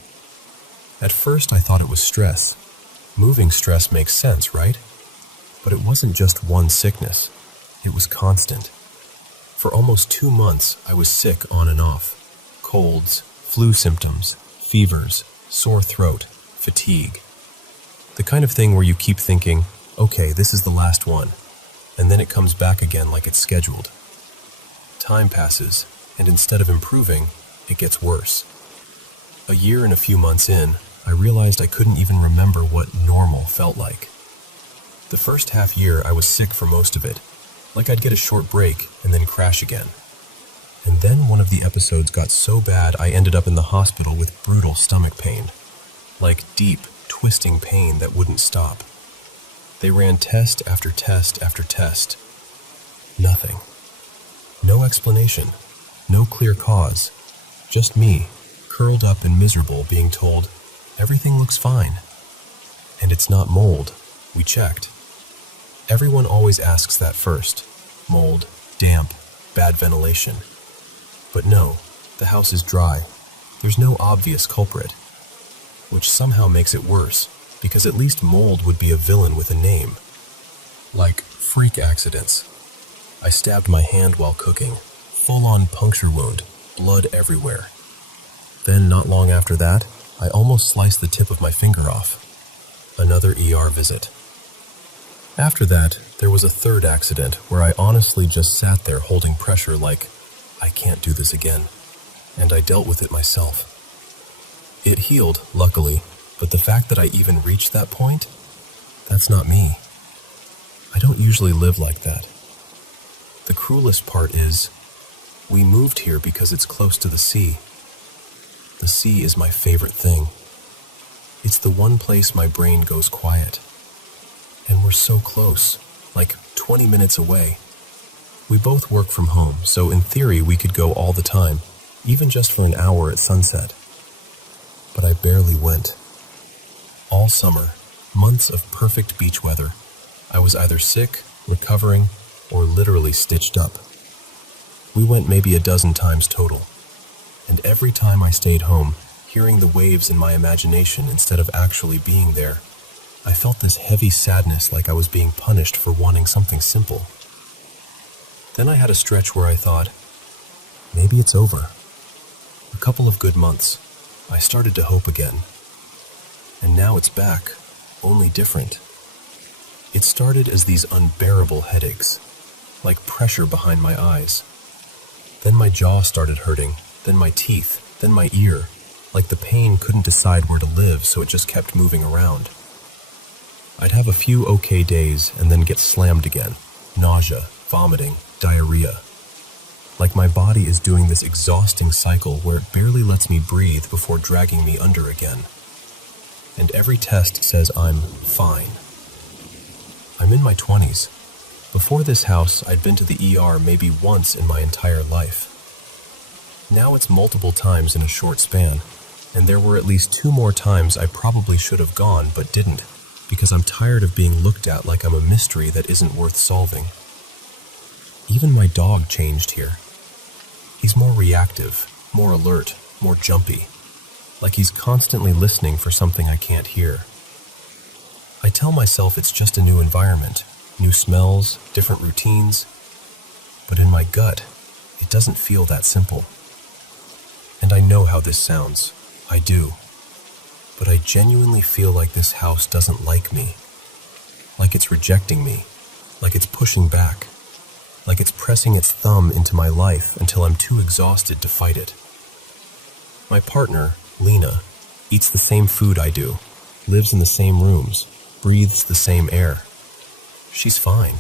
At first I thought it was stress. Moving stress makes sense, right? But it wasn't just one sickness. It was constant. For almost 2 months, I was sick on and off. Colds, flu symptoms, fevers, sore throat, fatigue. The kind of thing where you keep thinking, okay, this is the last one, and then it comes back again like it's scheduled. Time passes, and instead of improving, it gets worse. A year and a few months in, I realized I couldn't even remember what normal felt like. The first half year, I was sick for most of it, like I'd get a short break and then crash again. And then one of the episodes got so bad I ended up in the hospital with brutal stomach pain. Like deep, twisting pain that wouldn't stop. They ran test after test after test. Nothing. No explanation. No clear cause. Just me, curled up and miserable, being told, everything looks fine. And it's not mold. We checked. Everyone always asks that first. Mold, damp, bad ventilation. But no, the house is dry. There's no obvious culprit. Which somehow makes it worse, because at least mold would be a villain with a name. Like freak accidents. I stabbed my hand while cooking. Full-on puncture wound, blood everywhere. Then, not long after that, I almost sliced the tip of my finger off. Another ER visit. After that, there was a third accident where I honestly just sat there holding pressure like, I can't do this again. And I dealt with it myself. It healed, luckily, but the fact that I even reached that point, that's not me. I don't usually live like that. The cruelest part is, we moved here because it's close to the sea. The sea is my favorite thing. It's the one place my brain goes quiet. And we're so close, like 20 minutes away. We both work from home, so in theory we could go all the time, even just for an hour at sunset. But I barely went. All summer, months of perfect beach weather, I was either sick, recovering, or literally stitched up. We went maybe a dozen times total. And every time I stayed home, hearing the waves in my imagination instead of actually being there, I felt this heavy sadness like I was being punished for wanting something simple. Then I had a stretch where I thought, maybe it's over. A couple of good months, I started to hope again. And now it's back, only different. It started as these unbearable headaches, like pressure behind my eyes. Then my jaw started hurting, then my teeth, then my ear, like the pain couldn't decide where to live, so it just kept moving around. I'd have a few okay days and then get slammed again. Nausea, vomiting, diarrhea. Like my body is doing this exhausting cycle where it barely lets me breathe before dragging me under again. And every test says I'm fine. I'm in my 20s. Before this house, I'd been to the ER maybe once in my entire life. Now it's multiple times in a short span, and there were at least 2 more times I probably should have gone but didn't, because I'm tired of being looked at like I'm a mystery that isn't worth solving. Even my dog changed here. He's more reactive, more alert, more jumpy, like he's constantly listening for something I can't hear. I tell myself it's just a new environment, new smells, different routines, but in my gut, it doesn't feel that simple. And I know how this sounds. I do. But I genuinely feel like this house doesn't like me. Like it's rejecting me. Like it's pushing back. Like it's pressing its thumb into my life until I'm too exhausted to fight it. My partner, Lena, eats the same food I do, lives in the same rooms, breathes the same air. She's fine.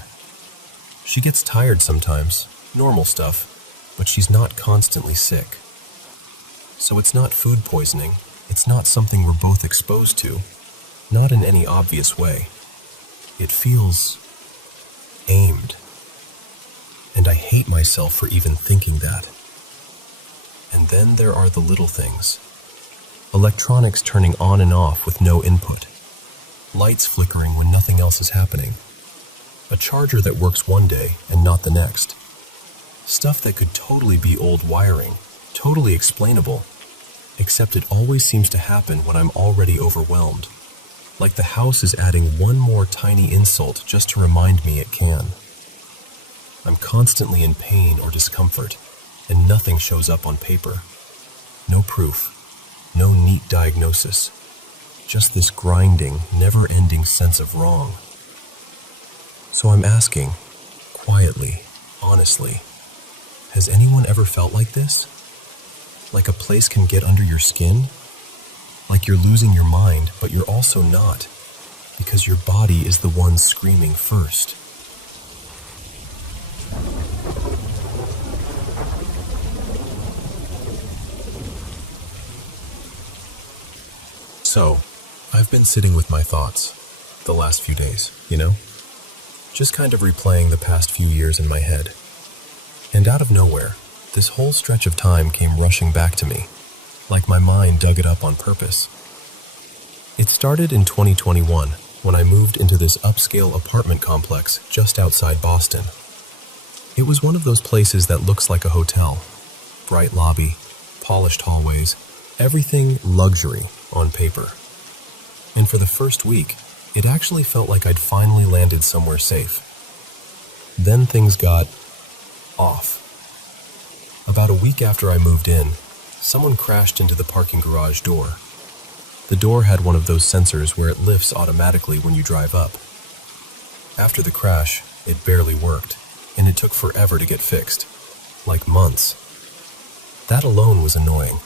She gets tired sometimes, normal stuff, but she's not constantly sick. So it's not food poisoning, it's not something we're both exposed to, not in any obvious way. It feels aimed. And I hate myself for even thinking that. And then there are the little things. Electronics turning on and off with no input. Lights flickering when nothing else is happening. A charger that works one day and not the next. Stuff that could totally be old wiring, totally explainable, except it always seems to happen when I'm already overwhelmed. Like the house is adding one more tiny insult just to remind me it can. I'm constantly in pain or discomfort, and nothing shows up on paper. No proof, no neat diagnosis, just this grinding, never-ending sense of wrong. So I'm asking, quietly, honestly, has anyone ever felt like this? Like a place can get under your skin? Like you're losing your mind, but you're also not, because your body is the one screaming first. So, I've been sitting with my thoughts the last few days, just kind of replaying the past few years in my head. And out of nowhere, this whole stretch of time came rushing back to me, like my mind dug it up on purpose. It started in 2021 when I moved into this upscale apartment complex just outside Boston. It was one of those places that looks like a hotel. Bright lobby, polished hallways, everything luxury on paper. And for the first week, it actually felt like I'd finally landed somewhere safe. Then things got off. About a week after I moved in, someone crashed into the parking garage door. The door had one of those sensors where it lifts automatically when you drive up. After the crash, it barely worked, and it took forever to get fixed, like months. That alone was annoying,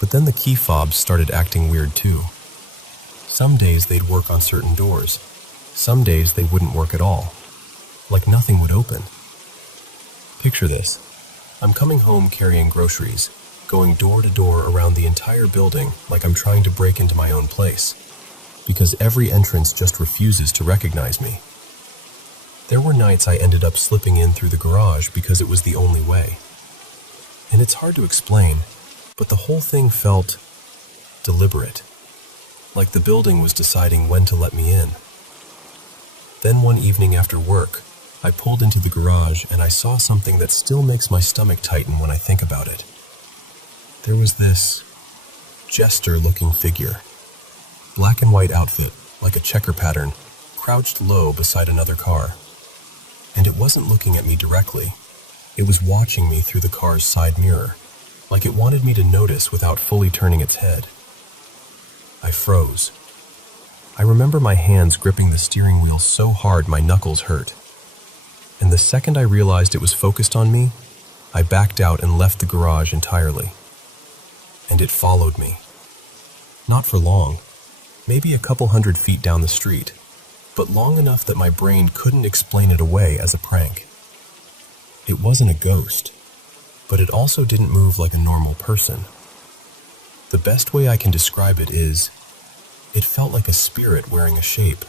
but then the key fobs started acting weird too. Some days they'd work on certain doors. Some days they wouldn't work at all, like nothing would open. Picture this. I'm coming home carrying groceries, going door to door around the entire building like I'm trying to break into my own place, because every entrance just refuses to recognize me. There were nights I ended up slipping in through the garage because it was the only way. And it's hard to explain, but the whole thing felt deliberate, like the building was deciding when to let me in. Then one evening after work, I pulled into the garage and I saw something that still makes my stomach tighten when I think about it. There was this jester-looking figure, black and white outfit, like a checker pattern, crouched low beside another car. And it wasn't looking at me directly. It was watching me through the car's side mirror, like it wanted me to notice without fully turning its head. I froze. I remember my hands gripping the steering wheel so hard my knuckles hurt. And the second I realized it was focused on me, I backed out and left the garage entirely. And it followed me. Not for long, maybe a couple 100 feet down the street, but long enough that my brain couldn't explain it away as a prank. It wasn't a ghost, but it also didn't move like a normal person. The best way I can describe it is, it felt like a spirit wearing a shape,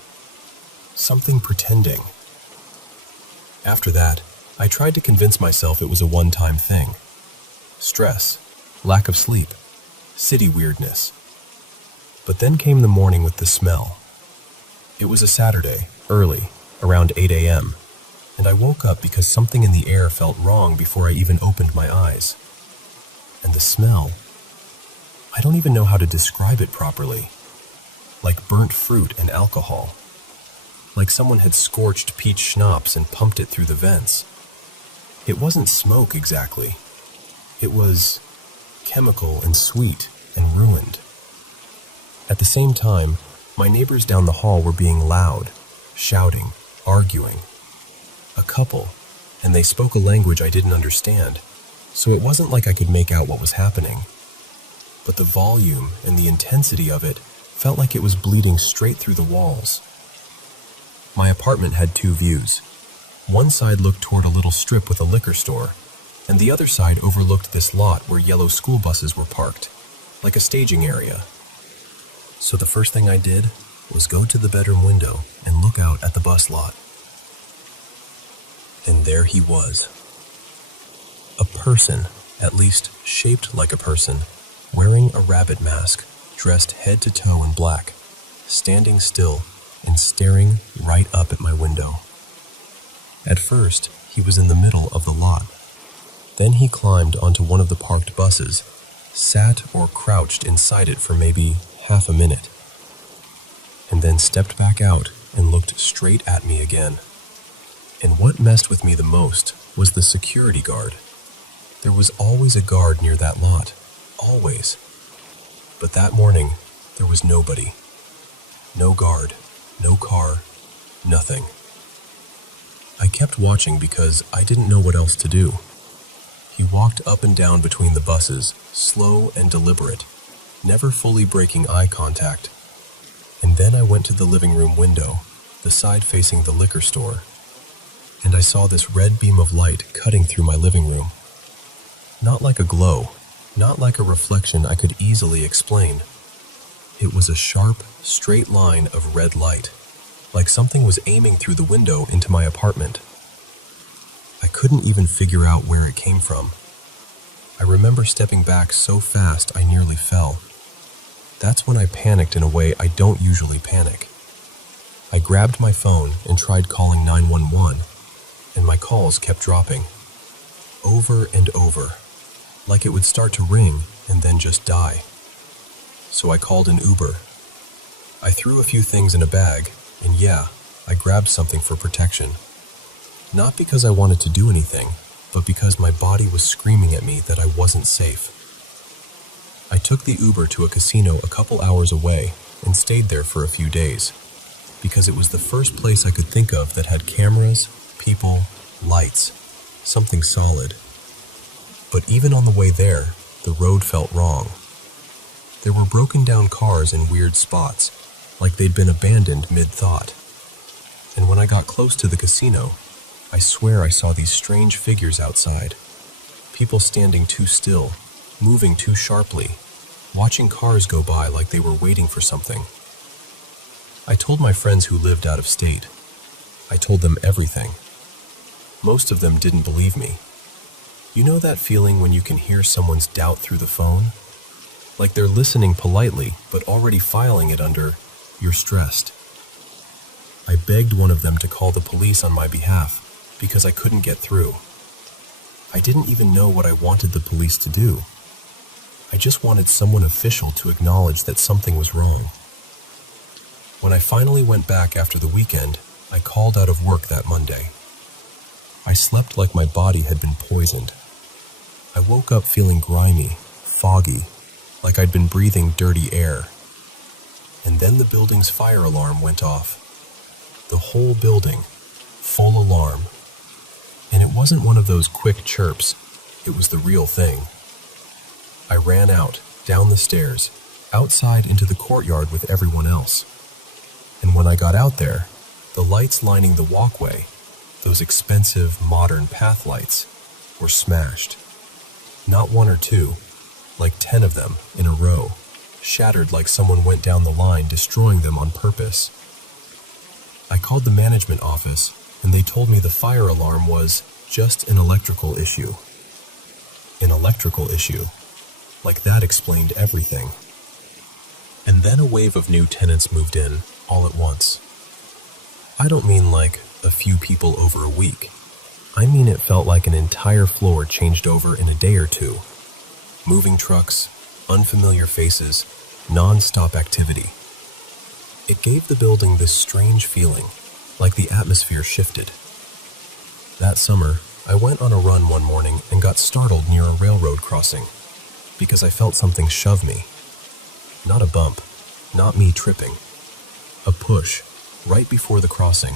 something pretending. After that, I tried to convince myself it was a one-time thing. Stress, lack of sleep, city weirdness. But then came the morning with the smell. It was a Saturday, early, around 8 a.m., and I woke up because something in the air felt wrong before I even opened my eyes. And the smell, I don't even know how to describe it properly. Like burnt fruit and alcohol. Like someone had scorched peach schnapps and pumped it through the vents. It wasn't smoke exactly. It was chemical and sweet and ruined. At the same time, my neighbors down the hall were being loud, shouting, arguing. A couple, and they spoke a language I didn't understand, so it wasn't like I could make out what was happening. But the volume and the intensity of it felt like it was bleeding straight through the walls. My apartment had two views. One side looked toward a little strip with a liquor store, and the other side overlooked this lot where yellow school buses were parked, like a staging area. So the first thing I did was go to the bedroom window and look out at the bus lot. And there he was. A person, at least shaped like a person, wearing a rabbit mask, dressed head to toe in black, standing still and staring right up at my window. At first, he was in the middle of the lot. Then he climbed onto one of the parked buses, sat or crouched inside it for maybe half a minute, and then stepped back out and looked straight at me again. And what messed with me the most was the security guard. There was always a guard near that lot, always. But that morning, there was nobody. No guard, no car, nothing. I kept watching because I didn't know what else to do. He walked up and down between the buses, slow and deliberate, never fully breaking eye contact. And then I went to the living room window, the side facing the liquor store, and I saw this red beam of light cutting through my living room. Not like a glow, not like a reflection I could easily explain, It was a sharp, straight line of red light, like something was aiming through the window into my apartment. I couldn't even figure out where it came from. I remember stepping back so fast I nearly fell. That's when I panicked in a way I don't usually panic. I grabbed my phone and tried calling 911, and my calls kept dropping. Over and over, like it would start to ring and then just die. So I called an Uber. I threw a few things in a bag, and yeah, I grabbed something for protection. Not because I wanted to do anything, but because my body was screaming at me that I wasn't safe. I took the Uber to a casino a couple hours away and stayed there for a few days, because it was the first place I could think of that had cameras, people, lights, something solid. But even on the way there, the road felt wrong. There were broken down cars in weird spots, like they'd been abandoned mid-thought. And when I got close to the casino, I swear I saw these strange figures outside. People standing too still, moving too sharply, watching cars go by like they were waiting for something. I told my friends who lived out of state. I told them everything. Most of them didn't believe me. You know that feeling when you can hear someone's doubt through the phone? Like they're listening politely, but already filing it under, "You're stressed." I begged one of them to call the police on my behalf, because I couldn't get through. I didn't even know what I wanted the police to do. I just wanted someone official to acknowledge that something was wrong. When I finally went back after the weekend, I called out of work that Monday. I slept like my body had been poisoned. I woke up feeling grimy, foggy, like I'd been breathing dirty air. And then the building's fire alarm went off. The whole building, full alarm. And it wasn't one of those quick chirps, it was the real thing. I ran out, down the stairs, outside into the courtyard with everyone else. And when I got out there, the lights lining the walkway, those expensive, modern path lights, were smashed. Not one or two, like 10 of them in a row, shattered like someone went down the line destroying them on purpose. I called the management office, and they told me the fire alarm was just an electrical issue. An electrical issue. Like that explained everything. And then a wave of new tenants moved in, all at once. I don't mean like a few people over a week. I mean it felt like an entire floor changed over in a day or two. Moving trucks, unfamiliar faces, non-stop activity. It gave the building this strange feeling, like the atmosphere shifted. That summer, I went on a run one morning and got startled near a railroad crossing, because I felt something shove me. Not a bump, not me tripping. A push, right before the crossing,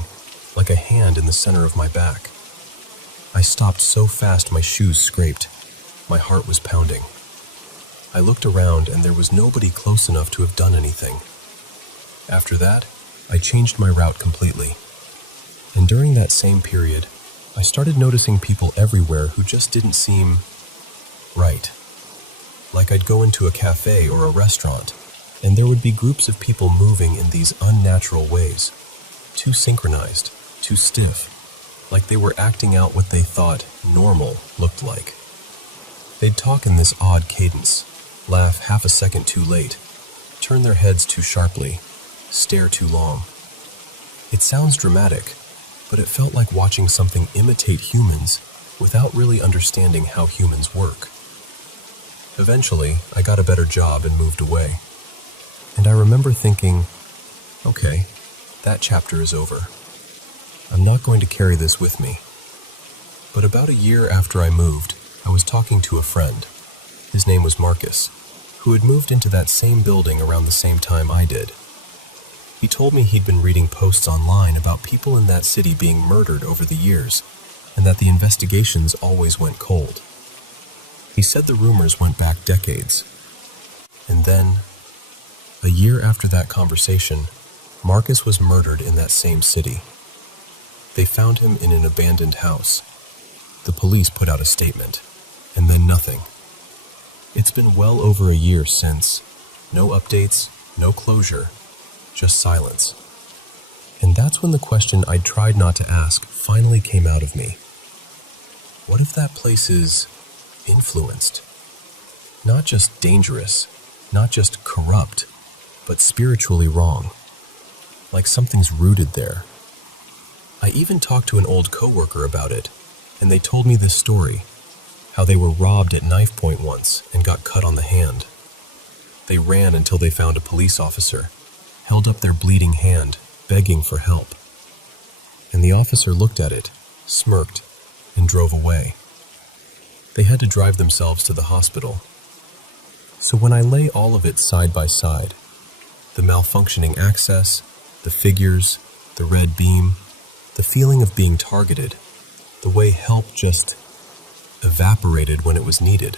like a hand in the center of my back. I stopped so fast my shoes scraped. My heart was pounding. I looked around and there was nobody close enough to have done anything. After that, I changed my route completely. And during that same period, I started noticing people everywhere who just didn't seem right. Like I'd go into a cafe or a restaurant, and there would be groups of people moving in these unnatural ways. Too synchronized, too stiff, like they were acting out what they thought normal looked like. They'd talk in this odd cadence, laugh half a second too late, turn their heads too sharply, stare too long. It sounds dramatic, but it felt like watching something imitate humans without really understanding how humans work. Eventually, I got a better job and moved away. And I remember thinking, okay, that chapter is over. I'm not going to carry this with me. But about a year after I moved, I was talking to a friend. His name was Marcus, who had moved into that same building around the same time I did. He told me he'd been reading posts online about people in that city being murdered over the years, and that the investigations always went cold. He said the rumors went back decades. And then, a year after that conversation, Marcus was murdered in that same city. They found him in an abandoned house. The police put out a statement, and then nothing. It's been well over a year since. No updates, no closure, just silence. And that's when the question I'd tried not to ask finally came out of me. What if that place is influenced? Not just dangerous, not just corrupt, but spiritually wrong. Like something's rooted there. I even talked to an old coworker about it, and they told me this story, how they were robbed at knife point once and got cut on the hand. They ran until they found a police officer, held up their bleeding hand, begging for help. And the officer looked at it, smirked, and drove away. They had to drive themselves to the hospital. So when I lay all of it side by side, the malfunctioning access, the figures, the red beam, the feeling of being targeted, the way help just evaporated when it was needed,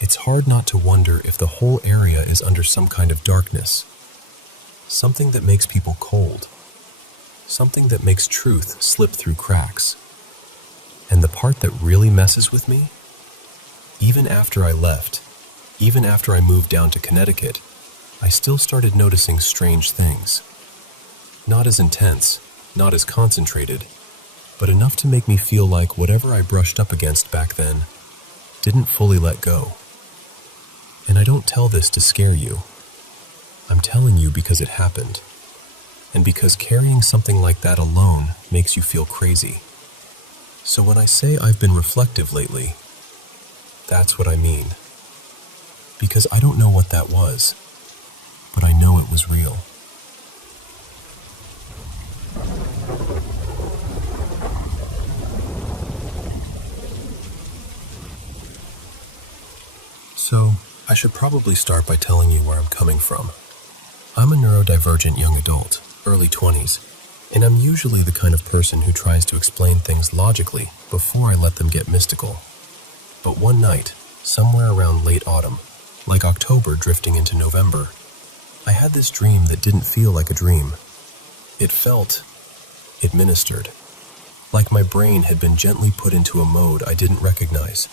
it's hard not to wonder if the whole area is under some kind of darkness, something that makes people cold, something that makes truth slip through cracks. And the part that really messes with me, even after I left, even after I moved down to Connecticut, I still started noticing strange things. Not as intense, not as concentrated, but enough to make me feel like whatever I brushed up against back then didn't fully let go. And I don't tell this to scare you. I'm telling you because it happened, and because carrying something like that alone makes you feel crazy. So when I say I've been reflective lately, that's what I mean. Because I don't know what that was, but I know it was real. So, I should probably start by telling you where I'm coming from. I'm a neurodivergent young adult, early 20s, and I'm usually the kind of person who tries to explain things logically before I let them get mystical. But one night, somewhere around late autumn, like October drifting into November, I had this dream that didn't feel like a dream. It felt administered, like my brain had been gently put into a mode I didn't recognize.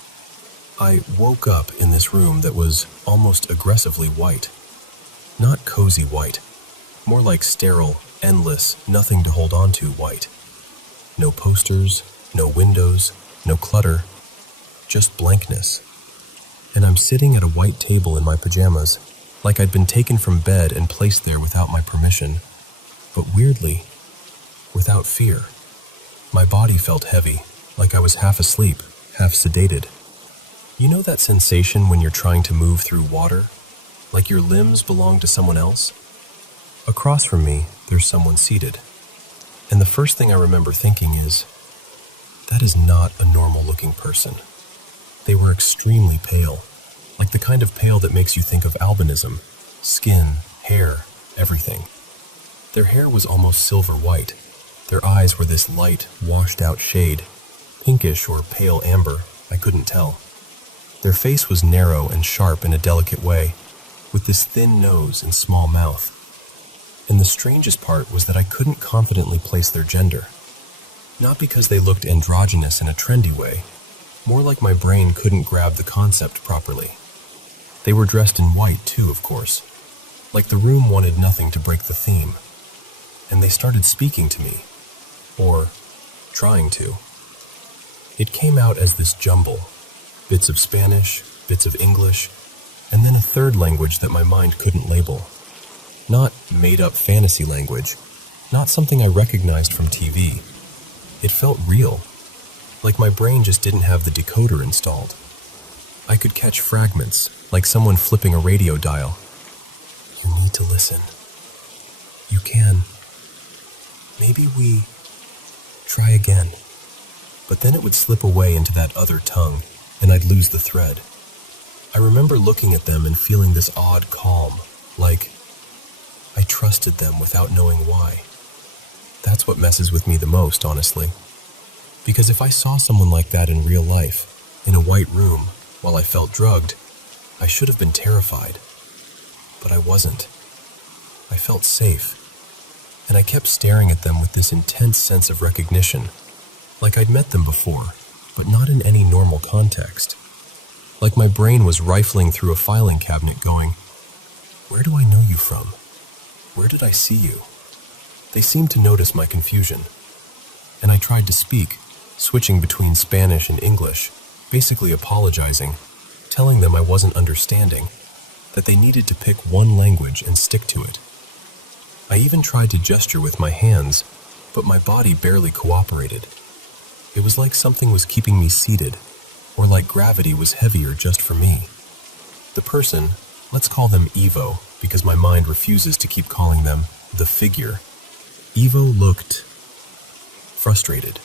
I woke up in this room that was almost aggressively white. Not cozy white, more like sterile, endless, nothing to hold on to white. No posters, no windows, no clutter, just blankness. And I'm sitting at a white table in my pajamas, like I'd been taken from bed and placed there without my permission, but weirdly, without fear. My body felt heavy, like I was half asleep, half sedated. You know that sensation when you're trying to move through water? Like your limbs belong to someone else? Across from me, there's someone seated. And the first thing I remember thinking is, that is not a normal-looking person. They were extremely pale, like the kind of pale that makes you think of albinism, skin, hair, everything. Their hair was almost silver white. Their eyes were this light, washed-out shade, pinkish or pale amber, I couldn't tell. Their face was narrow and sharp in a delicate way, with this thin nose and small mouth. And the strangest part was that I couldn't confidently place their gender. Not because they looked androgynous in a trendy way, more like my brain couldn't grab the concept properly. They were dressed in white too, of course, like the room wanted nothing to break the theme. And they started speaking to me, or trying to. It came out as this jumble, bits of Spanish, bits of English, and then a third language that my mind couldn't label. Not made-up fantasy language, not something I recognized from TV. It felt real, like my brain just didn't have the decoder installed. I could catch fragments, like someone flipping a radio dial. You need to listen. You can. Maybe we try again. But then it would slip away into that other tongue, and I'd lose the thread. I remember looking at them and feeling this odd calm, like I trusted them without knowing why. That's what messes with me the most, honestly. Because if I saw someone like that in real life, in a white room, while I felt drugged, I should have been terrified. But I wasn't. I felt safe. And I kept staring at them with this intense sense of recognition, like I'd met them before, but not in any normal context. Like my brain was rifling through a filing cabinet going, Where do I know you from? Where did I see you? They seemed to notice my confusion, and I tried to speak, switching between Spanish and English, basically apologizing, telling them I wasn't understanding, that they needed to pick one language and stick to it. I even tried to gesture with my hands, but my body barely cooperated. It was like something was keeping me seated, or like gravity was heavier just for me. The person, let's call them Evo, because my mind refuses to keep calling them the figure. Evo looked frustrated.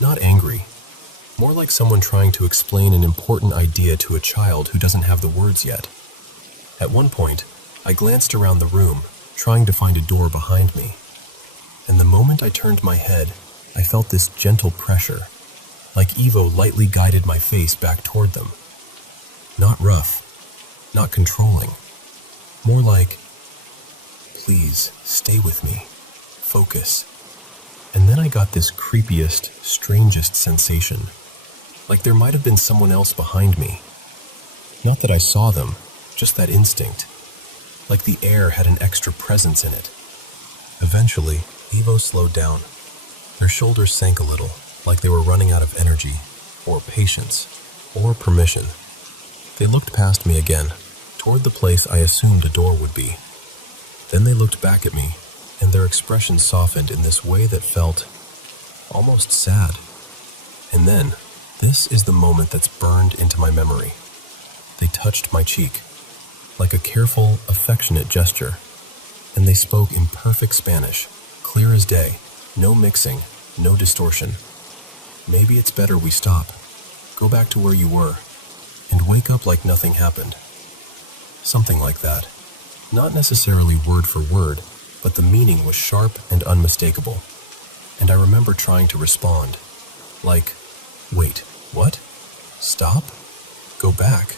Not angry. More like someone trying to explain an important idea to a child who doesn't have the words yet. At one point, I glanced around the room, trying to find a door behind me. And the moment I turned my head, I felt this gentle pressure, like Evo lightly guided my face back toward them. Not rough, not controlling. More like, please, stay with me. Focus. And then I got this creepiest, strangest sensation. Like there might have been someone else behind me. Not that I saw them, just that instinct. Like the air had an extra presence in it. Eventually, Evo slowed down. Their shoulders sank a little, like they were running out of energy, or patience, or permission. They looked past me again, toward the place I assumed a door would be. Then they looked back at me, and their expression softened in this way that felt almost sad. And then, this is the moment that's burned into my memory. They touched my cheek, like a careful, affectionate gesture, and they spoke in perfect Spanish, clear as day, no mixing, no distortion. Maybe it's better we stop, go back to where you were, and wake up like nothing happened. Something like that. Not necessarily word for word, but the meaning was sharp and unmistakable. And I remember trying to respond, like, wait, what? Stop? Go back.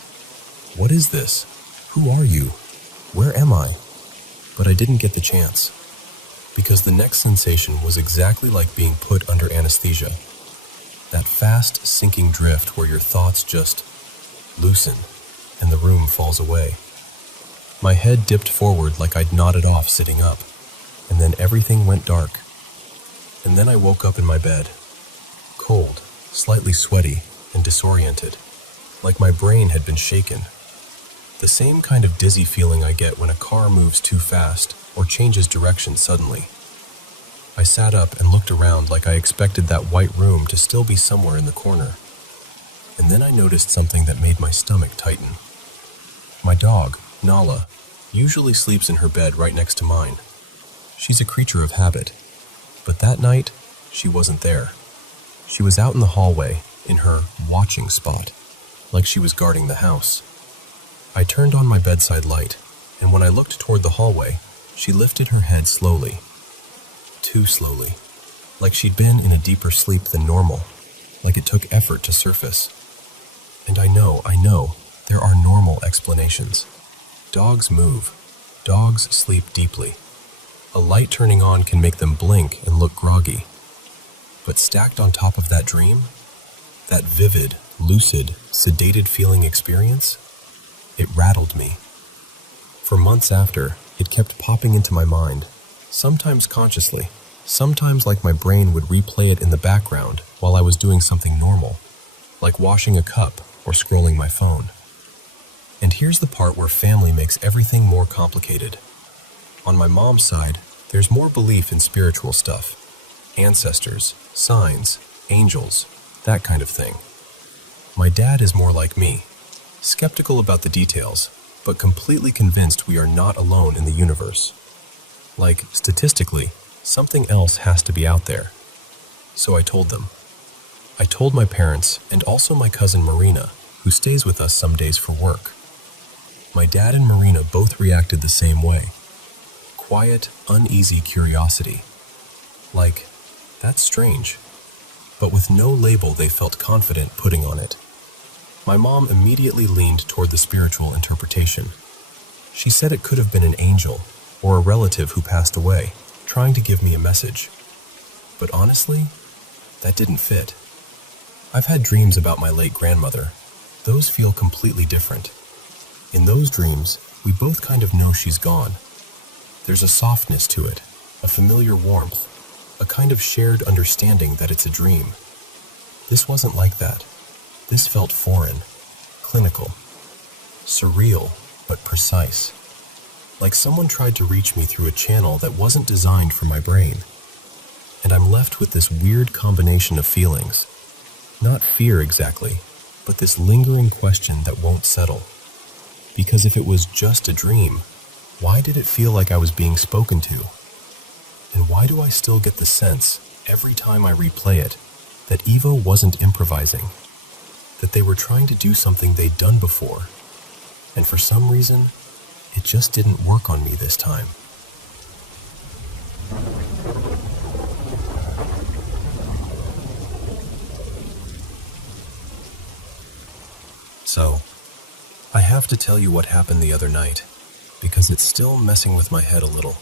What is this? Who are you? Where am I? But I didn't get the chance, because the next sensation was exactly like being put under anesthesia. That fast, sinking drift where your thoughts just loosen and the room falls away. My head dipped forward like I'd nodded off sitting up, and then everything went dark. And then I woke up in my bed, cold, slightly sweaty, and disoriented, like my brain had been shaken. The same kind of dizzy feeling I get when a car moves too fast or changes direction suddenly. I sat up and looked around like I expected that white room to still be somewhere in the corner. And then I noticed something that made my stomach tighten. My dog, Nala, usually sleeps in her bed right next to mine. She's a creature of habit. But that night, she wasn't there. She was out in the hallway, in her watching spot, like she was guarding the house. I turned on my bedside light, and when I looked toward the hallway, she lifted her head slowly. Too slowly. Like she'd been in a deeper sleep than normal, like it took effort to surface. And I know, there are normal explanations. Dogs move. Dogs sleep deeply. A light turning on can make them blink and look groggy. But stacked on top of that dream, that vivid, lucid, sedated feeling experience, it rattled me. For months after, it kept popping into my mind, sometimes consciously, sometimes like my brain would replay it in the background while I was doing something normal, like washing a cup or scrolling my phone. And here's the part where family makes everything more complicated. On my mom's side, there's more belief in spiritual stuff. Ancestors, signs, angels, that kind of thing. My dad is more like me, skeptical about the details, but completely convinced we are not alone in the universe. Like, statistically, something else has to be out there. So I told them. I told my parents and also my cousin Marina, who stays with us some days for work. My dad and Marina both reacted the same way. Quiet, uneasy curiosity. Like, that's strange. But with no label they felt confident putting on it. My mom immediately leaned toward the spiritual interpretation. She said it could have been an angel or a relative who passed away, trying to give me a message. But honestly, that didn't fit. I've had dreams about my late grandmother. Those feel completely different. In those dreams, we both kind of know she's gone. There's a softness to it, a familiar warmth, a kind of shared understanding that it's a dream. This wasn't like that. This felt foreign, clinical, surreal, but precise. Like someone tried to reach me through a channel that wasn't designed for my brain. And I'm left with this weird combination of feelings. Not fear exactly, but this lingering question that won't settle. Because if it was just a dream, why did it feel like I was being spoken to? And why do I still get the sense, every time I replay it, that Evo wasn't improvising? That they were trying to do something they'd done before. And for some reason, it just didn't work on me this time. So, I have to tell you what happened the other night, because it's still messing with my head a little,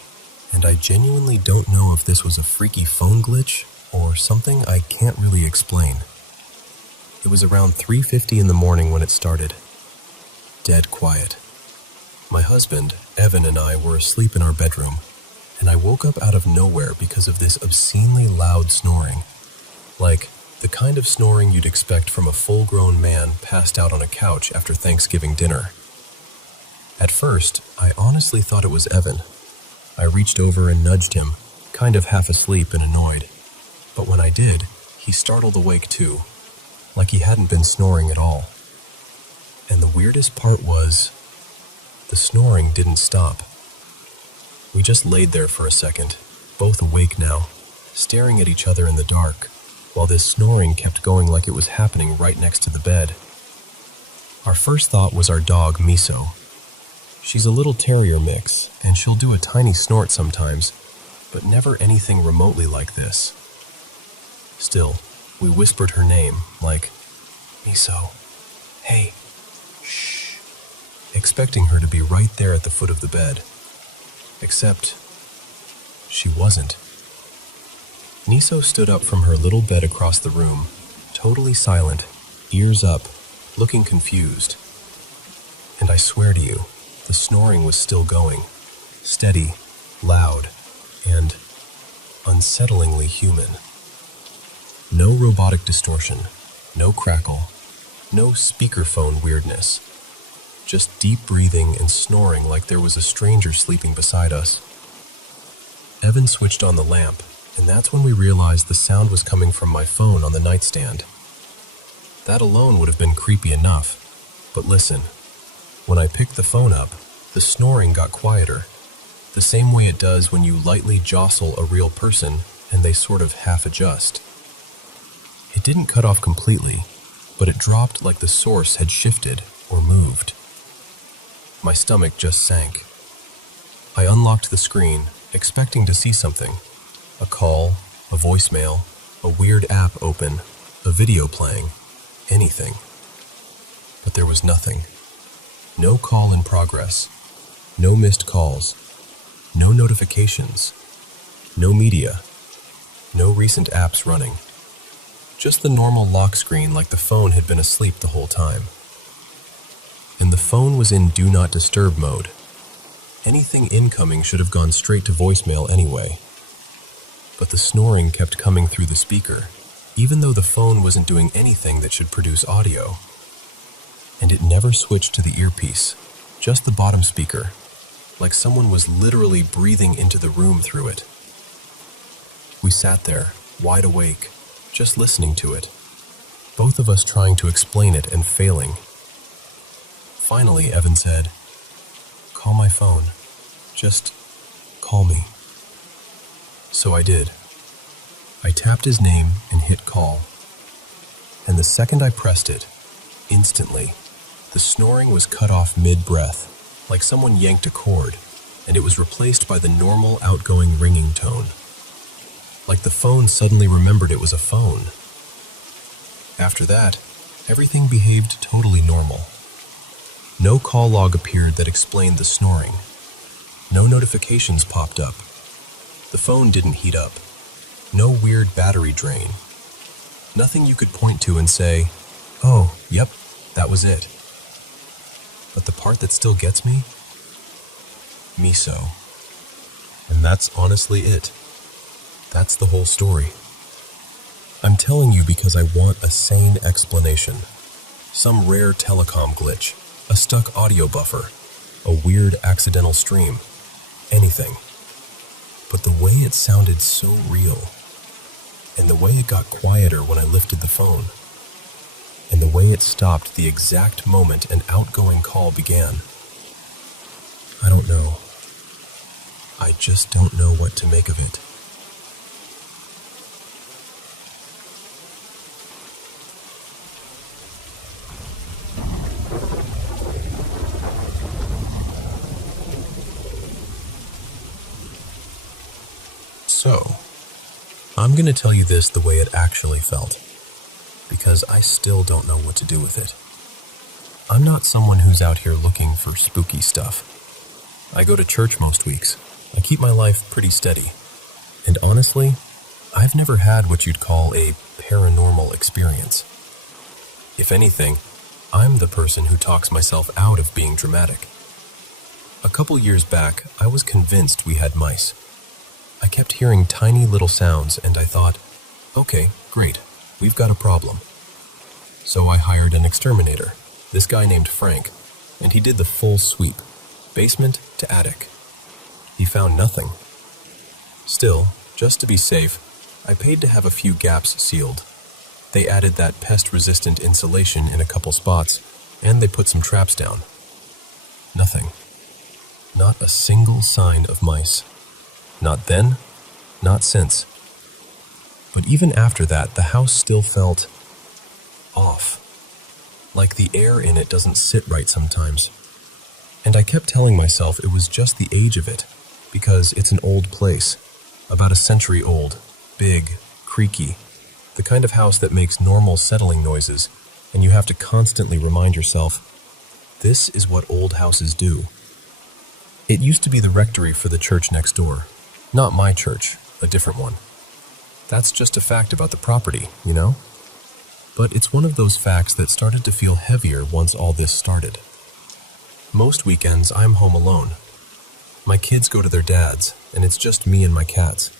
and I genuinely don't know if this was a freaky phone glitch or something I can't really explain. It was around 3:50 in the morning when it started. Dead quiet. My husband, Evan, and I were asleep in our bedroom, and I woke up out of nowhere because of this obscenely loud snoring. Like, the kind of snoring you'd expect from a full-grown man passed out on a couch after Thanksgiving dinner. At first, I honestly thought it was Evan. I reached over and nudged him, kind of half asleep and annoyed. But when I did, he startled awake too, like he hadn't been snoring at all. And the weirdest part was, the snoring didn't stop. We just laid there for a second, both awake now, staring at each other in the dark, while this snoring kept going like it was happening right next to the bed. Our first thought was our dog, Miso. She's a little terrier mix, and she'll do a tiny snort sometimes, but never anything remotely like this. Still, we whispered her name, like, "Miso, hey, shh," expecting her to be right there at the foot of the bed. Except, she wasn't. Miso stood up from her little bed across the room, totally silent, ears up, looking confused. And I swear to you, the snoring was still going, steady, loud, and unsettlingly human. No robotic distortion, no crackle, no speakerphone weirdness. Just deep breathing and snoring like there was a stranger sleeping beside us. Evan switched on the lamp, and that's when we realized the sound was coming from my phone on the nightstand. That alone would have been creepy enough, but listen, when I picked the phone up, the snoring got quieter, the same way it does when you lightly jostle a real person and they sort of half adjust. It didn't cut off completely, but it dropped like the source had shifted or moved. My stomach just sank. I unlocked the screen, expecting to see something. A call, a voicemail, a weird app open, a video playing, anything. But there was nothing. No call in progress. No missed calls. No notifications. No media. No recent apps running. Just the normal lock screen like the phone had been asleep the whole time. And the phone was in Do Not Disturb mode. Anything incoming should have gone straight to voicemail anyway. But the snoring kept coming through the speaker, even though the phone wasn't doing anything that should produce audio. And it never switched to the earpiece, just the bottom speaker, like someone was literally breathing into the room through it. We sat there, wide awake, just listening to it, both of us trying to explain it and failing. Finally, Evan said, "Call my phone. Just call me." So I did. I tapped his name and hit call. And the second I pressed it, instantly, the snoring was cut off mid-breath, like someone yanked a cord, and it was replaced by the normal outgoing ringing tone. Like the phone suddenly remembered it was a phone. After that, everything behaved totally normal. No call log appeared that explained the snoring. No notifications popped up. The phone didn't heat up. No weird battery drain. Nothing you could point to and say, "Oh, yep, that was it." But the part that still gets me? Miso. And that's honestly it. That's the whole story. I'm telling you because I want a sane explanation. Some rare telecom glitch, a stuck audio buffer, a weird accidental stream, anything. But the way it sounded so real, and the way it got quieter when I lifted the phone, and the way it stopped the exact moment an outgoing call began. I don't know. I just don't know what to make of it. So, I'm going to tell you this the way it actually felt, because I still don't know what to do with it. I'm not someone who's out here looking for spooky stuff. I go to church most weeks. I keep my life pretty steady. And honestly, I've never had what you'd call a paranormal experience. If anything, I'm the person who talks myself out of being dramatic. A couple years back, I was convinced we had mice. I kept hearing tiny little sounds and I thought, okay, great, we've got a problem. So I hired an exterminator, this guy named Frank, and he did the full sweep, basement to attic. He found nothing. Still, just to be safe, I paid to have a few gaps sealed. They added that pest-resistant insulation in a couple spots, and they put some traps down. Nothing. Not a single sign of mice. Not then, not since. But even after that, the house still felt off. Like the air in it doesn't sit right sometimes. And I kept telling myself it was just the age of it, because it's an old place, about a century old, big, creaky, the kind of house that makes normal settling noises, and you have to constantly remind yourself, this is what old houses do. It used to be the rectory for the church next door. Not my church, a different one. That's just a fact about the property, you know? But it's one of those facts that started to feel heavier once all this started. Most weekends, I'm home alone. My kids go to their dad's, and it's just me and my cats.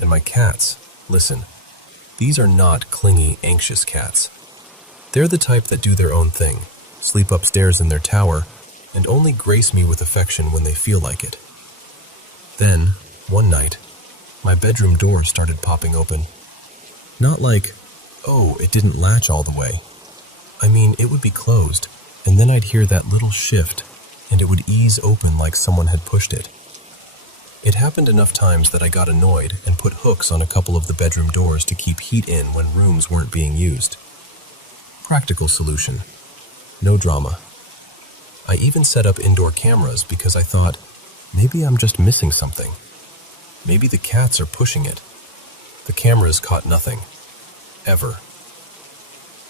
And my cats, listen, these are not clingy, anxious cats. They're the type that do their own thing, sleep upstairs in their tower, and only grace me with affection when they feel like it. Then, one night, my bedroom door started popping open. Not like, oh, it didn't latch all the way. I mean, it would be closed, and then I'd hear that little shift, and it would ease open like someone had pushed it. It happened enough times that I got annoyed and put hooks on a couple of the bedroom doors to keep heat in when rooms weren't being used. Practical solution. No drama. I even set up indoor cameras because I thought, maybe I'm just missing something. Maybe the cats are pushing it. The cameras caught nothing. Ever.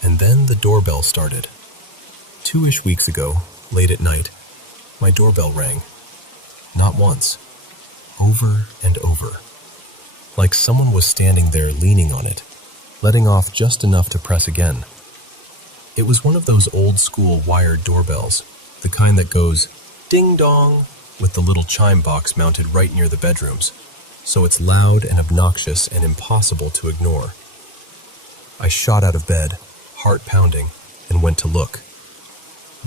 And then the doorbell started. 2-ish weeks ago, late at night, my doorbell rang. Not once. Over and over. Like someone was standing there leaning on it, letting off just enough to press again. It was one of those old-school wired doorbells, the kind that goes ding-dong with the little chime box mounted right near the bedrooms, so it's loud and obnoxious and impossible to ignore. I shot out of bed, heart pounding, and went to look.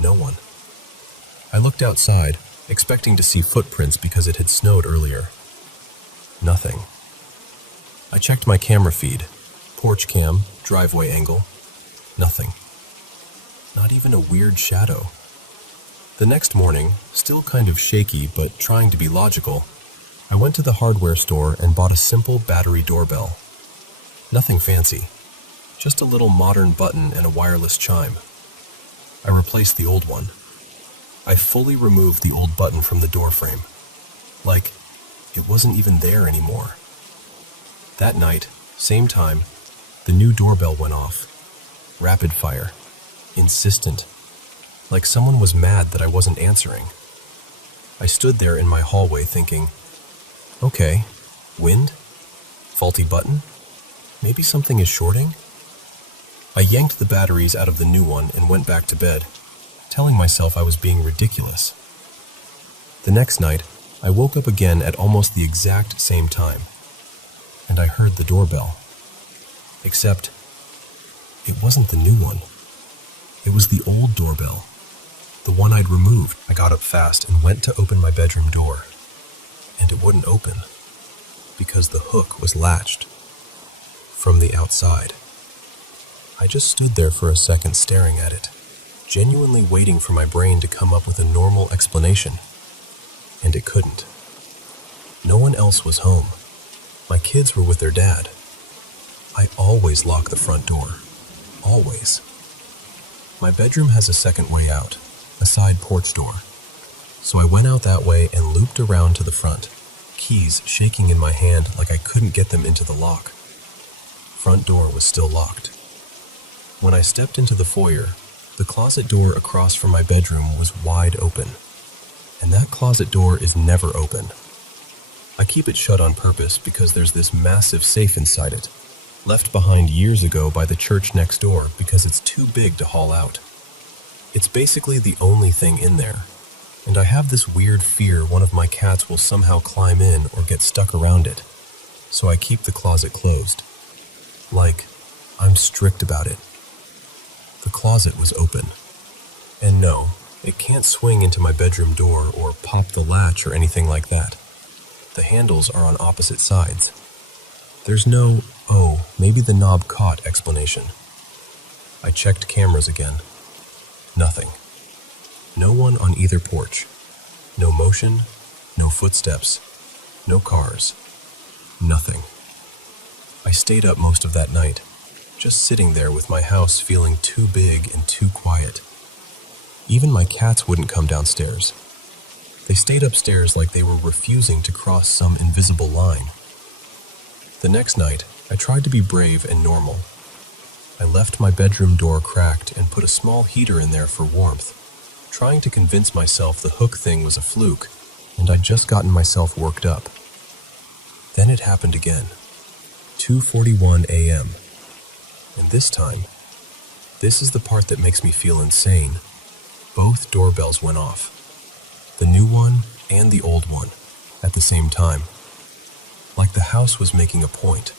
No one. I looked outside, expecting to see footprints because it had snowed earlier. Nothing. I checked my camera feed, porch cam, driveway angle. Nothing. Not even a weird shadow. The next morning, still kind of shaky but trying to be logical, I went to the hardware store and bought a simple battery doorbell. Nothing fancy, just a little modern button and a wireless chime. I replaced the old one. I fully removed the old button from the door frame. Like, it wasn't even there anymore. That night, same time, the new doorbell went off. Rapid fire. Insistent. Like someone was mad that I wasn't answering. I stood there in my hallway thinking, okay, wind? Faulty button? Maybe something is shorting? I yanked the batteries out of the new one and went back to bed, telling myself I was being ridiculous. The next night, I woke up again at almost the exact same time, and I heard the doorbell. Except, it wasn't the new one. It was the old doorbell, the one I'd removed. I got up fast and went to open my bedroom door, and it wouldn't open because the hook was latched from the outside. I just stood there for a second staring at it, genuinely waiting for my brain to come up with a normal explanation, and it couldn't. No one else was home. My kids were with their dad. I always lock the front door. Always. My bedroom has a second way out, a side porch door. So I went out that way and looped around to the front, keys shaking in my hand like I couldn't get them into the lock. Front door was still locked. When I stepped into the foyer, the closet door across from my bedroom was wide open. And that closet door is never open. I keep it shut on purpose because there's this massive safe inside it, left behind years ago by the church next door because it's too big to haul out. It's basically the only thing in there, and I have this weird fear one of my cats will somehow climb in or get stuck around it, so I keep the closet closed. Like, I'm strict about it. The closet was open, and no, it can't swing into my bedroom door or pop the latch or anything like that. The handles are on opposite sides. There's no, oh, maybe the knob caught explanation. I checked cameras again. Nothing. No one on either porch. No motion, no footsteps, no cars. Nothing. I stayed up most of that night, just sitting there with my house feeling too big and too quiet. Even my cats wouldn't come downstairs. They stayed upstairs like they were refusing to cross some invisible line. The next night, I tried to be brave and normal. I left my bedroom door cracked and put a small heater in there for warmth, trying to convince myself the hook thing was a fluke, and I'd just gotten myself worked up. Then it happened again. 2:41 a.m. And this time, this is the part that makes me feel insane. Both doorbells went off. The new one and the old one, at the same time. Like the house was making a point.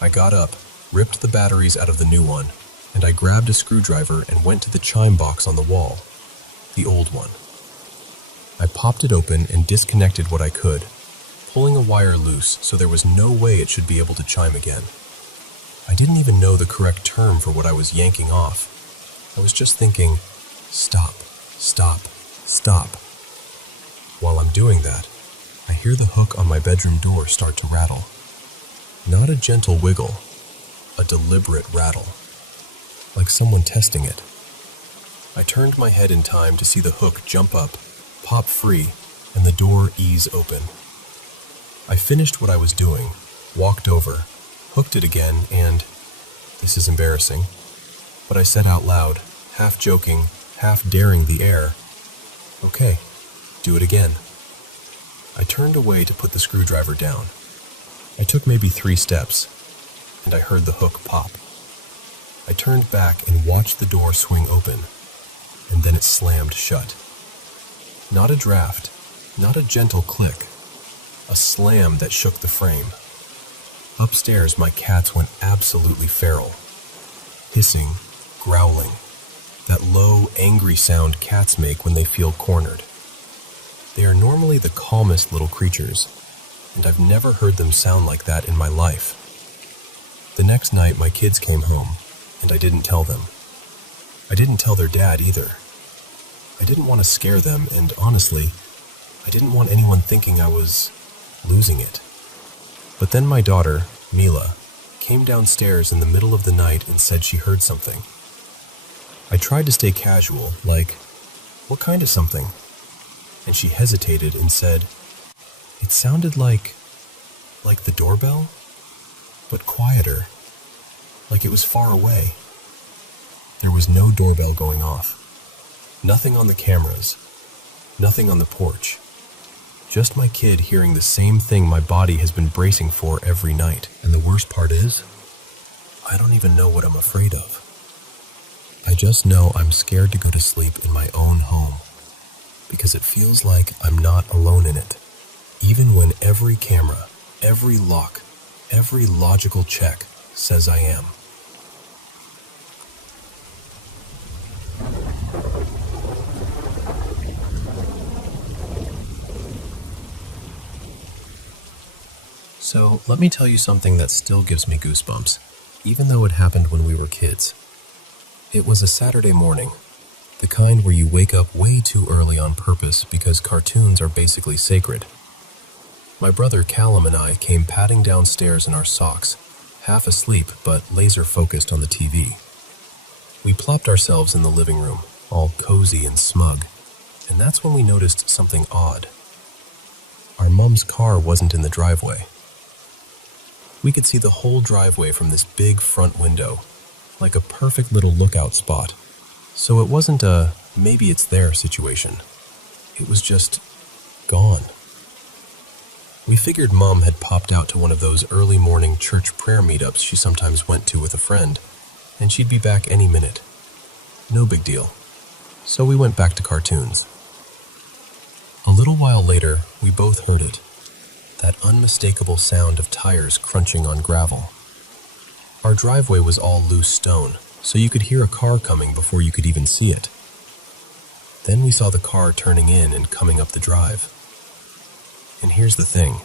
I got up, ripped the batteries out of the new one, and I grabbed a screwdriver and went to the chime box on the wall, the old one. I popped it open and disconnected what I could, pulling a wire loose so there was no way it should be able to chime again. I didn't even know the correct term for what I was yanking off. I was just thinking, stop, stop, stop. While I'm doing that, I hear the hook on my bedroom door start to rattle. Not a gentle wiggle, a deliberate rattle, like someone testing it. I turned my head in time to see the hook jump up, pop free, and the door ease open. I finished what I was doing, walked over, hooked it again, and, this is embarrassing, but I said out loud, half joking, half daring the air, "Okay, do it again." I turned away to put the screwdriver down. I took maybe 3 steps, and I heard the hook pop. I turned back and watched the door swing open, and then it slammed shut. Not a draft, not a gentle click, a slam that shook the frame. Upstairs, my cats went absolutely feral, hissing, growling, that low, angry sound cats make when they feel cornered. They are normally the calmest little creatures, and I've never heard them sound like that in my life. The next night, my kids came home, and I didn't tell them. I didn't tell their dad either. I didn't want to scare them, and honestly, I didn't want anyone thinking I was losing it. But then my daughter, Mila, came downstairs in the middle of the night and said she heard something. I tried to stay casual, like, "What kind of something?" And she hesitated and said, "It sounded like the doorbell, but quieter, like it was far away." There was no doorbell going off. Nothing on the cameras, nothing on the porch. Just my kid hearing the same thing my body has been bracing for every night. And the worst part is, I don't even know what I'm afraid of. I just know I'm scared to go to sleep in my own home, because it feels like I'm not alone in it, even when every camera, every lock, every logical check says I am. So, let me tell you something that still gives me goosebumps, even though it happened when we were kids. It was a Saturday morning, the kind where you wake up way too early on purpose because cartoons are basically sacred. My brother Callum and I came padding downstairs in our socks, half asleep but laser focused on the TV. We plopped ourselves in the living room, all cozy and smug, and that's when we noticed something odd. Our mom's car wasn't in the driveway. We could see the whole driveway from this big front window, like a perfect little lookout spot. So it wasn't a maybe it's there situation. It was just gone. We figured Mom had popped out to one of those early morning church prayer meetups she sometimes went to with a friend, and she'd be back any minute. No big deal. So we went back to cartoons. A little while later, we both heard it. That unmistakable sound of tires crunching on gravel. Our driveway was all loose stone, so you could hear a car coming before you could even see it. Then we saw the car turning in and coming up the drive. And here's the thing.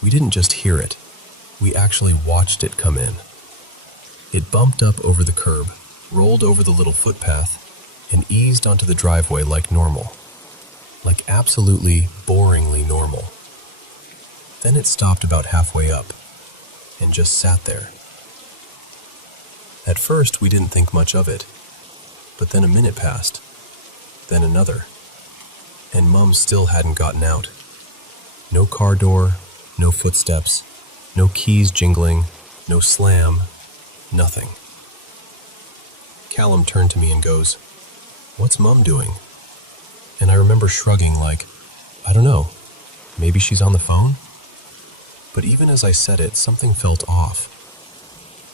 We didn't just hear it. We actually watched it come in. It bumped up over the curb, rolled over the little footpath, and eased onto the driveway like normal. Like absolutely, boringly normal. Then it stopped about halfway up, and just sat there. At first, we didn't think much of it, but then a minute passed, then another, and Mum still hadn't gotten out. No car door, no footsteps, no keys jingling, no slam, nothing. Callum turned to me and goes, "What's Mum doing?" And I remember shrugging like, I don't know, maybe she's on the phone? But even as I said it, something felt off.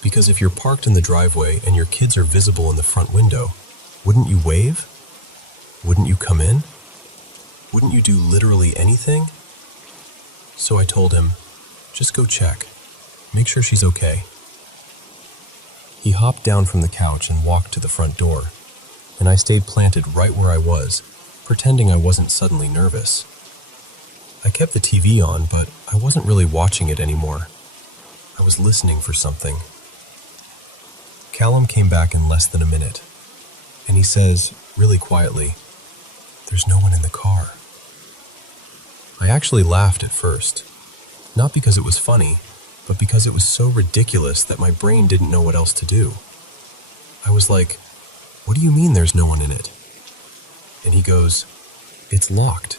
Because if you're parked in the driveway and your kids are visible in the front window, wouldn't you wave? Wouldn't you come in? Wouldn't you do literally anything? So I told him, just go check. Make sure she's okay. He hopped down from the couch and walked to the front door, and I stayed planted right where I was, pretending I wasn't suddenly nervous. I kept the TV on, but I wasn't really watching it anymore. I was listening for something. Callum came back in less than a minute, and he says, really quietly, "There's no one in the car." I actually laughed at first, not because it was funny, but because it was so ridiculous that my brain didn't know what else to do. I was like, "What do you mean there's no one in it?" And he goes, "It's locked,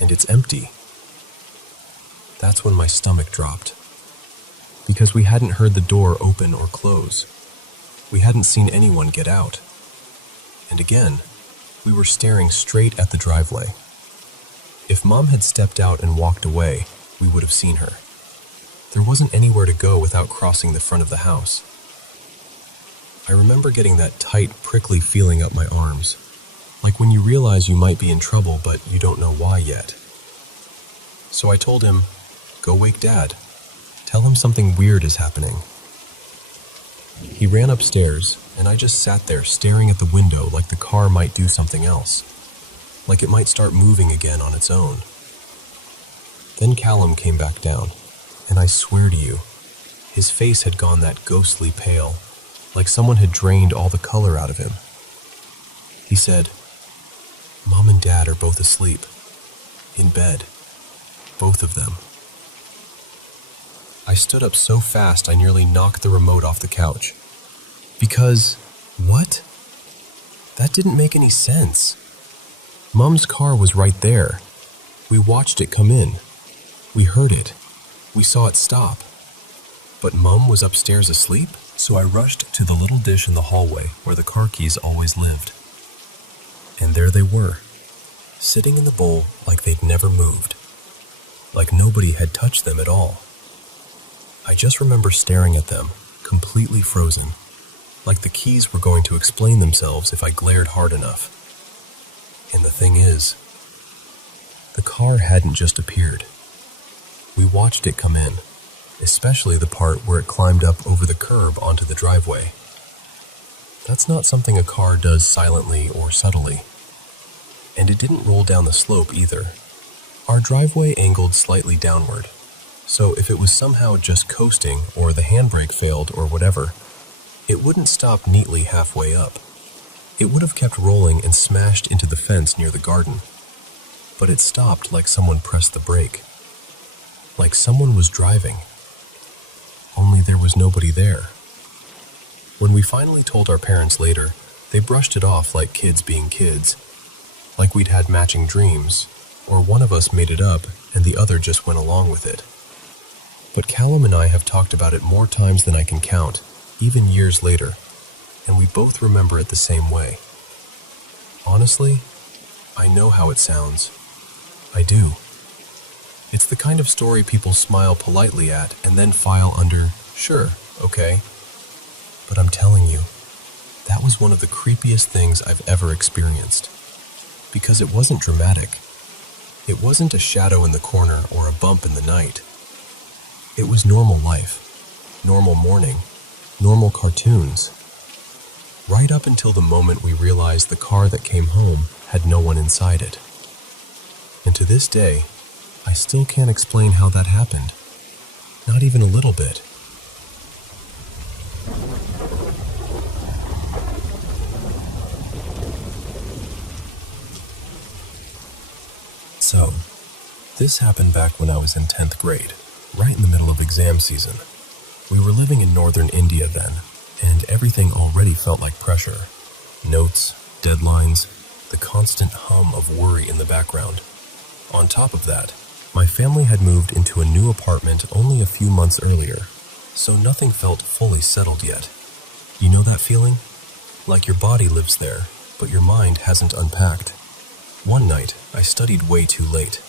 and it's empty." That's when my stomach dropped. Because we hadn't heard the door open or close. We hadn't seen anyone get out. And again, we were staring straight at the driveway. If Mom had stepped out and walked away, we would have seen her. There wasn't anywhere to go without crossing the front of the house. I remember getting that tight, prickly feeling up my arms, like when you realize you might be in trouble but you don't know why yet. So I told him, "Go wake Dad. Tell him something weird is happening." He ran upstairs, and I just sat there staring at the window like the car might do something else, like it might start moving again on its own. Then Callum came back down, and I swear to you, his face had gone that ghostly pale, like someone had drained all the color out of him. He said, "Mom and Dad are both asleep, in bed, both of them." I stood up so fast I nearly knocked the remote off the couch. Because, what? That didn't make any sense. Mom's car was right there. We watched it come in. We heard it. We saw it stop. But Mom was upstairs asleep? So I rushed to the little dish in the hallway where the car keys always lived. And there they were, sitting in the bowl like they'd never moved. Like nobody had touched them at all. I just remember staring at them, completely frozen, like the keys were going to explain themselves if I glared hard enough. And the thing is, The car hadn't just appeared. We watched it come in, especially the part where it climbed up over the curb onto the driveway. That's not something a car does silently or subtly. And it didn't roll down the slope either. Our driveway angled slightly downward, so if it was somehow just coasting or the handbrake failed or whatever, it wouldn't stop neatly halfway up. It would have kept rolling and smashed into the fence near the garden. But it stopped like someone pressed the brake. Like someone was driving. Only there was nobody there. When we finally told our parents later, they brushed it off like kids being kids. Like we'd had matching dreams, or one of us made it up and the other just went along with it. But Callum and I have talked about it more times than I can count, even years later, and we both remember it the same way. Honestly, I know how it sounds. I do. It's the kind of story people smile politely at and then file under, sure, okay. But I'm telling you, that was one of the creepiest things I've ever experienced. Because it wasn't dramatic. It wasn't a shadow in the corner or a bump in the night. It was normal life, normal morning, normal cartoons. Right up until the moment we realized the car that came home had no one inside it. And to this day, I still can't explain how that happened. Not even a little bit. So, this happened back when I was in 10th grade, right in the middle of exam season. We were living in northern India then, and everything already felt like pressure. Notes, deadlines, the constant hum of worry in the background. On top of that, my family had moved into a new apartment only a few months earlier, so nothing felt fully settled yet. You know that feeling? Like your body lives there, but your mind hasn't unpacked. One night, I studied way too late.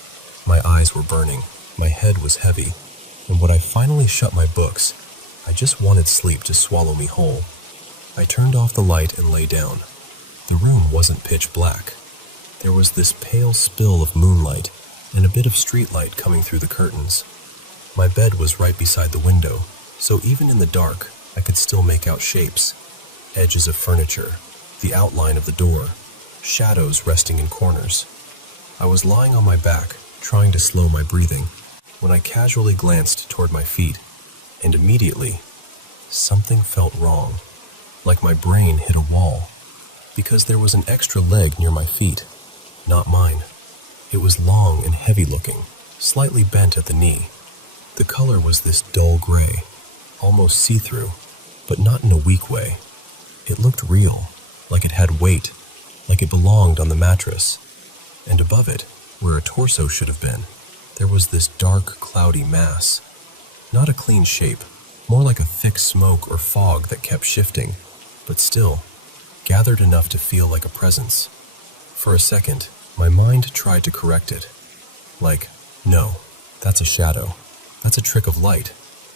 My eyes were burning, my head was heavy, and when I finally shut my books, I just wanted sleep to swallow me whole. I turned off the light and lay down. The room wasn't pitch black. There was this pale spill of moonlight and a bit of streetlight coming through the curtains. My bed was right beside the window, so even in the dark, I could still make out shapes. Edges of furniture, the outline of the door, shadows resting in corners. I was lying on my back, trying to slow my breathing, when I casually glanced toward my feet, and immediately, something felt wrong, like my brain hit a wall, because there was an extra leg near my feet, not mine. It was long and heavy-looking, slightly bent at the knee. The color was this dull gray, almost see-through, but not in a weak way. It looked real, like it had weight, like it belonged on the mattress. And above it, where a torso should have been, there was this dark, cloudy mass. Not a clean shape, more like a thick smoke or fog that kept shifting, but still, gathered enough to feel like a presence. For a second, my mind tried to correct it. Like, no, that's a shadow. That's a trick of light.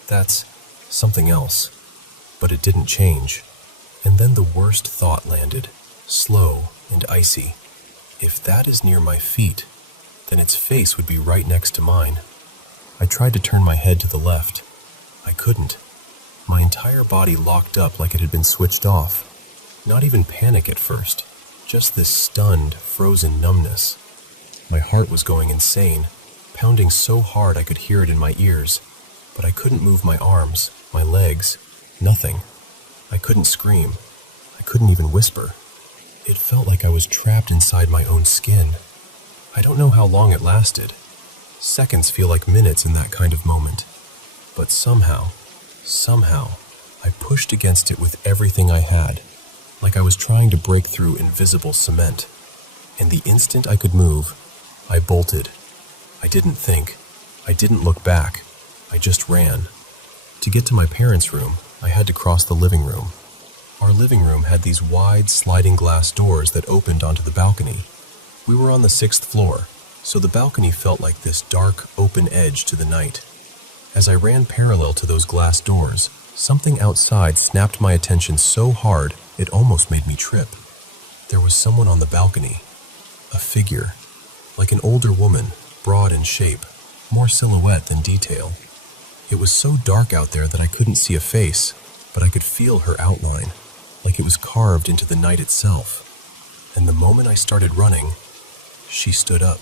That's something else. But it didn't change. And then the worst thought landed, slow and icy. If that is near my feet, then its face would be right next to mine. I tried to turn my head to the left. I couldn't. My entire body locked up like it had been switched off. Not even panic at first, just this stunned, frozen numbness. My heart was going insane, pounding so hard I could hear it in my ears, but I couldn't move my arms, my legs, nothing. I couldn't scream. I couldn't even whisper. It felt like I was trapped inside my own skin. I don't know how long it lasted. Seconds feel like minutes in that kind of moment. But somehow, I pushed against it with everything I had, like I was trying to break through invisible cement. And the instant I could move, I bolted. I didn't think. I didn't look back. I just ran. To get to my parents' room, I had to cross the living room. Our living room had these wide, sliding glass doors that opened onto the balcony. We were on the 6th floor, so the balcony felt like this dark, open edge to the night. As I ran parallel to those glass doors, something outside snapped my attention so hard it almost made me trip. There was someone on the balcony. A figure, like an older woman, broad in shape, more silhouette than detail. It was so dark out there that I couldn't see a face, but I could feel her outline, like it was carved into the night itself. And the moment I started running, she stood up,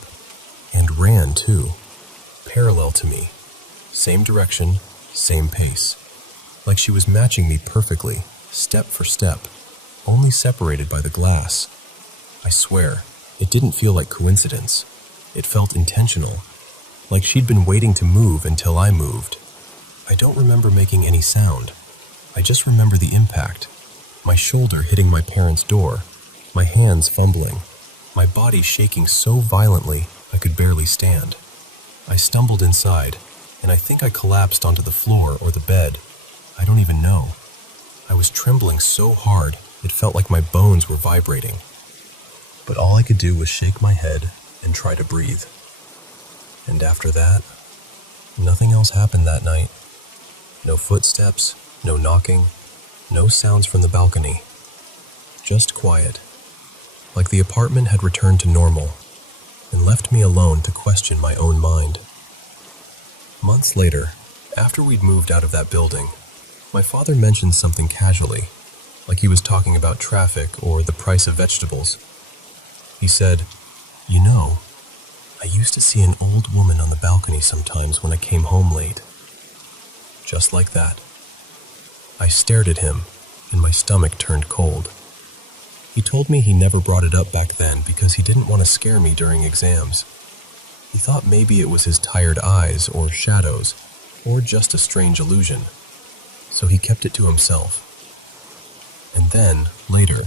and ran too, parallel to me, same direction, same pace, like she was matching me perfectly, step for step, only separated by the glass. I swear, it didn't feel like coincidence. It felt intentional, like she'd been waiting to move until I moved. I don't remember making any sound. I just remember the impact. My shoulder hitting my parents' door, my hands fumbling, my body shaking so violently I could barely stand. I stumbled inside, and I think I collapsed onto the floor or the bed. I don't even know. I was trembling so hard, it felt like my bones were vibrating. But all I could do was shake my head and try to breathe. And after that, nothing else happened that night. No footsteps, no knocking, no sounds from the balcony. Just quiet, like the apartment had returned to normal and left me alone to question my own mind. Months later, after we'd moved out of that building, my father mentioned something casually, like he was talking about traffic or the price of vegetables. He said, "You know, I used to see an old woman on the balcony sometimes when I came home late." Just like that. I stared at him, and my stomach turned cold. He told me he never brought it up back then because he didn't want to scare me during exams. He thought maybe it was his tired eyes or shadows, or just a strange illusion. So he kept it to himself. And then, later,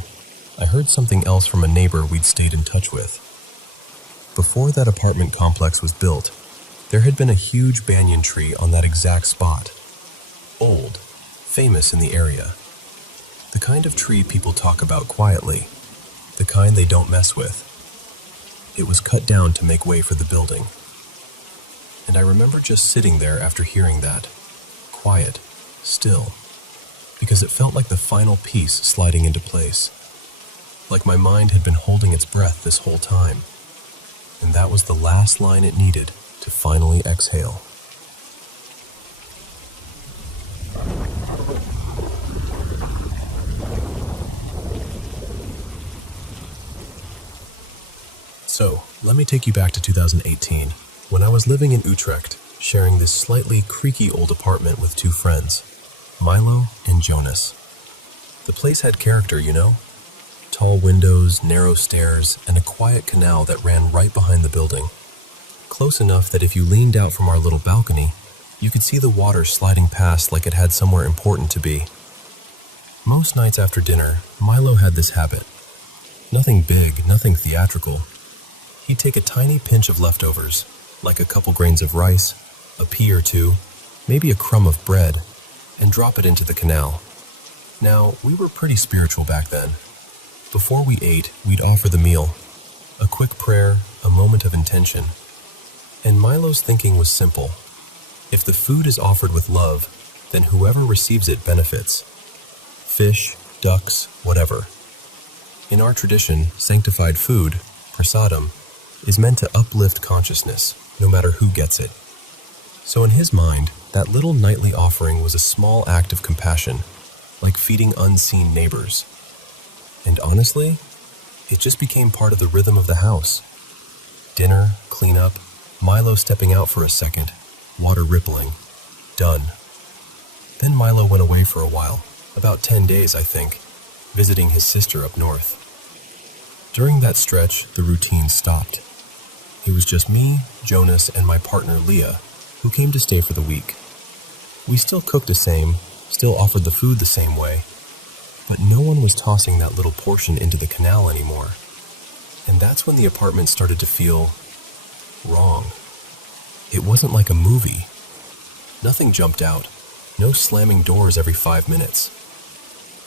I heard something else from a neighbor we'd stayed in touch with. Before that apartment complex was built, there had been a huge banyan tree on that exact spot. Old, famous in the area. The kind of tree people talk about quietly, the kind they don't mess with. It was cut down to make way for the building. And I remember just sitting there after hearing that, quiet, still, because it felt like the final piece sliding into place. Like my mind had been holding its breath this whole time. And that was the last line it needed to finally exhale. So, let me take you back to 2018, when I was living in Utrecht, sharing this slightly creaky old apartment with two friends, Milo and Jonas. The place had character, you know? Tall windows, narrow stairs, and a quiet canal that ran right behind the building. Close enough that if you leaned out from our little balcony, you could see the water sliding past like it had somewhere important to be. Most nights after dinner, Milo had this habit. Nothing big, nothing theatrical. He'd take a tiny pinch of leftovers, like a couple grains of rice, a pea or two, maybe a crumb of bread, and drop it into the canal. Now, we were pretty spiritual back then. Before we ate, we'd offer the meal. A quick prayer, a moment of intention. And Milo's thinking was simple. If the food is offered with love, then whoever receives it benefits. Fish, ducks, whatever. In our tradition, sanctified food, prasadam, is meant to uplift consciousness, no matter who gets it. So in his mind, that little nightly offering was a small act of compassion, like feeding unseen neighbors. And honestly, it just became part of the rhythm of the house. Dinner, cleanup, Milo stepping out for a second, water rippling, done. Then Milo went away for a while, about 10 days, I think, visiting his sister up north. During that stretch, the routine stopped. It was just me, Jonas, and my partner Leah, who came to stay for the week. We still cooked the same, still offered the food the same way, but no one was tossing that little portion into the canal anymore. And that's when the apartment started to feel wrong. It wasn't like a movie. Nothing jumped out, no slamming doors every 5 minutes.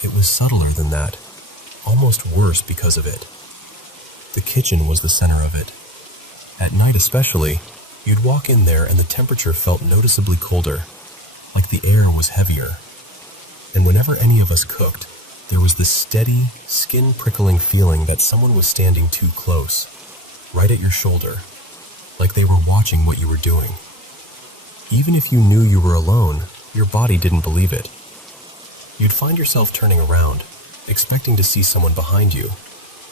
It was subtler than that, almost worse because of it. The kitchen was the center of it. At night especially, you'd walk in there and the temperature felt noticeably colder, like the air was heavier. And whenever any of us cooked, there was this steady, skin-prickling feeling that someone was standing too close, right at your shoulder. like they were watching what you were doing. Even if you knew you were alone, your body didn't believe it. You'd find yourself turning around, expecting to see someone behind you,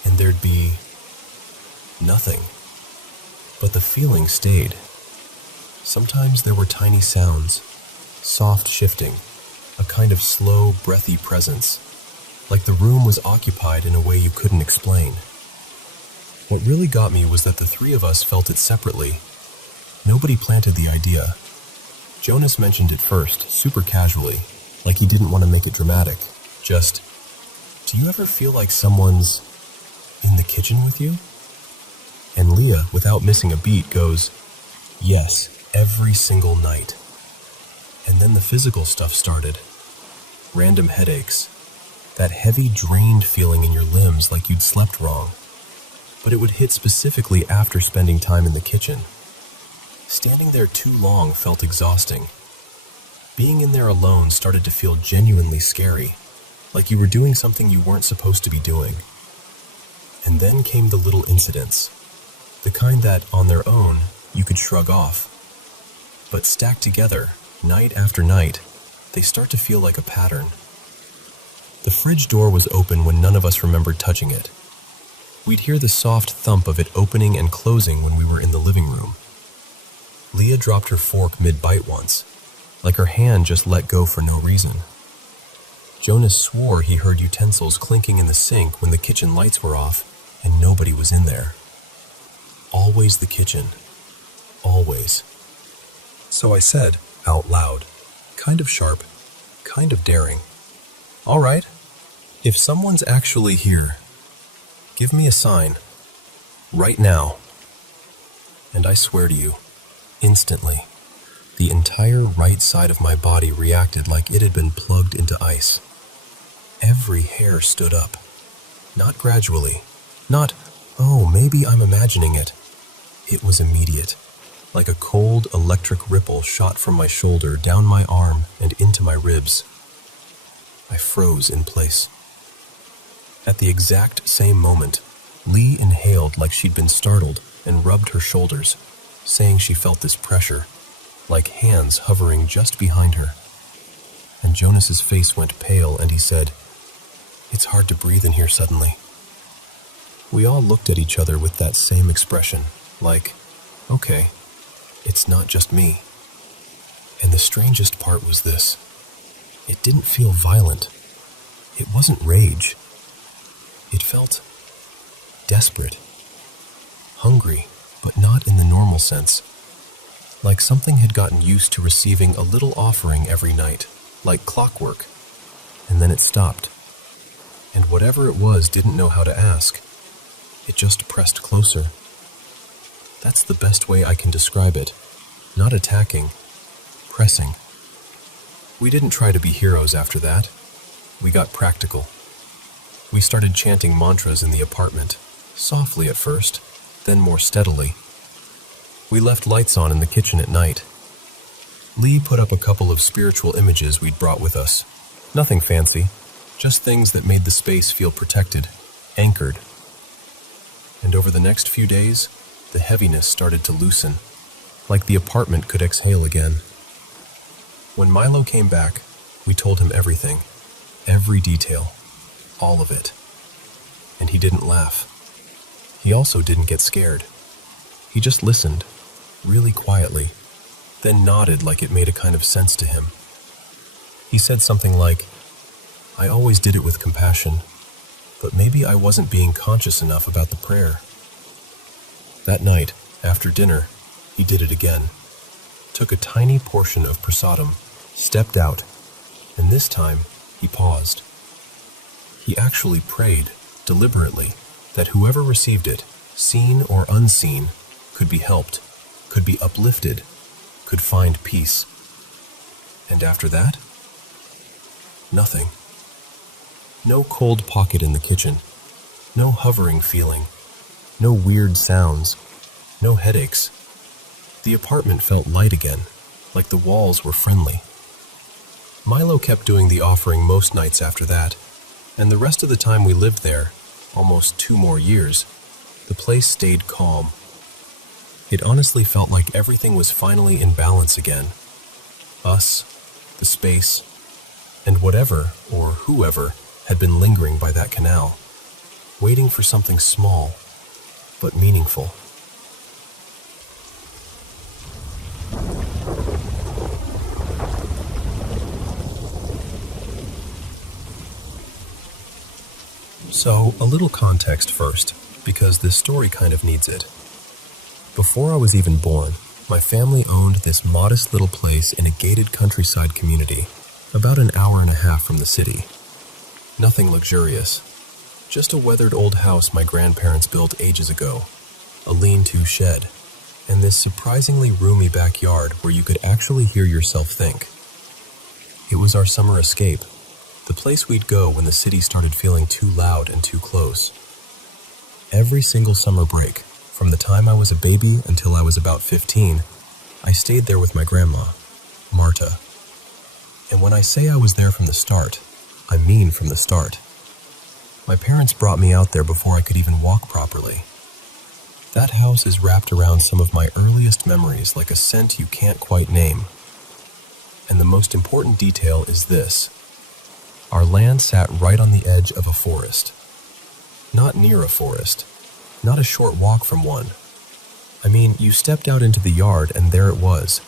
and there'd be nothing. But the feeling stayed. Sometimes there were tiny sounds, soft shifting, a kind of slow, breathy presence, like the room was occupied in a way you couldn't explain. What really got me was that the three of us felt it separately. Nobody planted the idea. Jonas mentioned it first, super casually, like he didn't want to make it dramatic. Just, do you ever feel like someone's in the kitchen with you? And Leah, without missing a beat, goes, yes, every single night. And then the physical stuff started. Random headaches. That heavy, drained feeling in your limbs like you'd slept wrong. But it would hit specifically after spending time in the kitchen. Standing there too long felt exhausting. Being in there alone started to feel genuinely scary, like you were doing something you weren't supposed to be doing. And then came the little incidents, the kind that, on their own, you could shrug off. But stacked together, night after night, they start to feel like a pattern. The fridge door was open when none of us remembered touching it. We'd hear the soft thump of it opening and closing when we were in the living room. Leah dropped her fork mid-bite once, like her hand just let go for no reason. Jonas swore he heard utensils clinking in the sink when the kitchen lights were off and nobody was in there. Always the kitchen. Always. So I said, out loud, kind of sharp, kind of daring, all right, if someone's actually here, give me a sign. Right now. And I swear to you, instantly, the entire right side of my body reacted like it had been plugged into ice. Every hair stood up. Not gradually. Not, oh, maybe I'm imagining it. It was immediate. Like a cold electric ripple shot from my shoulder down my arm and into my ribs. I froze in place. At the exact same moment, Lee inhaled like she'd been startled and rubbed her shoulders, saying she felt this pressure, like hands hovering just behind her. And Jonas's face went pale and he said, "It's hard to breathe in here suddenly." We all looked at each other with that same expression, like, okay, it's not just me. And the strangest part was this. It didn't feel violent. It wasn't rage. It felt desperate. Hungry, but not in the normal sense. Like something had gotten used to receiving a little offering every night, like clockwork, and then it stopped. And whatever it was didn't know how to ask. It just pressed closer. That's the best way I can describe it. Not attacking, pressing. We didn't try to be heroes after that. We got practical. We started chanting mantras in the apartment, softly at first, then more steadily. We left lights on in the kitchen at night. Lee put up a couple of spiritual images we'd brought with us. Nothing fancy, just things that made the space feel protected, anchored. And over the next few days, the heaviness started to loosen, like the apartment could exhale again. When Milo came back, we told him everything, every detail, all of it. And he didn't laugh. He also didn't get scared. He just listened, really quietly, then nodded like it made a kind of sense to him. He said something like, "I always did it with compassion, but maybe I wasn't being conscious enough about the prayer." That night, after dinner, he did it again. Took a tiny portion of prasadam, stepped out, and this time he paused. He actually prayed, deliberately, that whoever received it, seen or unseen, could be helped, could be uplifted, could find peace. And after that? Nothing. No cold pocket in the kitchen, no hovering feeling, no weird sounds, no headaches. The apartment felt light again, like the walls were friendly. Milo kept doing the offering most nights after that, and the rest of the time we lived there, almost 2 more years, the place stayed calm. It honestly felt like everything was finally in balance again. Us, the space, and whatever or whoever had been lingering by that canal, waiting for something small but meaningful. So, a little context first, because this story kind of needs it. Before I was even born, my family owned this modest little place in a gated countryside community, about an hour and a half from the city. Nothing luxurious, just a weathered old house my grandparents built ages ago, a lean-to shed, and this surprisingly roomy backyard where you could actually hear yourself think. It was our summer escape, the place we'd go when the city started feeling too loud and too close. Every single summer break, from the time I was a baby until I was about 15, I stayed there with my grandma, Marta. And when I say I was there from the start, I mean from the start. My parents brought me out there before I could even walk properly. That house is wrapped around some of my earliest memories like a scent you can't quite name. And the most important detail is this. Our land sat right on the edge of a forest. Not near a forest. Not a short walk from one. I mean, you stepped out into the yard and there it was.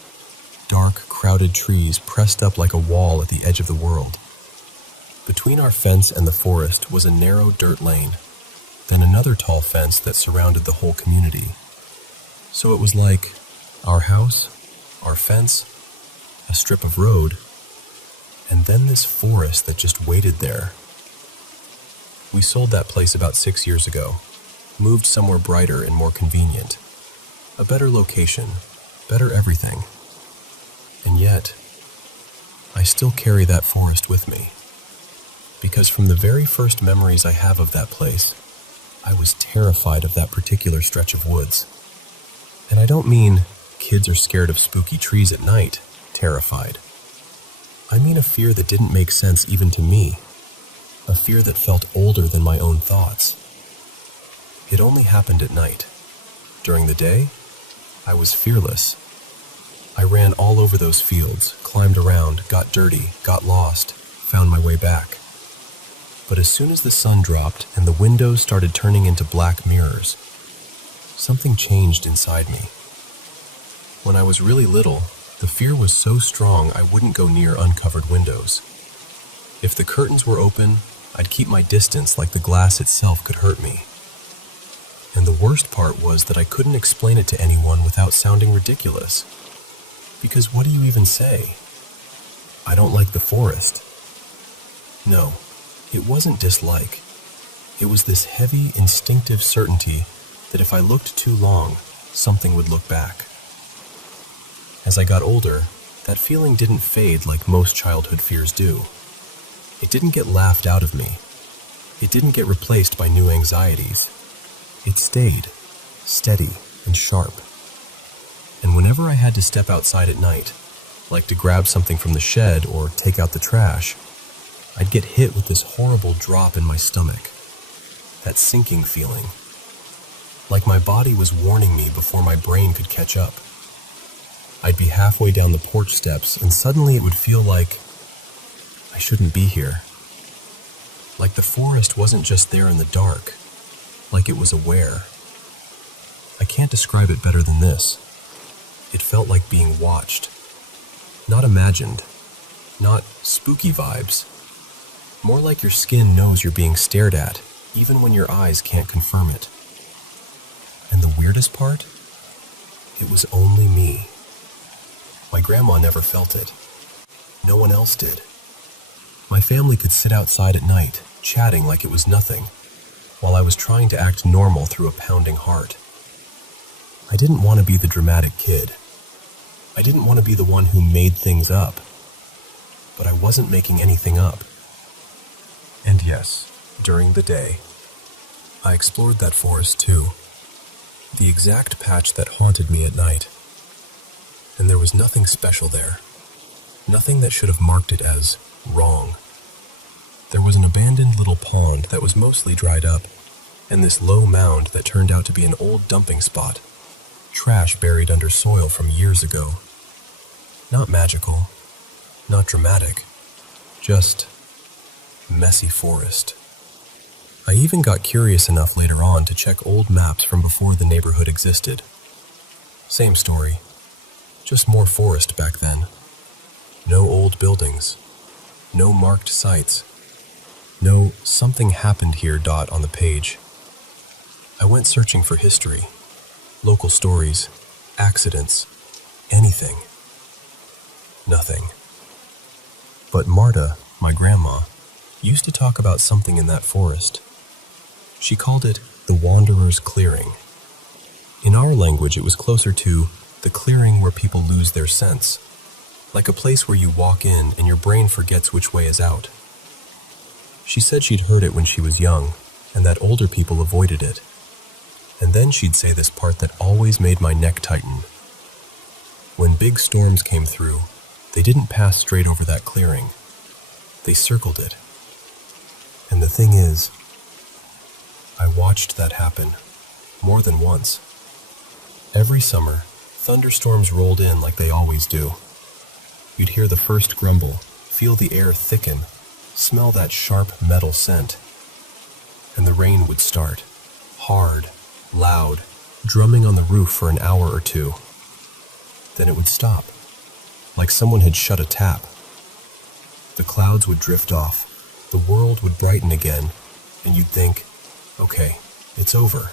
Dark, crowded trees pressed up like a wall at the edge of the world. Between our fence and the forest was a narrow dirt lane, then another tall fence that surrounded the whole community. So it was like our house, our fence, a strip of road, and then this forest that just waited there. We sold that place about 6 years ago, moved somewhere brighter and more convenient. A better location, better everything. And yet, I still carry that forest with me. Because from the very first memories I have of that place, I was terrified of that particular stretch of woods. And I don't mean kids are scared of spooky trees at night, terrified. I mean a fear that didn't make sense even to me, a fear that felt older than my own thoughts. It only happened at night. During the day, I was fearless. I ran all over those fields, climbed around, got dirty, got lost, found my way back. But as soon as the sun dropped and the windows started turning into black mirrors, something changed inside me. When I was really little, the fear was so strong I wouldn't go near uncovered windows. If the curtains were open, I'd keep my distance like the glass itself could hurt me. And the worst part was that I couldn't explain it to anyone without sounding ridiculous. Because what do you even say? I don't like the forest. No, it wasn't dislike. It was this heavy, instinctive certainty that if I looked too long, something would look back. As I got older, that feeling didn't fade like most childhood fears do. It didn't get laughed out of me. It didn't get replaced by new anxieties. It stayed, steady and sharp. And whenever I had to step outside at night, like to grab something from the shed or take out the trash, I'd get hit with this horrible drop in my stomach. That sinking feeling. Like my body was warning me before my brain could catch up. I'd be halfway down the porch steps and suddenly it would feel like I shouldn't be here. Like the forest wasn't just there in the dark, like it was aware. I can't describe it better than this. It felt like being watched. Not imagined. Not spooky vibes. More like your skin knows you're being stared at, even when your eyes can't confirm it. And the weirdest part? It was only me. My grandma never felt it. No one else did. My family could sit outside at night, chatting like it was nothing, while I was trying to act normal through a pounding heart. I didn't want to be the dramatic kid. I didn't want to be the one who made things up. But I wasn't making anything up. And yes, during the day, I explored that forest too. The exact patch that haunted me at night. And there was nothing special there. Nothing that should have marked it as wrong. There was an abandoned little pond that was mostly dried up, and this low mound that turned out to be an old dumping spot. trash buried under soil from years ago. Not magical, not dramatic, just messy forest. I even got curious enough later on to check old maps from before the neighborhood existed. Same story, just more forest back then. No old buildings, no marked sites, no "something happened here" dot on the page. I went searching for history, local stories, accidents, anything. Nothing. But Marta, my grandma, used to talk about something in that forest. She called it the Wanderer's Clearing. In our language, it was closer to the clearing where people lose their sense, like a place where you walk in and your brain forgets which way is out. She said she'd heard it when she was young, and that older people avoided it. And then she'd say this part that always made my neck tighten. When big storms came through, they didn't pass straight over that clearing. They circled it. And the thing is, I watched that happen more than once. Every summer, thunderstorms rolled in like they always do. You'd hear the first grumble, feel the air thicken, smell that sharp metal scent. And the rain would start, hard, loud, drumming on the roof for an hour or two. Then it would stop, like someone had shut a tap. The clouds would drift off, the world would brighten again, and you'd think, okay, it's over.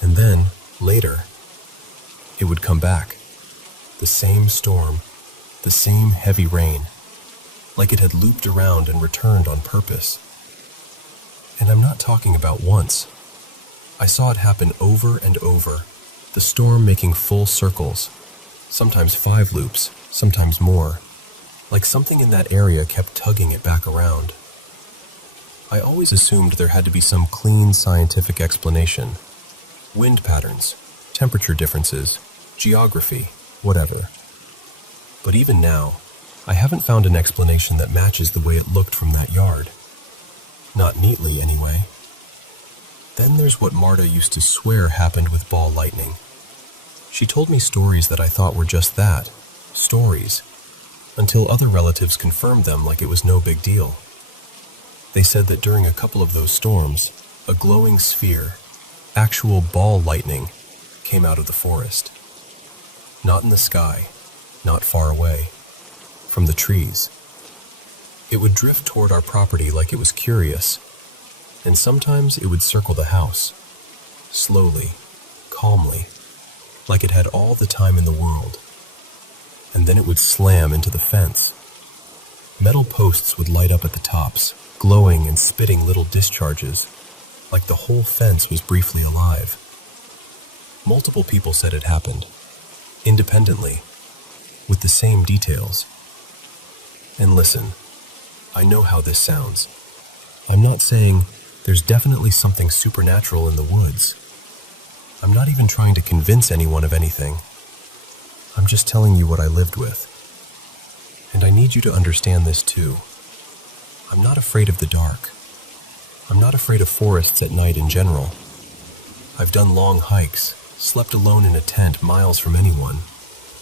And then, later, it would come back. The same storm, the same heavy rain, like it had looped around and returned on purpose. And I'm not talking about once. I saw it happen over and over, the storm making full circles, sometimes 5 loops, sometimes more, like something in that area kept tugging it back around. I always assumed there had to be some clean scientific explanation. Wind patterns, temperature differences, geography, whatever. But even now, I haven't found an explanation that matches the way it looked from that yard. Not neatly, anyway. Then there's what Marta used to swear happened with ball lightning. She told me stories that I thought were just that, stories, until other relatives confirmed them like it was no big deal. They said that during a couple of those storms, a glowing sphere, actual ball lightning, came out of the forest. Not in the sky, not far away, from the trees. It would drift toward our property like it was curious, and sometimes it would circle the house, slowly, calmly, like it had all the time in the world. And then it would slam into the fence. Metal posts would light up at the tops, glowing and spitting little discharges, like the whole fence was briefly alive. Multiple people said it happened, independently, with the same details. And listen, I know how this sounds. I'm not saying there's definitely something supernatural in the woods. I'm not even trying to convince anyone of anything. I'm just telling you what I lived with. And I need you to understand this too. I'm not afraid of the dark. I'm not afraid of forests at night in general. I've done long hikes, slept alone in a tent miles from anyone,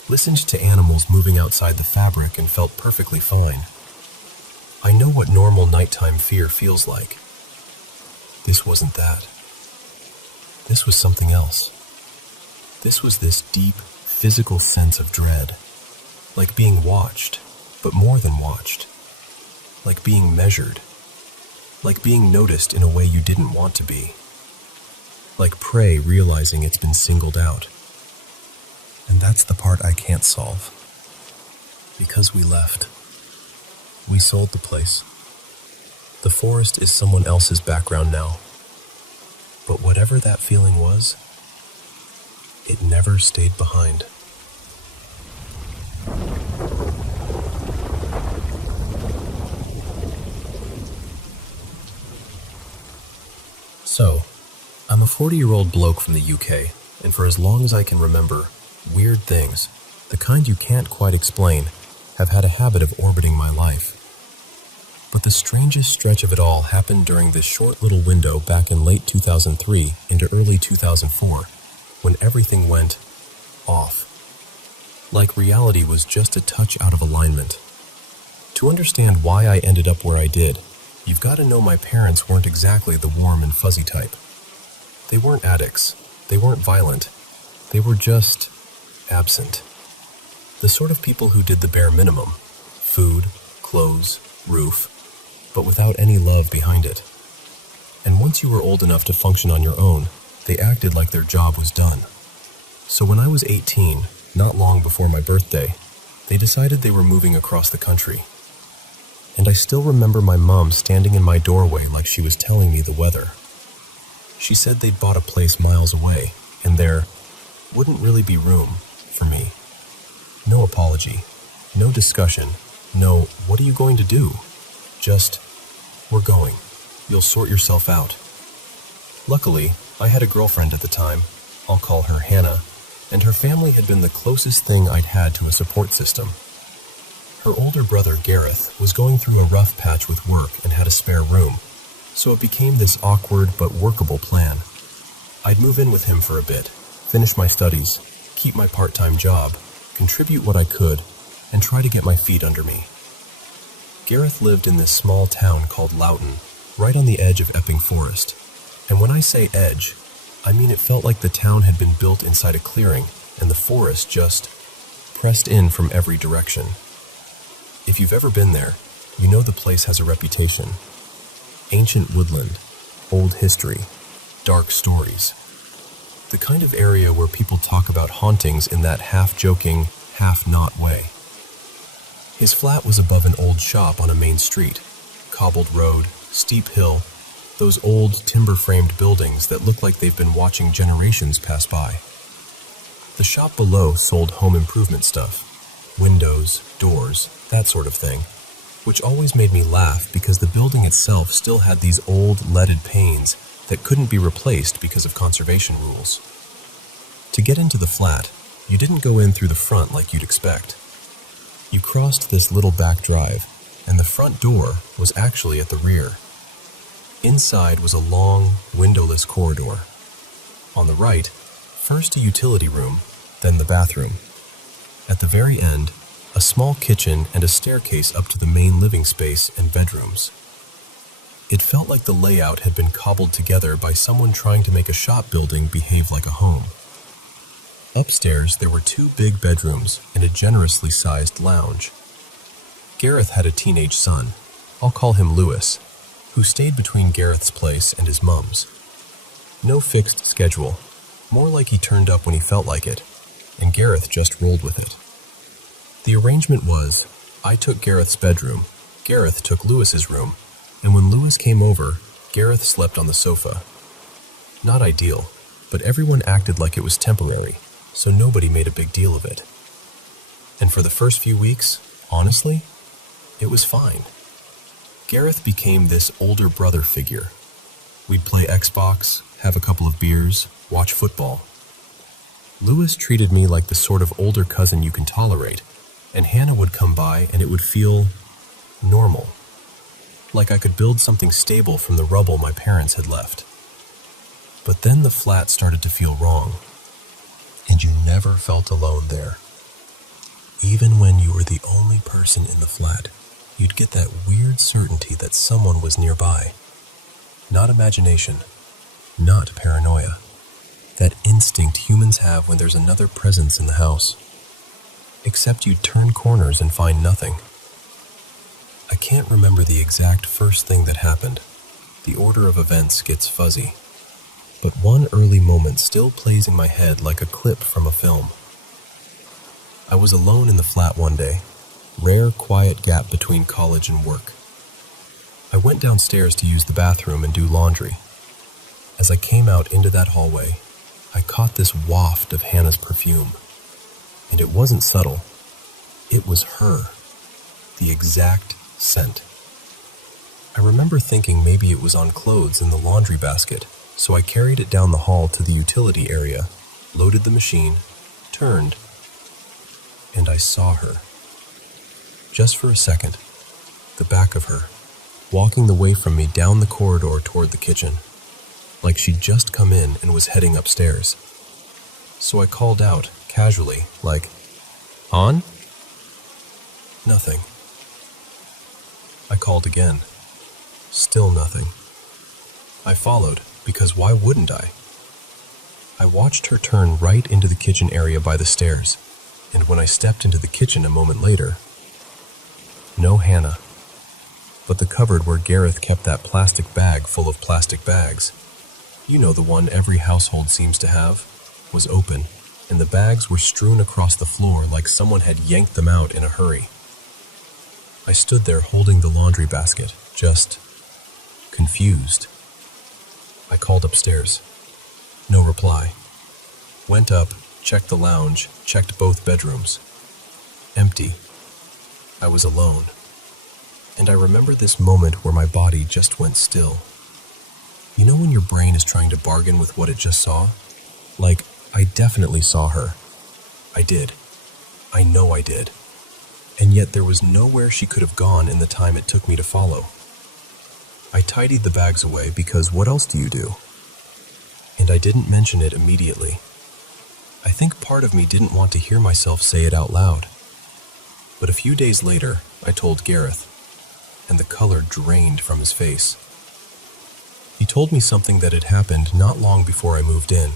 listened to animals moving outside the fabric and felt perfectly fine. I know what normal nighttime fear feels like. This wasn't that. This was something else. This was this deep, physical sense of dread, like being watched, but more than watched, like being measured, like being noticed in a way you didn't want to be, like prey realizing it's been singled out. And that's the part I can't solve. Because we left. We sold the place. The forest is someone else's background now. But whatever that feeling was, it never stayed behind. So, I'm a 40-year-old bloke from the UK, and for as long as I can remember, weird things, the kind you can't quite explain, have had a habit of orbiting my life. But the strangest stretch of it all happened during this short little window back in late 2003 into early 2004, when everything went off. Like reality was just a touch out of alignment. To understand why I ended up where I did, you've got to know my parents weren't exactly the warm and fuzzy type. They weren't addicts. They weren't violent. They were just absent. The sort of people who did the bare minimum: food, clothes, roof, but without any love behind it. And once you were old enough to function on your own, they acted like their job was done. So when I was 18, not long before my birthday, they decided they were moving across the country. And I still remember my mom standing in my doorway like she was telling me the weather. She said they'd bought a place miles away, and there wouldn't really be room for me. No apology, no discussion, no, what are you going to do? Just, we're going. You'll sort yourself out. Luckily, I had a girlfriend at the time, I'll call her Hannah, and her family had been the closest thing I'd had to a support system. Her older brother, Gareth, was going through a rough patch with work and had a spare room, so it became this awkward but workable plan. I'd move in with him for a bit, finish my studies, keep my part-time job, contribute what I could, and try to get my feet under me. Gareth lived in this small town called Loughton, right on the edge of Epping Forest. And when I say edge, I mean it felt like the town had been built inside a clearing, and the forest just pressed in from every direction. If you've ever been there, you know the place has a reputation. Ancient woodland, old history, dark stories. The kind of area where people talk about hauntings in that half-joking, half-not way. His flat was above an old shop on a main street. Cobbled road, steep hill, those old timber-framed buildings that look like they've been watching generations pass by. The shop below sold home improvement stuff. Windows, doors, that sort of thing, which always made me laugh because the building itself still had these old leaded panes that couldn't be replaced because of conservation rules. To get into the flat, you didn't go in through the front like you'd expect. You crossed this little back drive, and the front door was actually at the rear. Inside was a long, windowless corridor. On the right, first a utility room, then the bathroom. At the very end, a small kitchen and a staircase up to the main living space and bedrooms. It felt like the layout had been cobbled together by someone trying to make a shop building behave like a home. Upstairs, there were 2 big bedrooms and a generously sized lounge. Gareth had a teenage son, I'll call him Lewis, who stayed between Gareth's place and his mum's. No fixed schedule, more like he turned up when he felt like it, and Gareth just rolled with it. The arrangement was, I took Gareth's bedroom, Gareth took Lewis's room, and when Lewis came over, Gareth slept on the sofa. Not ideal, but everyone acted like it was temporary, so nobody made a big deal of it. And for the first few weeks, honestly, it was fine. Gareth became this older brother figure. We'd play Xbox, have a couple of beers, watch football. Lewis treated me like the sort of older cousin you can tolerate, and Hannah would come by and it would feel normal. Like I could build something stable from the rubble my parents had left. But then the flat started to feel wrong, and you never felt alone there. Even when you were the only person in the flat, you'd get that weird certainty that someone was nearby. Not imagination, not paranoia. That instinct humans have when there's another presence in the house. Except you'd turn corners and find nothing. I can't remember the exact first thing that happened. The order of events gets fuzzy. But one early moment still plays in my head like a clip from a film. I was alone in the flat one day, rare quiet gap between college and work. I went downstairs to use the bathroom and do laundry. As I came out into that hallway, I caught this waft of Hannah's perfume. And it wasn't subtle. It was her. The exact scent. I remember thinking maybe it was on clothes in the laundry basket, so I carried it down the hall to the utility area, loaded the machine, turned, and I saw her. Just for a second, the back of her, walking the way from me down the corridor toward the kitchen, like she'd just come in and was heading upstairs. So I called out, casually, like, "On?" Nothing. I called again. Still nothing. I followed, because why wouldn't I? I watched her turn right into the kitchen area by the stairs, and when I stepped into the kitchen a moment later, no Hannah. But the cupboard where Gareth kept that plastic bag full of plastic bags, you know, the one every household seems to have, was open, and the bags were strewn across the floor like someone had yanked them out in a hurry. I stood there holding the laundry basket, just confused. I called upstairs. No reply. Went up, checked the lounge, checked both bedrooms. Empty. I was alone. And I remember this moment where my body just went still. You know when your brain is trying to bargain with what it just saw? Like, I definitely saw her. I did. I know I did. And yet there was nowhere she could have gone in the time it took me to follow. I tidied the bags away because what else do you do? And I didn't mention it immediately. I think part of me didn't want to hear myself say it out loud. But a few days later, I told Gareth, and the color drained from his face. He told me something that had happened not long before I moved in.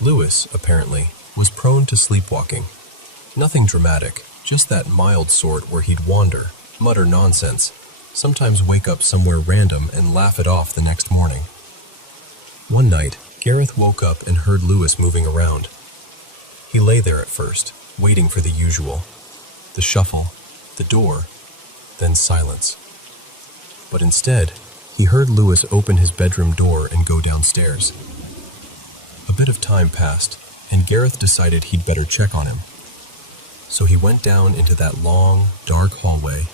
Lewis, apparently, was prone to sleepwalking. Nothing dramatic, just that mild sort where he'd wander, mutter nonsense, sometimes wake up somewhere random and laugh it off the next morning. One night, Gareth woke up and heard Lewis moving around. He lay there at first, waiting for the usual. The shuffle, the door, then silence. But instead, he heard Lewis open his bedroom door and go downstairs. A bit of time passed, and Gareth decided he'd better check on him. So he went down into that long, dark hallway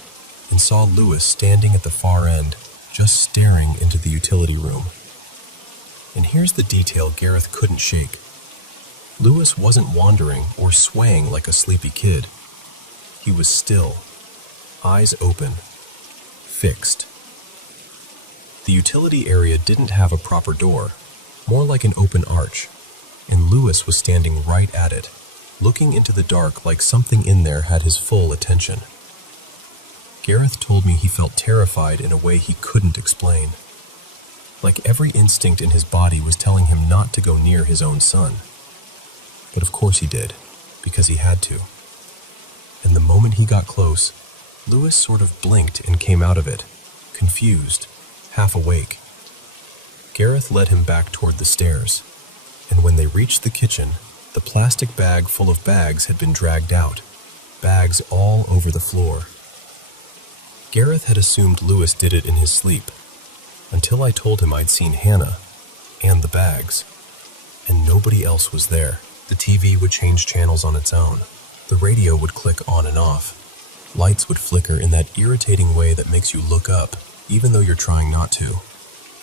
and saw Lewis standing at the far end, just staring into the utility room. And here's the detail Gareth couldn't shake. Lewis wasn't wandering or swaying like a sleepy kid. He was still, eyes open, fixed. The utility area didn't have a proper door, more like an open arch, and Lewis was standing right at it, looking into the dark like something in there had his full attention. Gareth told me he felt terrified in a way he couldn't explain. Like every instinct in his body was telling him not to go near his own son. But of course he did, because he had to. And the moment he got close, Lewis sort of blinked and came out of it, confused, half awake. Gareth led him back toward the stairs, and when they reached the kitchen, the plastic bag full of bags had been dragged out, bags all over the floor. Gareth had assumed Lewis did it in his sleep, until I told him I'd seen Hannah, and the bags, and nobody else was there. The TV would change channels on its own. The radio would click on and off. Lights would flicker in that irritating way that makes you look up, even though you're trying not to.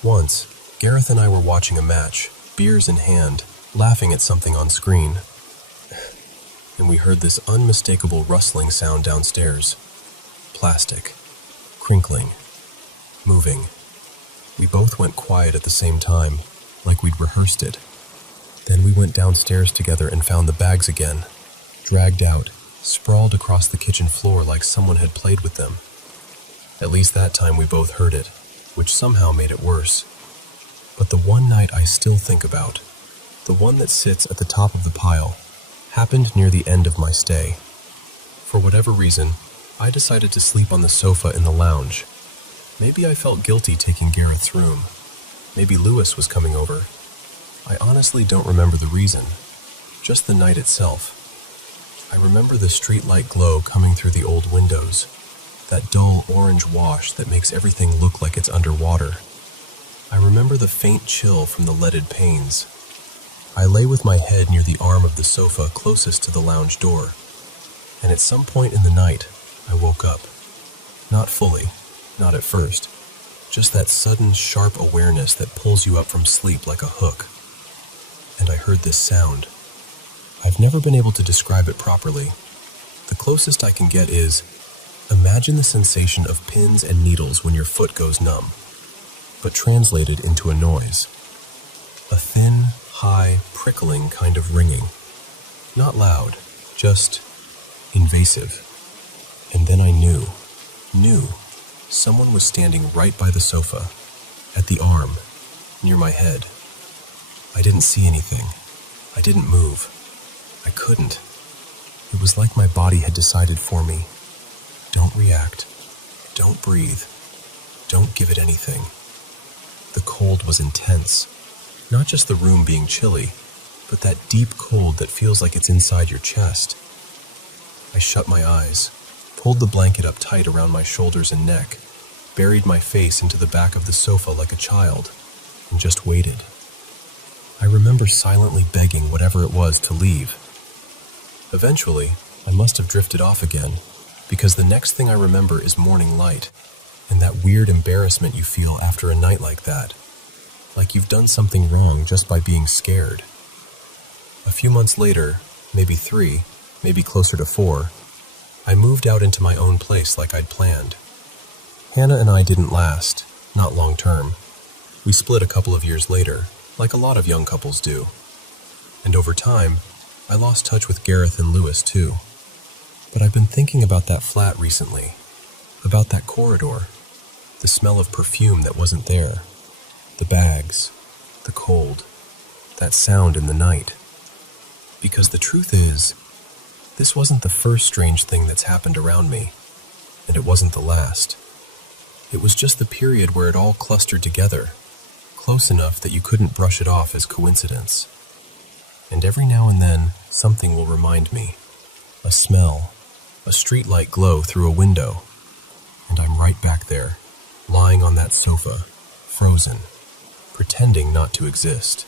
Once, Gareth and I were watching a match, beers in hand, laughing at something on screen. And we heard this unmistakable rustling sound downstairs. Plastic. Crinkling. Moving. We both went quiet at the same time, like we'd rehearsed it. Then we went downstairs together and found the bags again, dragged out, sprawled across the kitchen floor like someone had played with them. At least that time we both heard it, which somehow made it worse. But the one night I still think about, the one that sits at the top of the pile, happened near the end of my stay. For whatever reason, I decided to sleep on the sofa in the lounge. Maybe I felt guilty taking Gareth's room. Maybe Lewis was coming over. I honestly don't remember the reason, just the night itself. I remember the streetlight glow coming through the old windows, that dull orange wash that makes everything look like it's underwater. I remember the faint chill from the leaded panes. I lay with my head near the arm of the sofa closest to the lounge door, and at some point in the night, I woke up. Not fully, not at first, just that sudden, sharp awareness that pulls you up from sleep like a hook. And I heard this sound. I've never been able to describe it properly. The closest I can get is, imagine the sensation of pins and needles when your foot goes numb, but translated into a noise. A thin, high, prickling kind of ringing. Not loud, just invasive. And then I knew. Someone was standing right by the sofa, at the arm, near my head. I didn't see anything. I didn't move. I couldn't. It was like my body had decided for me. Don't react. Don't breathe. Don't give it anything. The cold was intense. Not just the room being chilly, but that deep cold that feels like it's inside your chest. I shut my eyes, pulled the blanket up tight around my shoulders and neck, buried my face into the back of the sofa like a child, and just waited. I remember silently begging whatever it was to leave. Eventually, I must have drifted off again, because the next thing I remember is morning light, and that weird embarrassment you feel after a night like that, like you've done something wrong just by being scared. A few months later, maybe 3, maybe closer to 4, I moved out into my own place like I'd planned. Hannah and I didn't last, not long term. We split a couple of years later, like a lot of young couples do. And over time, I lost touch with Gareth and Lewis too. But I've been thinking about that flat recently, about that corridor, the smell of perfume that wasn't there, the bags, the cold, that sound in the night. Because the truth is, this wasn't the first strange thing that's happened around me, and it wasn't the last. It was just the period where it all clustered together, close enough that you couldn't brush it off as coincidence. And every now and then, something will remind me. A smell, a streetlight glow through a window, and I'm right back there, lying on that sofa, frozen, pretending not to exist.